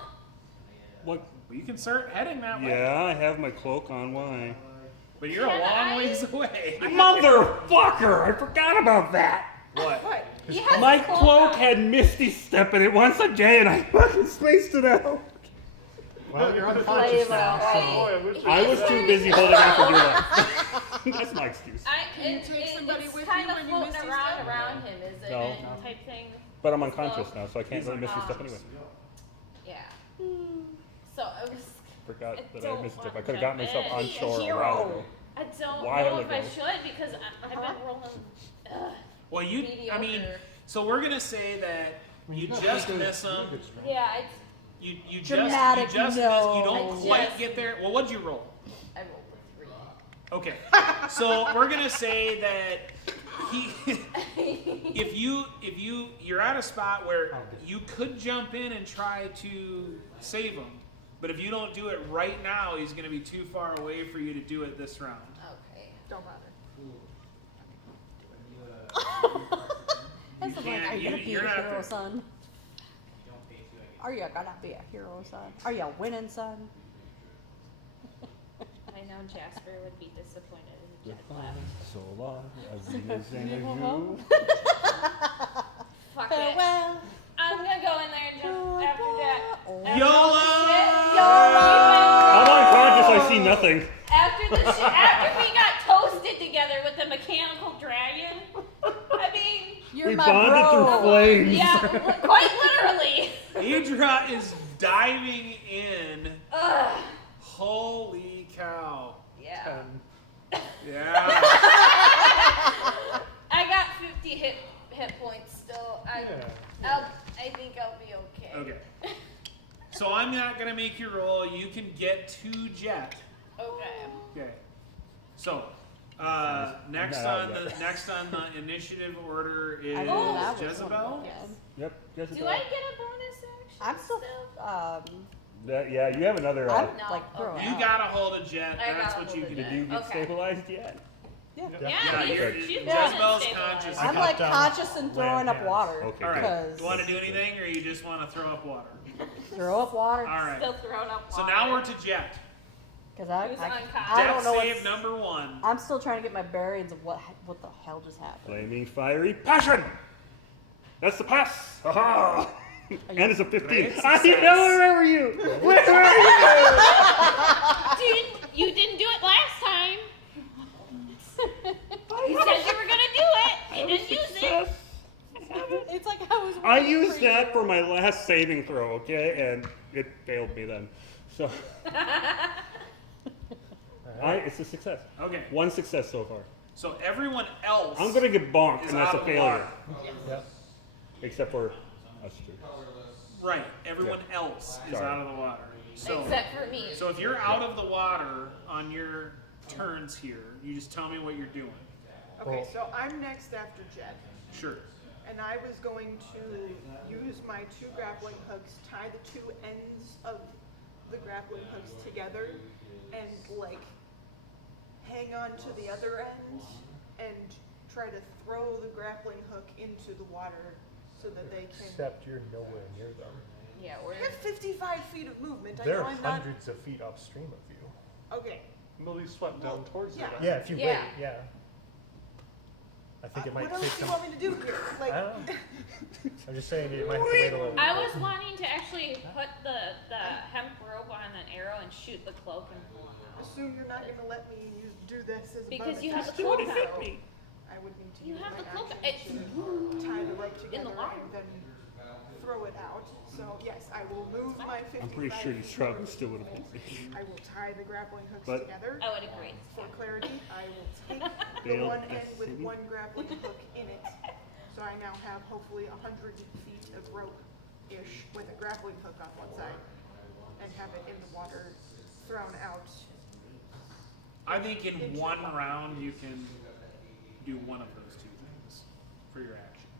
What? Well, you can start heading that way. Yeah, I have my cloak on. Why? But you're a Can long I- ways away. Motherfucker! I forgot about that. What? What? He has My his cloak on. had Misty Step in it once a day, and I fucking spaced it out. Well, you're unconscious now, so. Boy, I wish I was too busy holding on for dear life. That's my excuse. Can you take somebody It's with kind you of when you floating miss these around stuff? around him, is it? No. And type thing. But I'm unconscious now, so I can't really miss your stuff anyway. Yeah. So it was. Forgot I that I don't missed it. I wanna could have got jump myself in. on Be a shore a hero. while ago. I don't While know if I ago. should because I've been rolling. Well, I mean, Mediocre. so we're gonna say that you just miss him. Yeah, it's. You Dramatic just miss. You no. don't I quite just- get there. Well, what'd you roll? I rolled a 3. Okay, so we're gonna say that you're at a spot where you could jump in and try to save him, but if you don't do it right now, he's gonna be too far away for you to do it this round. Okay. Don't bother. That's like, can't- are you gonna be you're a not hero, the- son? Are you gonna be a hero, son? Are you winning, son? I know Jasper would be disappointed if Jet left. So long, as you. Fuck it. Farewell. I'm gonna go in there and jump after Jet. After YOLO! I'm unconscious, I see nothing. After we got toasted together with the mechanical dragon, I mean, You're We my bonded bro. through flames. yeah, quite literally. Idra is diving in. Ugh. Holy cow! Yeah. Yeah. I got 50 hit points still. I think I'll be okay. Okay. So I'm not gonna make you roll. You can get to Jet. Okay. Okay. So next not on out the yet. next on the initiative order is I know that was Jezebel. one. Yes. Yep, Jessica. Do I get a bonus action? I'm still, Yeah, you have another. I'm No, like throwing You out. got a hold of Jet. I That's got a what hold you of can Did Jet. you get Okay. stabilized yet? Yeah. Yeah, Yeah, you're- she's Jezebel's stabilized. conscious. I'm got like down conscious and throwing up land water. Okay. All right. Because You want to do anything, or you just want to throw up water? throw up water. All right. Still throwing up So water. now we're to Jet. Because I Who's unconscious? don't Death know save what's, number 1. I'm still trying to get my bearings of what the hell just happened. Flaming fiery passion. That's the pass. Aha! And it's a 15. Great I success. don't remember you. Where are you? You didn't do it last time. You said you were gonna do it. You didn't use it. Success. I used that for my last saving throw, okay, and it failed me then. So it's a success. Okay. One success so far. So everyone else I'm gonna get bonked, is and that's out a of the failure. water. Yep. Except for us two. Right. Everyone else is Sorry. out of the water. So, Except for me. so if you're out of the water on your turns here, you just tell me what you're doing. Okay, Well- so I'm next after Jet. Sure. And I was going to use my 2 grappling hooks, tie the 2 ends of the grappling hooks together, and like hang on to the other end and try to throw the grappling hook into the water so that they can. Except you're nowhere near them. Yeah, I have 55 feet of movement. I They're know I'm not. hundreds of feet upstream of you. Okay. They'll be swept down towards yeah. you. Yeah, if you Yeah. wait, yeah. I think it might What else take do you some. want me to do here? Like, I don't know. I'm just saying you might have to wait a little bit. I was wanting to actually put the hemp rope on an arrow and shoot the cloak and pull him out. assume you're not going to let me do this as a Because bonus you have the action, cloak so out. I would need to You use have my the cloak. action It's to tie the rope together in the water. and then throw it out. So yes, I will move my 55 I'm pretty sure these feet struggles forward. still would have hit me. I will tie the grappling hooks But- together. I would agree. For clarity, I will take the Failed one the end with city. one grappling hook in it. So I now have hopefully 100 feet of rope-ish with a grappling hook on one side and have it in the water thrown out. I think in one round you can do one of those 2 things for your action.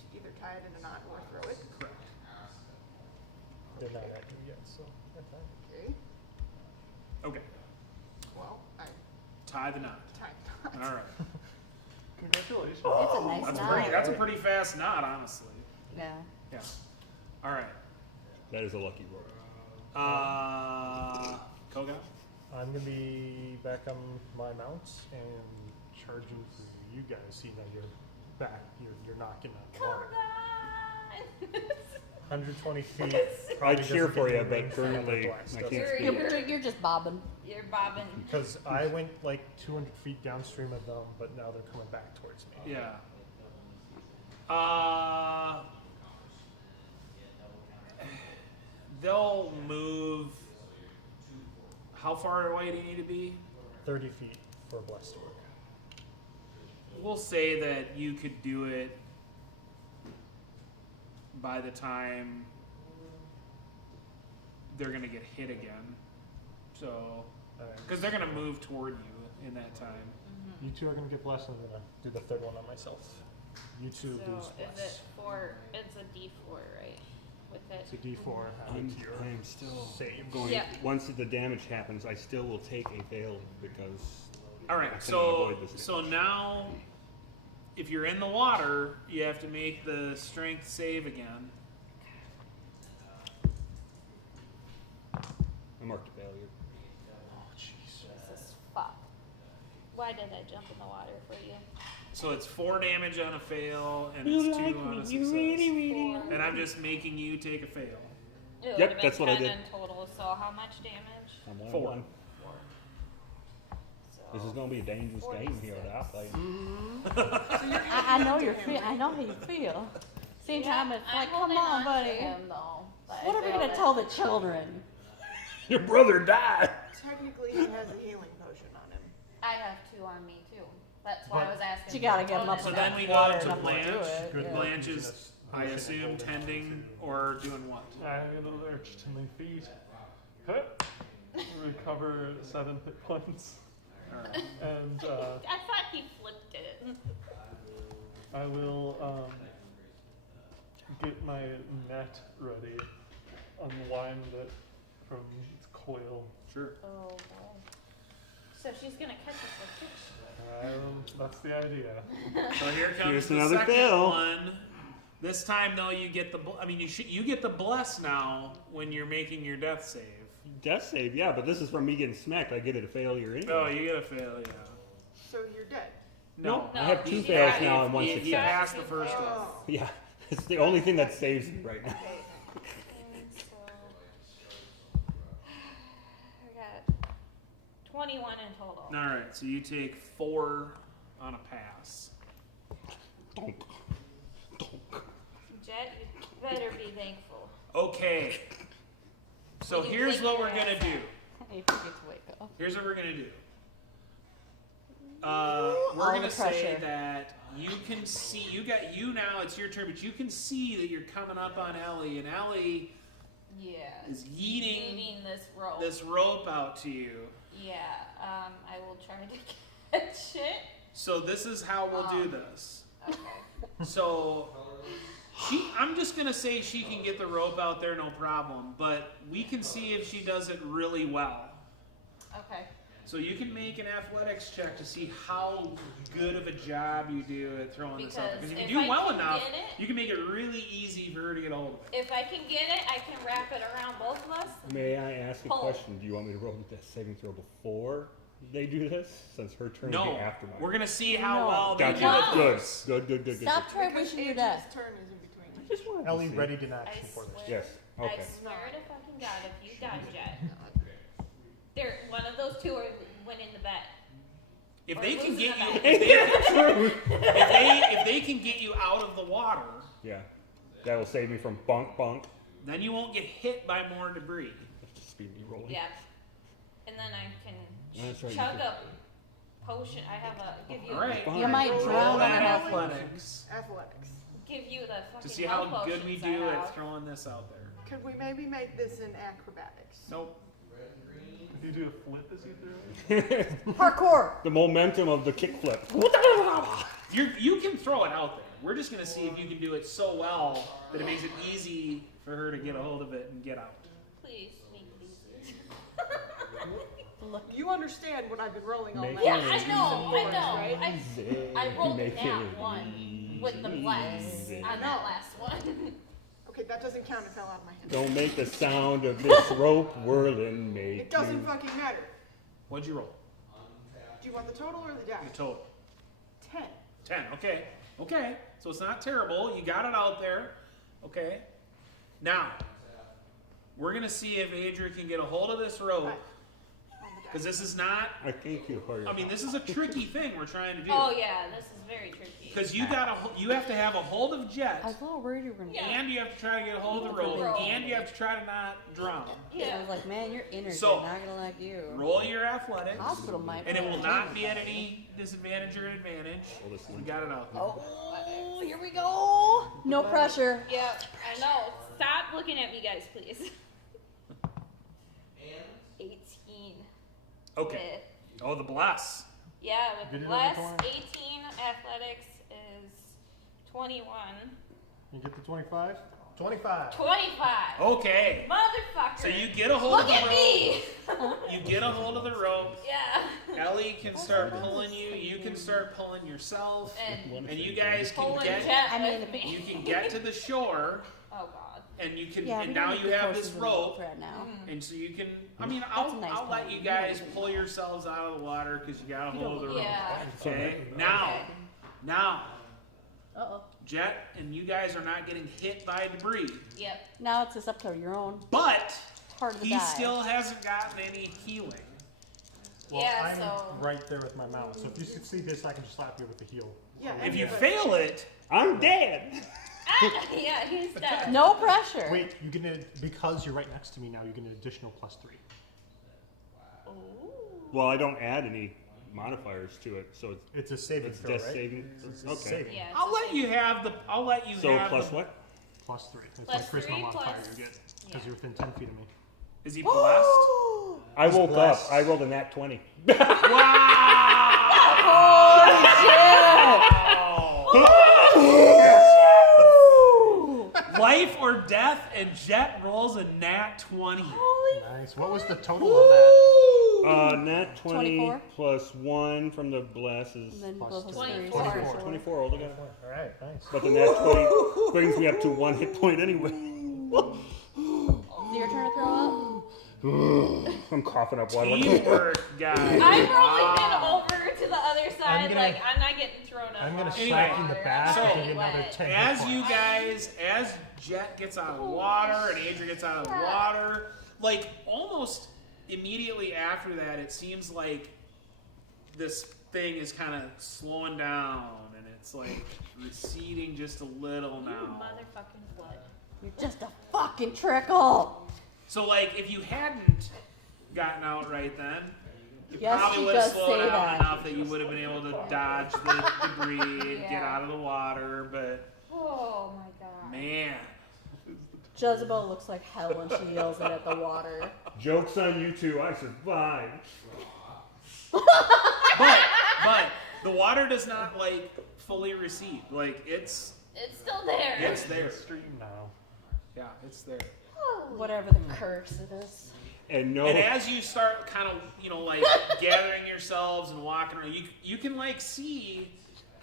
To either tie it in a knot or throw it. Correct. They're not at you yet, so that's fine. Okay. Okay. Well, I Tie the knot. tied the knot. All right. Congratulations. It's a nice That's knot. that's a pretty fast knot, honestly. Yeah. Yeah. All right. That is a lucky roll. Koga? I'm gonna be back on my mount and charging for you guys. See that you're back. You're knocking on the water. 120 feet. probably I'd cheer doesn't for get you, in but range for currently hammer blast, I does can't it? speak. You're just bobbing. You're bobbing. Because I went like 200 feet downstream of them, but now they're coming back towards me. Yeah. They'll move. How far away do you need to be? 30 feet for a blast to work. We'll say that you could do it by the time they're gonna get hit again. So, Alright. because they're gonna move toward you in that time. You two are gonna get blessed, and I'm gonna do the third one on myself. You two So lose is bless. it 4? It's a D4, right? With it. It's a D4. add it to your I'm still save. going. Yeah. Once the damage happens, I still will take a fail because. All I right. cannot So, avoid this so damage. now, if you're in the water, you have to make the strength save again. I marked a failure. Oh, jeez. This is fuck. Why did I jump in the water for you? So it's 4 damage on a fail and it's 2 on a success. 4. And I'm just making you take a fail. It would've Yep, been that's what I 10 did. in total. So how much damage? I'm 1 4. 1. So This is gonna be a dangerous game here without playing. I know you feel. I know how you feel. Same time, it's I'm like, come holding on, to buddy. him, though, but What I are we failed gonna it. tell the children? Your brother died. Technically, he has a healing potion on him. I have 2 on me too. That's why I was asking. You gotta for get 'em up bonus. So in then that we go water up to enough to Blanche. do it. Good Yeah. luck Blanche using is, this I motion assume, holding tending on. or doing what? I'm gonna lurch to my feet. Hup. Recover 7 hit points. Alright. And I thought he flipped it. I will get my net ready. Unwind it from its coil. Sure. Oh boy. So she's gonna catch us with fish. That's the idea. So here comes Here's the another second fail. one. This time though, you get the. I mean, you get the bless now when you're making your death save. Death save, yeah, but this is from me getting smacked. I get it a failure anyway. Oh, you get a fail, yeah. So you're dead. No, I have 2 you- fails you- now and 1 you success. passed the first one. Oh. Yeah, it's the only thing that saves me right now. And so I got 21 in total. All right, so you take 4 on a pass. Donk. Donk. Jet, you better be thankful. Okay. So When you here's wake what your we're gonna ass do. I forget to wake up. Here's what we're gonna do. We're All gonna the say pressure. that you can see. You now. It's your turn, but you can see that you're coming up on Ellie, and Ellie Yeah. is yeeting Eating this rope. this rope out to you. Yeah. I will try to catch it. So this is how we'll do this. Okay. So I'm just gonna say she can get the rope out there, no problem. But we can see if she does it really well. Okay. So you can make an athletics check to see how good of a job you do at throwing this out there. Because if Because you if do I well can enough, get it- you can make it really easy for her to get a hold of it. If I can get it, I can wrap it around both of us. May I ask a Pull. question? Do you want me to roll that saving throw before they do this? Since her turn will No, be after mine. we're gonna see how No. well they Gotcha. do No. Good. this. Good. Stop trying Because wishing your Adrian's death. turn is in between. Just wanted to Ellie see. readied in I action for this. swear. Yes. I Okay. swear to fucking God, if you die, Jet, one of those two are winning the bet. If Or they can losing get the you, bet. if they can get you out of the water, Yeah. That'll save me from bonk. then you won't get hit by more debris. That's just speed me rolling. Yeah. And then I can That's right, you chug can- a potion. I have give you All right, Fine. You might roll drown on that the athletics Athletics. give you the fucking to see how health good we potions do I at have. throwing this out there. Could we maybe make this in acrobatics? Nope. Did you do a flip as you threw it? Parkour! The momentum of the kickflip. You can throw it out there. We're just gonna see if you can do it so well that it makes it easy for her to get a hold of it and get out. Please make it easy. You understand what I've been rolling all Make night. Yeah, it I know. Right? I rolled Make that it one with the bless easy. on that last one. Okay, that doesn't count. It fell out of my hand. Don't make the sound of this rope whirling. Make It doesn't you- fucking matter. What'd you roll? Do you want the total or the The dash? total. 10. 10. Okay. Okay. So it's not terrible. You got it out there. Okay. Now, we're gonna see if Adria can get a hold of this rope, Right. because this is not. I think you hurry. I mean, this is a tricky thing we're trying to do. Oh yeah, this is very tricky. Because you have to have a hold of Jet, I was a little worried you were gonna Yeah. and you have to try to get a hold of the Hold the rope, rope. and you have to try to not drown. I Yeah. was like, man, you're energy. So, not gonna like you. Roll your athletics, Hospital might. and it will not be at any disadvantage or advantage. Well, this is- We got it out there. Oh, here we go. No pressure. Yeah, I know. Stop looking at me, guys, please. 18. Okay. Oh, the bless. Yeah, with Get it less over the 18, athletics is 21. You get the 25? 25. 25. Okay. Motherfucker. So you get a hold Look of the at rope. me. You get a hold of the rope. Yeah. Ellie can start pulling you. You can start pulling yourself, And and you guys can pulling get. Jet I mean, with if me. You can get to the shore, Oh God. and you can. Yeah, and we now don't need you the have this portions of the rope, right now. and so you can. I mean, That's I'll a nice let plan. you You guys don't pull need that. yourselves out of the water because you got a hold of the rope. Yeah. Okay. Sorry. Now, Uh-oh. Jet and you guys are not getting hit by debris, Yep. Now it's just up to your own but part of the he die. still hasn't gotten any healing. Well, Yeah, I'm so- right there with my mount. So if you succeed this, I can just slap you with the heel. Yeah. If you but- fail it, I'm dead. Ah, yeah, he's dead. No pressure. Wait, you get an, because you're right next to me now, you get an additional +3. Ooh. Well, I don't add any modifiers to it, so It's a saving it's throw, death right? saving. It's Okay. saving. Yeah. I'll let you have the. I'll let you So have. plus the, what? +3. It's Plus my charisma 3 modifier plus- you get because yeah. you're within 10 feet of me. Is he blessed? I He's woke blessed. up. I rolled a nat 20. Life or death, and Jet rolls a nat 20. Nice. What was the total of that? Nat 20 24? plus 1 from the bless is And then Plus both of us 24. are 24. 24 altogether. All right, nice. But the nat 20 brings me up to 1 hit point anyway. Is it your turn to throw up? I'm coughing up water. Teamwork, guys. I'm rolling Wow. it over to the other side. gonna- Like I'm not getting thrown up. I'm gonna on slap you in the water. back So- and give you another Wet. 10 hit As you points. guys, as Jet gets out of the water and Adria gets out of the water, like almost immediately after that, it seems like this thing is kind of slowing down, and it's like receding just a little now. Motherfucking flood. You're just a fucking trickle. So, like, if you hadn't gotten out right then, you Yes, probably she would have does slowed say down that. enough that you would have been able to dodge the debris and get Yeah. out of the water. But Oh my god. man, Jezebel looks like hell when she yells it at the water. Joke's on you two, I survived. but the water does not like fully recede. Like it's Still there. it's there. Stream now. Yeah, it's there. Whatever the curse it is. And no, And as you start kind of, like gathering yourselves and walking around, you can like see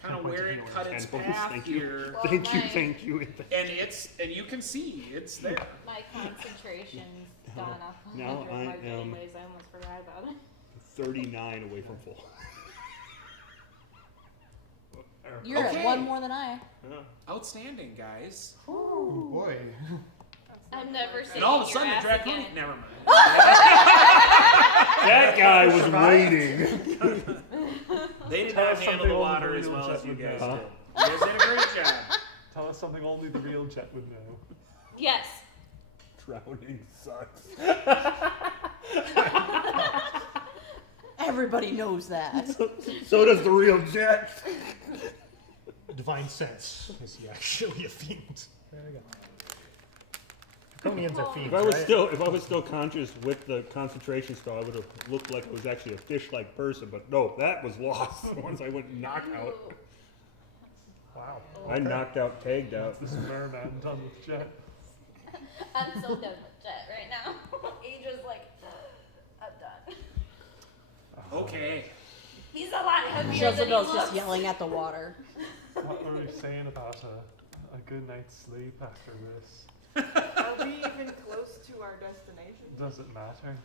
kind of where it cut its 10 points, path thank you. here, thank you, my- thank you. and you can see it's there. My concentration's gone up a Now 100 I mark am- anyways. I almost forgot about it. 39 away from full. You're Okay. at one more than I. Outstanding, guys. Oh boy. I'm never seeing And all of a your sudden, the ass Draconian. again. Never mind. That guy was waiting. They did Tell not us handle something the only water the as real well as Jet you would guys know. did. You guys did a great job. Tell us something only the real Jet would know. Yes. Drowning sucks. Everybody knows that. So does the real Jet. Divine sense. Is he actually a fiend? There we go. Draconians are fiends, If I was still conscious with the concentration spell, I would have looked like it was actually a fish-like person. But no, that was lost once I went knockout. Wow. I knocked out, tagged out. This merman done with Jet. I'm so done with Jet right now. He just like, I'm done. Okay. He's a lot heavier than he Jezebel's looks. just yelling at the water. What were we saying about a good night's sleep after this? Are we even close to our destination? Does it matter?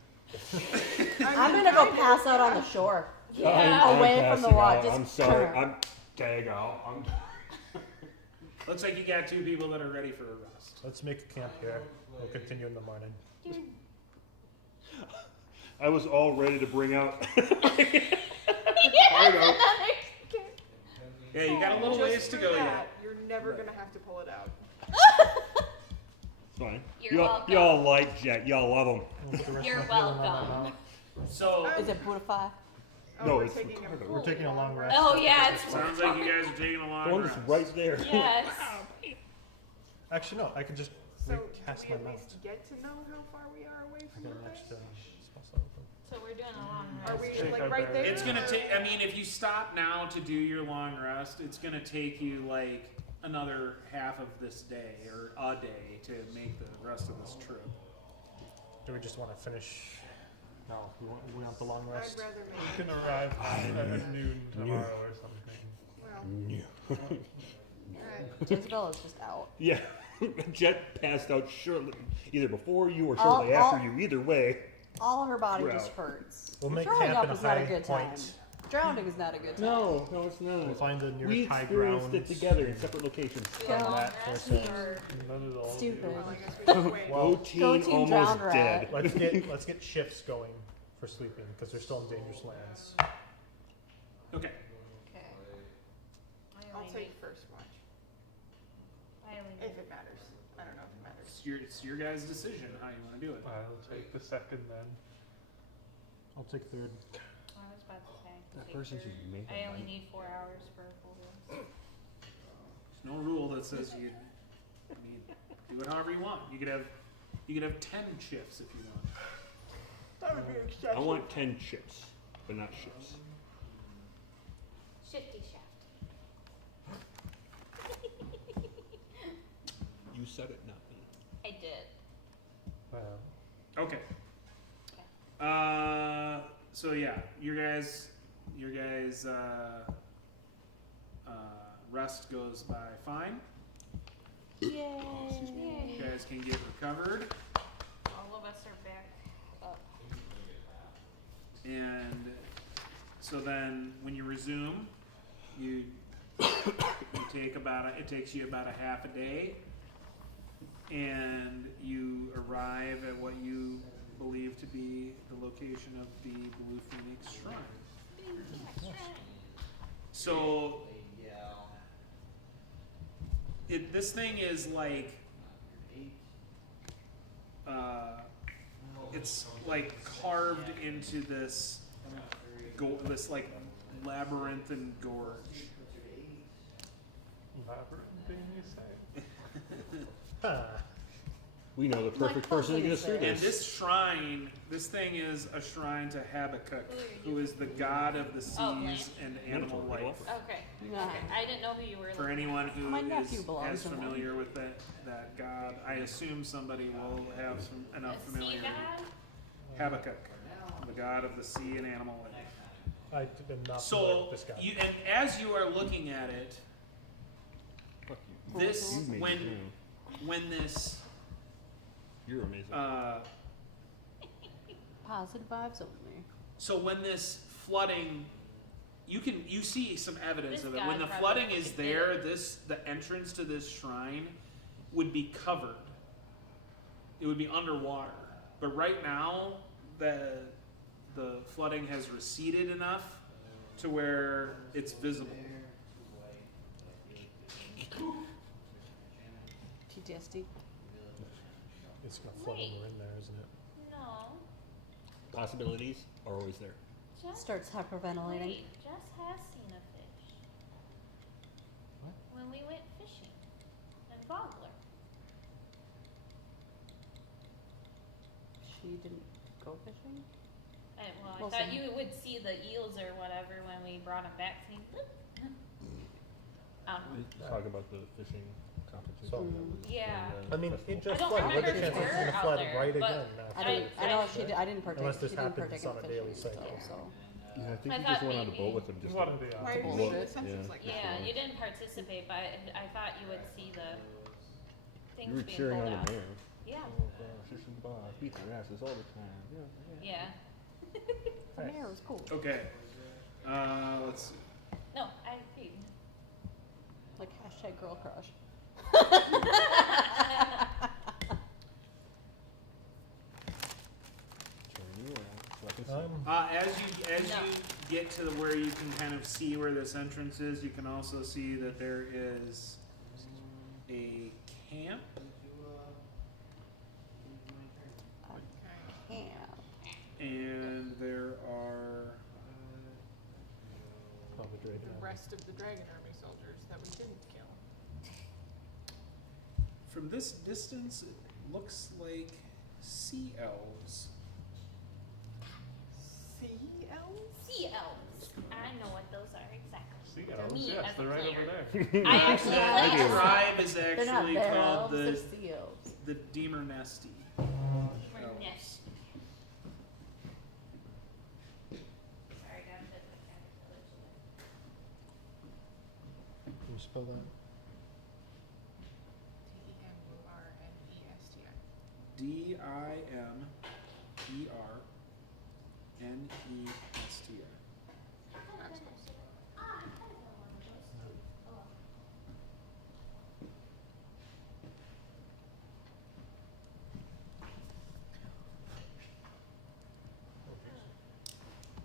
I'm gonna go pass out on the shore. Yeah. Away I'm from the passing water, out. just I'm sorry. turn. I'm tag out. Looks like you got two people that are ready for a rest. Let's make a camp here. We'll continue in the morning. I was all ready to bring out. Yeah, you got a little ways Just to for go that, yet. You're never gonna have to pull it out. It's fine. You're y'all, welcome. y'all like Jet. Y'all love him. We'll put the rest You're of my healing on my welcome. mount. So Is it Buddha Oh, No, we're it's taking Ricardo. a We're full taking a long rest. Oh yeah, it's sounds like you guys are taking a the long one rest. that's right there. yes. Actually, no. I can just So, cast do my we at mount. least get to know how far we are away I from got the an base? extra spell slot open. So we're doing a long Are rest. we Take our like right there? It's gonna or- take. I mean, if you stop now to do your long rest, it's gonna take you like another half of this day or a day to make the rest of this trip. Do we just want to finish? No, we want the long I'd rest. rather You make. can arrive at noon tomorrow or something. Well, alright. Jezebel is just out. Yeah. Jet passed out shortly, either before you or I'll- shortly after I'll- you. Either way. All her body We're just out. hurts. We'll make Throwing camp up in a is not a high good time. point. Drowning is not a good time. No, it's not. We'll find the nearest We high experienced ground. it together in separate locations. Do a long that rest person. or None at all. Stupid. Well, I guess we should wait. Well, Go team, Go team almost drowned rat. dead. let's get shifts going for sleeping because they're still in dangerous lands. Okay. okay. I'll take first watch. I only If need it matters. I don't know if it matters. It's your guys' decision how you want to do it. I'll take the second then. I'll take third. I was about to say. That take person's third. just made I that only money. need 4 hours for a full rest. There's no rule that says you. I mean, do it however you want. You could have 10 shifts if you want. That would be I excessive. want 10 chips, but not ships. Shifty shaft. You said it, not me. I did. Well, Okay. So yeah, your guys, rest goes by fine. Yay. You guys can get recovered, All of us are back up. and so then when you resume, you take it takes you about a half a day, and you arrive at what you believe to be the location of the Blue Phoenix Shrine. So this thing is like it's like carved into this this like labyrinthine gorge. Labyrinthine, you say? Huh. We know the perfect person to get us through And this. this shrine, this thing is a shrine to Habakkuk, who is the god of the seas land. and animal life. Okay. Yeah. Okay. I didn't know who you were. For looking anyone who My nephew is belongs as to one. familiar with that god, I assume somebody will have enough The sea familiarity. god? Habakkuk, the god of the sea and animal life. I did not know So, this guy. and as you are looking at it, Fuck you. this You made when me do. when this You're amazing. Positive vibes only. so when this flooding, you see some evidence This of it. guy When the probably flooding is did there, it. the entrance to this shrine would be covered. It would be underwater. But right now, the flooding has receded enough to where it's visible. PTSD. It's gonna flood when we're in there, isn't it? No. Possibilities are always there. Jess, Starts hyperventilating. wait, Jess has seen a fish. What? When we went fishing. And Bogler. She didn't go fishing? Well, I Well, thought some- you would see the eels or whatever when we brought them back. See, Talk about the fishing competition. So- yeah. I mean, it just don't flooded. What the remember chances it's her gonna out flood there, right but again I after? didn't. I know she did. I didn't partake. Unless this she didn't happens partake on in a daily fishing, cycle. So. Yeah, I think I you thought just went on a maybe- boat with them. Just What are they Why are you Well, making yeah. senses like that? Yeah, you didn't participate, but I thought you would see the things You were being cheering pulled on out. the man. Yeah. Oh gosh, this is the boss. Beat their asses all the time. Yeah. The mayor was cool. Okay. Let's see. No, I agreed. Like hashtag girl crush. Turn you around so I can see. As No. you get to where you can kind of see where this entrance is, you can also see that there is a camp. Camp. And there are Probably Dragon The Army. rest of the Dragon Army soldiers that we didn't kill. from this distance it looks like sea elves. Sea elves? Sea elves. I know what those are exactly. Sea For elves, me yes, as a they're right player. over there. I actually That played tribe is They're not actually bear called elves, they're sea elves. the Demernesti. Nest. Sorry, got a bit of a caterpillar today. Can you spell that? Dimernesti.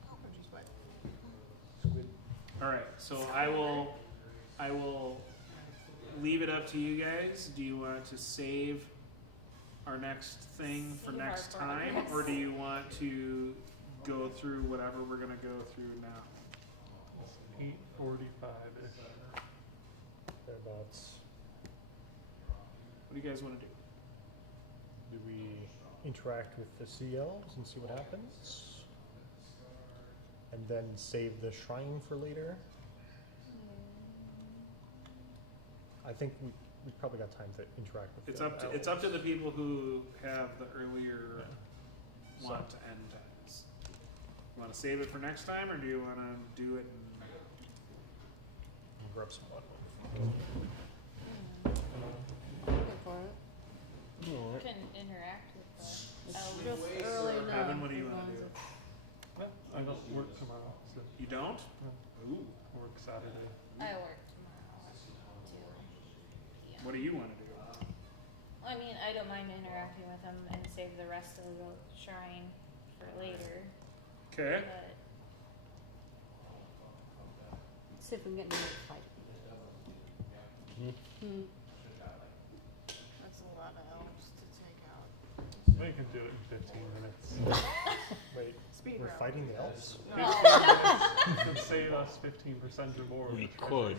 Oh, geez, what? All right, so I will leave it up to you guys. Do you want to save our next thing for Save our next time, progress. or do you want to go through whatever we're gonna go through now? 8:45-ish. Thereabouts. What do you guys want to do? Do we interact with the sea elves and see what happens? And then save the shrine for later? I think we probably got time to interact with It's the up to the people who have the earlier So- want to end times. You want to save it for next time, or do you want to do it? I'll grab some water. Looking for it. Alright. Can interact with the It's elves. just early enough. Evan, what do you as wanna long as do? it's- I don't work tomorrow, so You don't? Ooh. work Saturday. I work tomorrow too. Yeah. What do you want to do? I mean, I don't mind interacting with them and save the rest of the shrine for later, Okay. but See if we can get into a fight. That's a lot of elves to take out. We can do it in 15 minutes. Wait, Speed we're round. fighting the elves? 15 minutes could save us 15% or more. of We the treasure. could.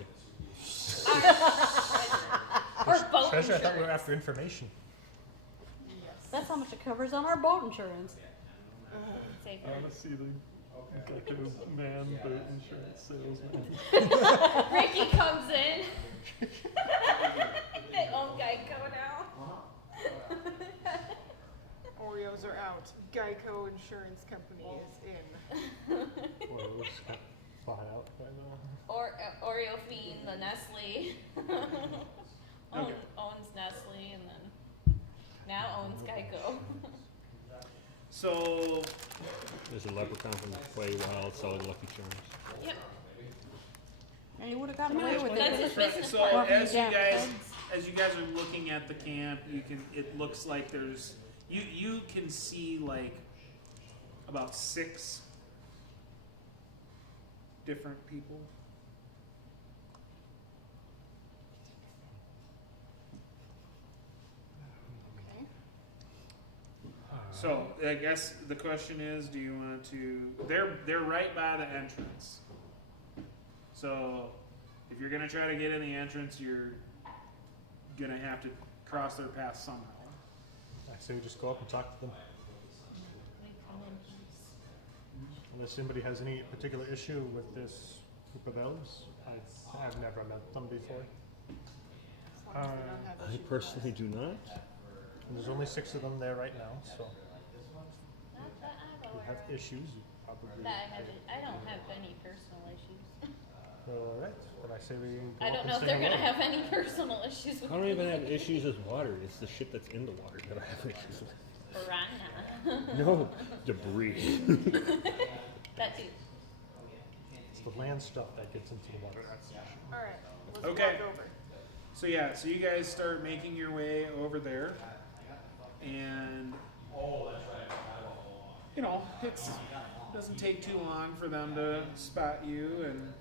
Or boat Treasure, I thought we were insurance. after information. Yes. That's how much it covers on our boat insurance. Safer. I want to see the executive man boat insurance salesman. Ricky comes in. They own Geico now. Oreos are out. Geico Insurance Company is in. Oreos got bought out by the. Or Oreo Fiend, the Nestle. Okay. Owns Nestle and then now owns Geico. So There's a leprechaun from Play Wild selling Lucky Charms. Yep. And you would have gotten away with it. That's with his the- business so plan. as you Yeah. guys are looking at the camp, it looks like there's you can see like about 6 different people. Okay. So I guess the question is, do you want to? They're right by the entrance. So if you're gonna try to get in the entrance, you're gonna have to cross their path somehow. I say we just go up and talk to them. Unless anybody has any particular issue with this group of elves. I've never met them before. As long as they don't have I issues with personally do not. And there's only 6 of them there right now, so Not that I'm if you aware have of. issues, you probably. I don't have any personal issues. All right, then I say we go I up don't and know if say they're gonna hello. have any personal issues with I don't even have issues with water. It's the shit that's in the water that I have issues with. piranha. No, debris. That too. It's the land stuff that gets into the water. That's the issue. it. All right. Let's Okay. walk over. So yeah, so you guys start making your way over there, and you know it doesn't take too long for them to spot you, and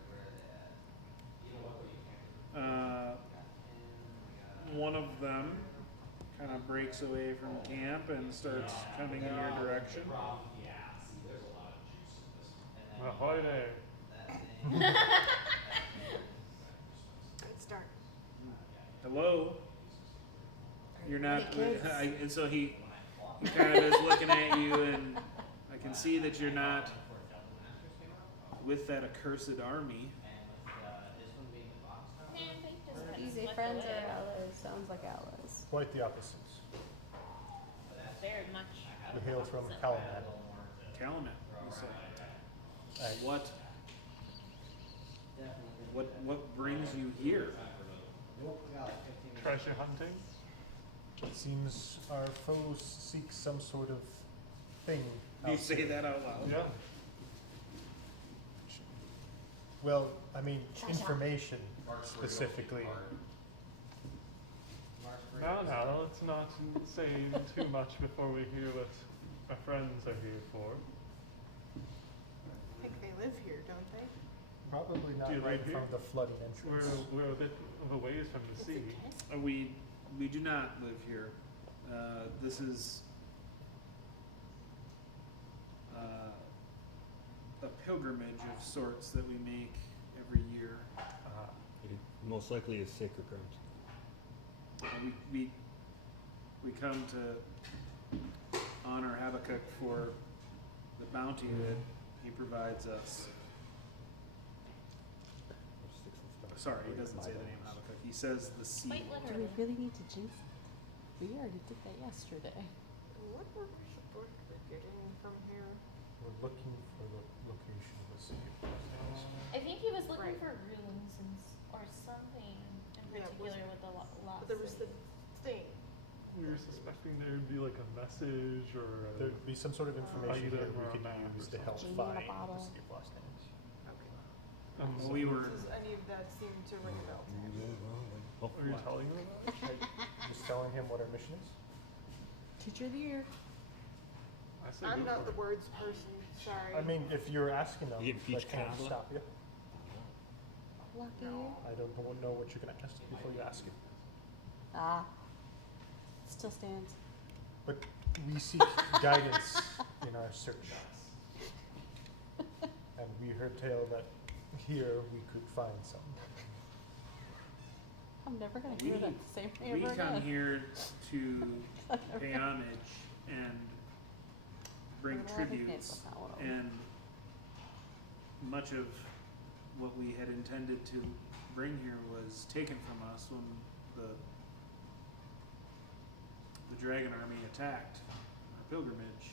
one of them kind of breaks away from camp and starts coming in your direction. Ahoy there. Good start. Hello. You're not. And so he kind of is looking at you, and I can see that you're not with that accursed army. Easy friends or allies? Sounds like allies. Quite the opposites. Very much. We hail from opposite. Calumet, Calumet. you say. Right. What brings you here? Treasure hunting. It seems our foes seek some sort of thing. Do you out say there. that out loud? Yeah. Well, I mean, information specifically. Now, let's not say too much before we hear what our friends are here for. I think they live here, don't they? Probably Do not you right live in front of the flooding entrance. We're a bit of a ways from the It's sea. a tent. We do not live here. This is a pilgrimage of sorts that we make every year. It most likely is sacred ground. We come to honor Habakkuk for the bounty that he provides us. Sorry, he doesn't say the name Habakkuk. He says the seed. Quite Do literally. we really need to jinx it? We already did that yesterday. What were we supposed to be getting from here? We're looking for the location of the city. I think he was looking Right. for runes or something in Yeah, particular with the lost. But there was the thing. We were suspecting there would be like a message or There'd be some sort of information Item here or we a map can use or to help something. Genie in a find the bottle. city of Lost Names. Okay. Well, we were. Does any of that seem to ring a bell to him? Oh, Are you telling them about it? Just telling him what our mission is. Teacher of the year. I say I'm go not for the it. words person, sorry. I mean, if you're asking them, You get peach that can't cobbler? stop you. Lucky. I don't know what you're gonna ask before you ask it. Ah. Still stands. But we seek guidance in our search. And we heard tale that here we could find some. I'm never gonna hear that same name We ever come again. here to pay homage and bring We're gonna have tributes, nicknames, that's not one of them. and much of what we had intended to bring here was taken from us when the dragon army attacked our pilgrimage.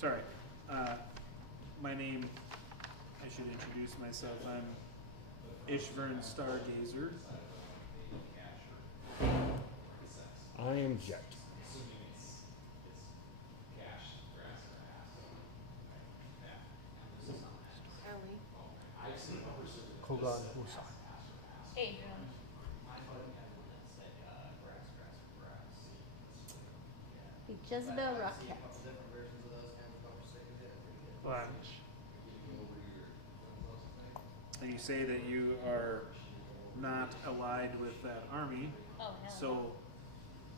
Sorry. My name, I should introduce myself. I'm Ishvern Stargazer. I am Jet. Kogan Usa. Adrian. Hey, Jezebel Rockcat. Blanche. And you say that you are not allied with that army, Oh, hell so,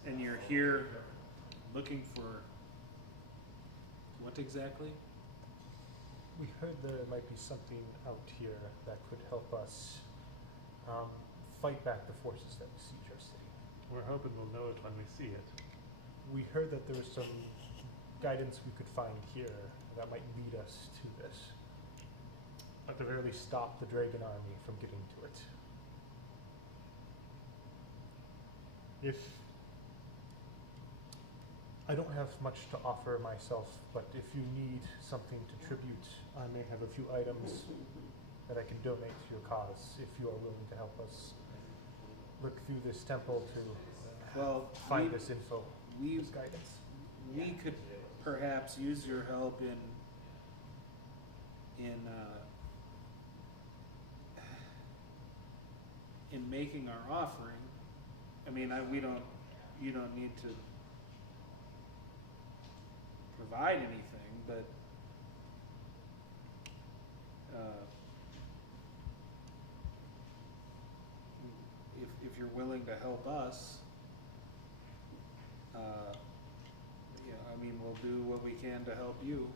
and you're here looking for what exactly? We heard there might be something out here that could help us fight back the forces that besiege our city. We're hoping we'll know it when we see it. We heard that there was some guidance we could find here that might lead us to this. At the very least, stop the dragon army from getting to it. If I don't have much to offer myself, but if you need something to tribute, I may have a few items that I can donate to your cause if you are willing to help us look through this temple to Well, find we- this info, we this guidance. we could perhaps use your help in making our offering. I mean, you don't need to provide anything, but if you're willing to help us, yeah, I mean, we'll do what we can to help you.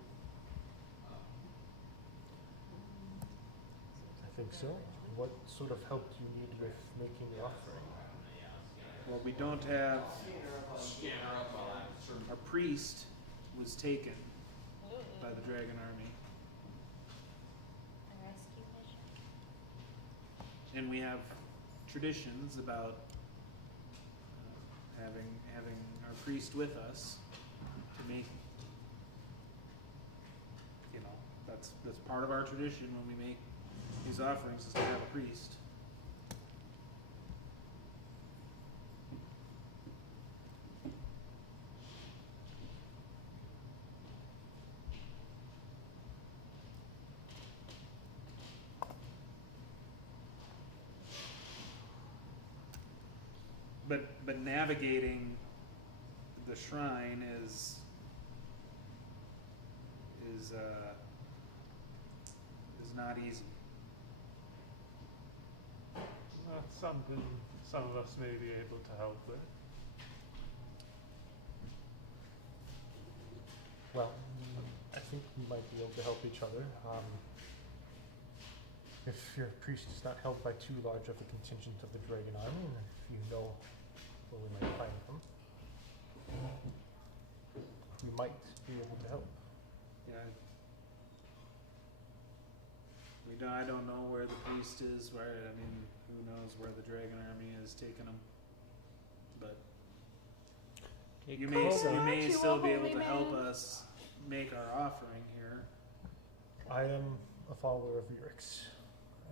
I think so. What sort of help do you need with making the offering? Well, we don't have, our priest was taken by the dragon army, A rescue mission. and we have traditions about having our priest with us to make, you know, that's part of our tradition when we make these offerings, is to have a priest. But navigating the shrine is not easy. That's something some of us may be able to help with. Well, I think we might be able to help each other. If your priest is not held by too large of a contingent of the dragon army, and if you know where we might find them, we might be able to help. Yeah. I don't know where the priest is. I mean, who knows where the dragon army is taking him? But you may still be able to help us make our offering here. I am a follower of Urix,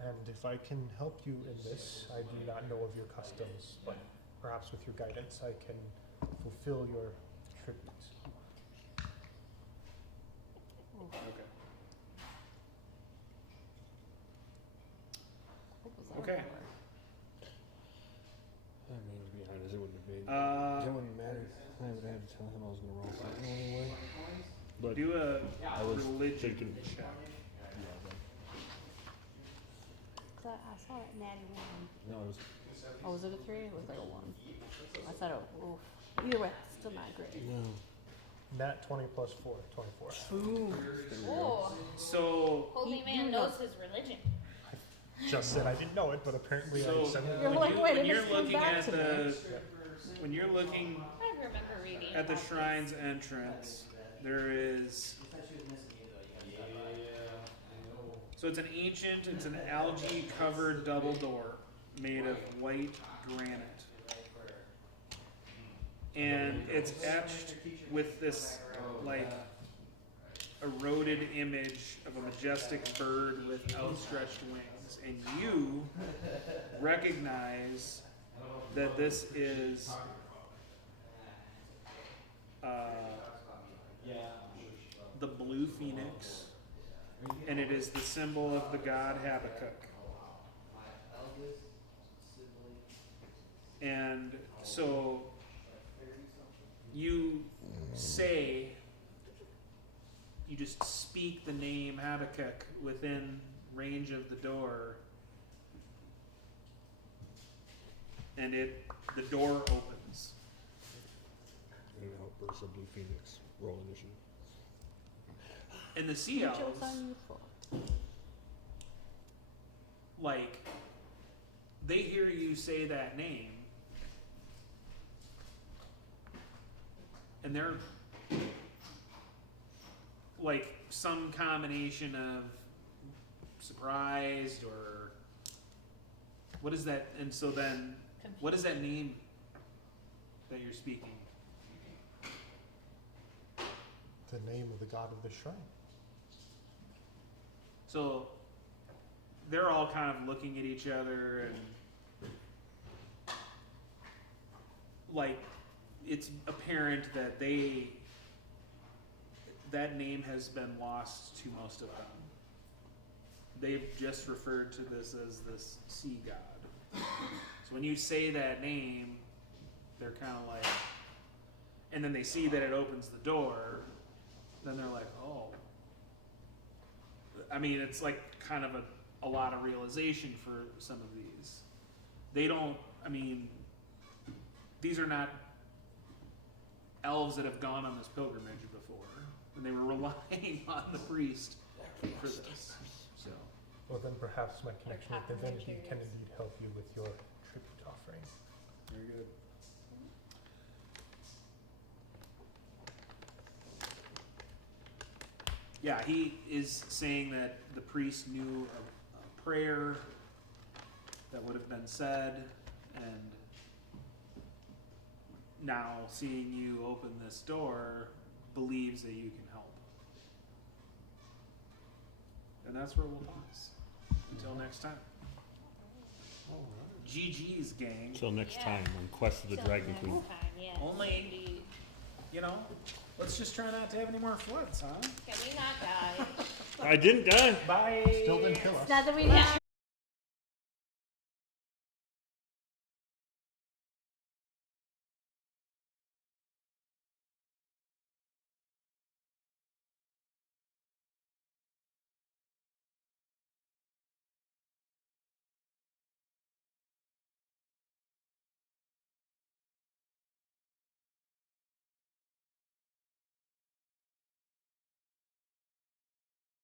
and if I can help you in this, I do not know of your customs, but perhaps with your guidance I can fulfill your tribute. Okay. What was that Okay. for? I was gonna roll something anyway. But Do a I was religion thinking. check. I saw that natty one. No, it was. Oh, was it a 3? It was like a 1. I thought it was, oof. Either way, still not great. No. Nat 20 plus 4, 24. Oh, So holy You man know- knows his religion. Just said I didn't know it, but apparently So- I said You're it. like, wait, when it you're just comes looking back at to me. when you're looking I remember reading at the about shrine's entrance, there is. So it's an ancient, it's an algae covered double door made of white granite. And it's etched with this like eroded image of a majestic bird with outstretched wings. And you recognize that this is the blue phoenix, and it is the symbol of the god Habakkuk. And so you say, you just speak the name Habakkuk within range of the door, and the door opens. Outburst of Blue Phoenix. Roll initiative. And the sea elves, Joke's on you, fool. like, they hear you say that name, and they're like some combination of surprised or what is that? And so then, what is that name that you're speaking? The name of the god of the shrine. So they're all kind of looking at each other and like it's apparent that that name has been lost to most of them. They've just referred to this as this sea god. So when you say that name, they're kind of like, and then they see that it opens the door, then they're like, oh. I mean, it's like kind of a lot of realization for some of these. They don't, I mean, these are not elves that have gone on this pilgrimage before, and they were relying on the priest for this. So, Well, then perhaps my connection with Like divinity materials. can indeed help you with your tribute offering. very good. Yeah, he is saying that the priest knew a prayer that would have been said, and now seeing you open this door, believes that you can help. And that's where we'll pause. Until next time. GG's, gang. Until next Yeah. time on Quest of the Till Dragon next Queen. time, yes, Only- indeed. You know, let's just try not to have any more floods, huh? Can we not die? I didn't die. Bye. Still didn't kill us. Not that we need.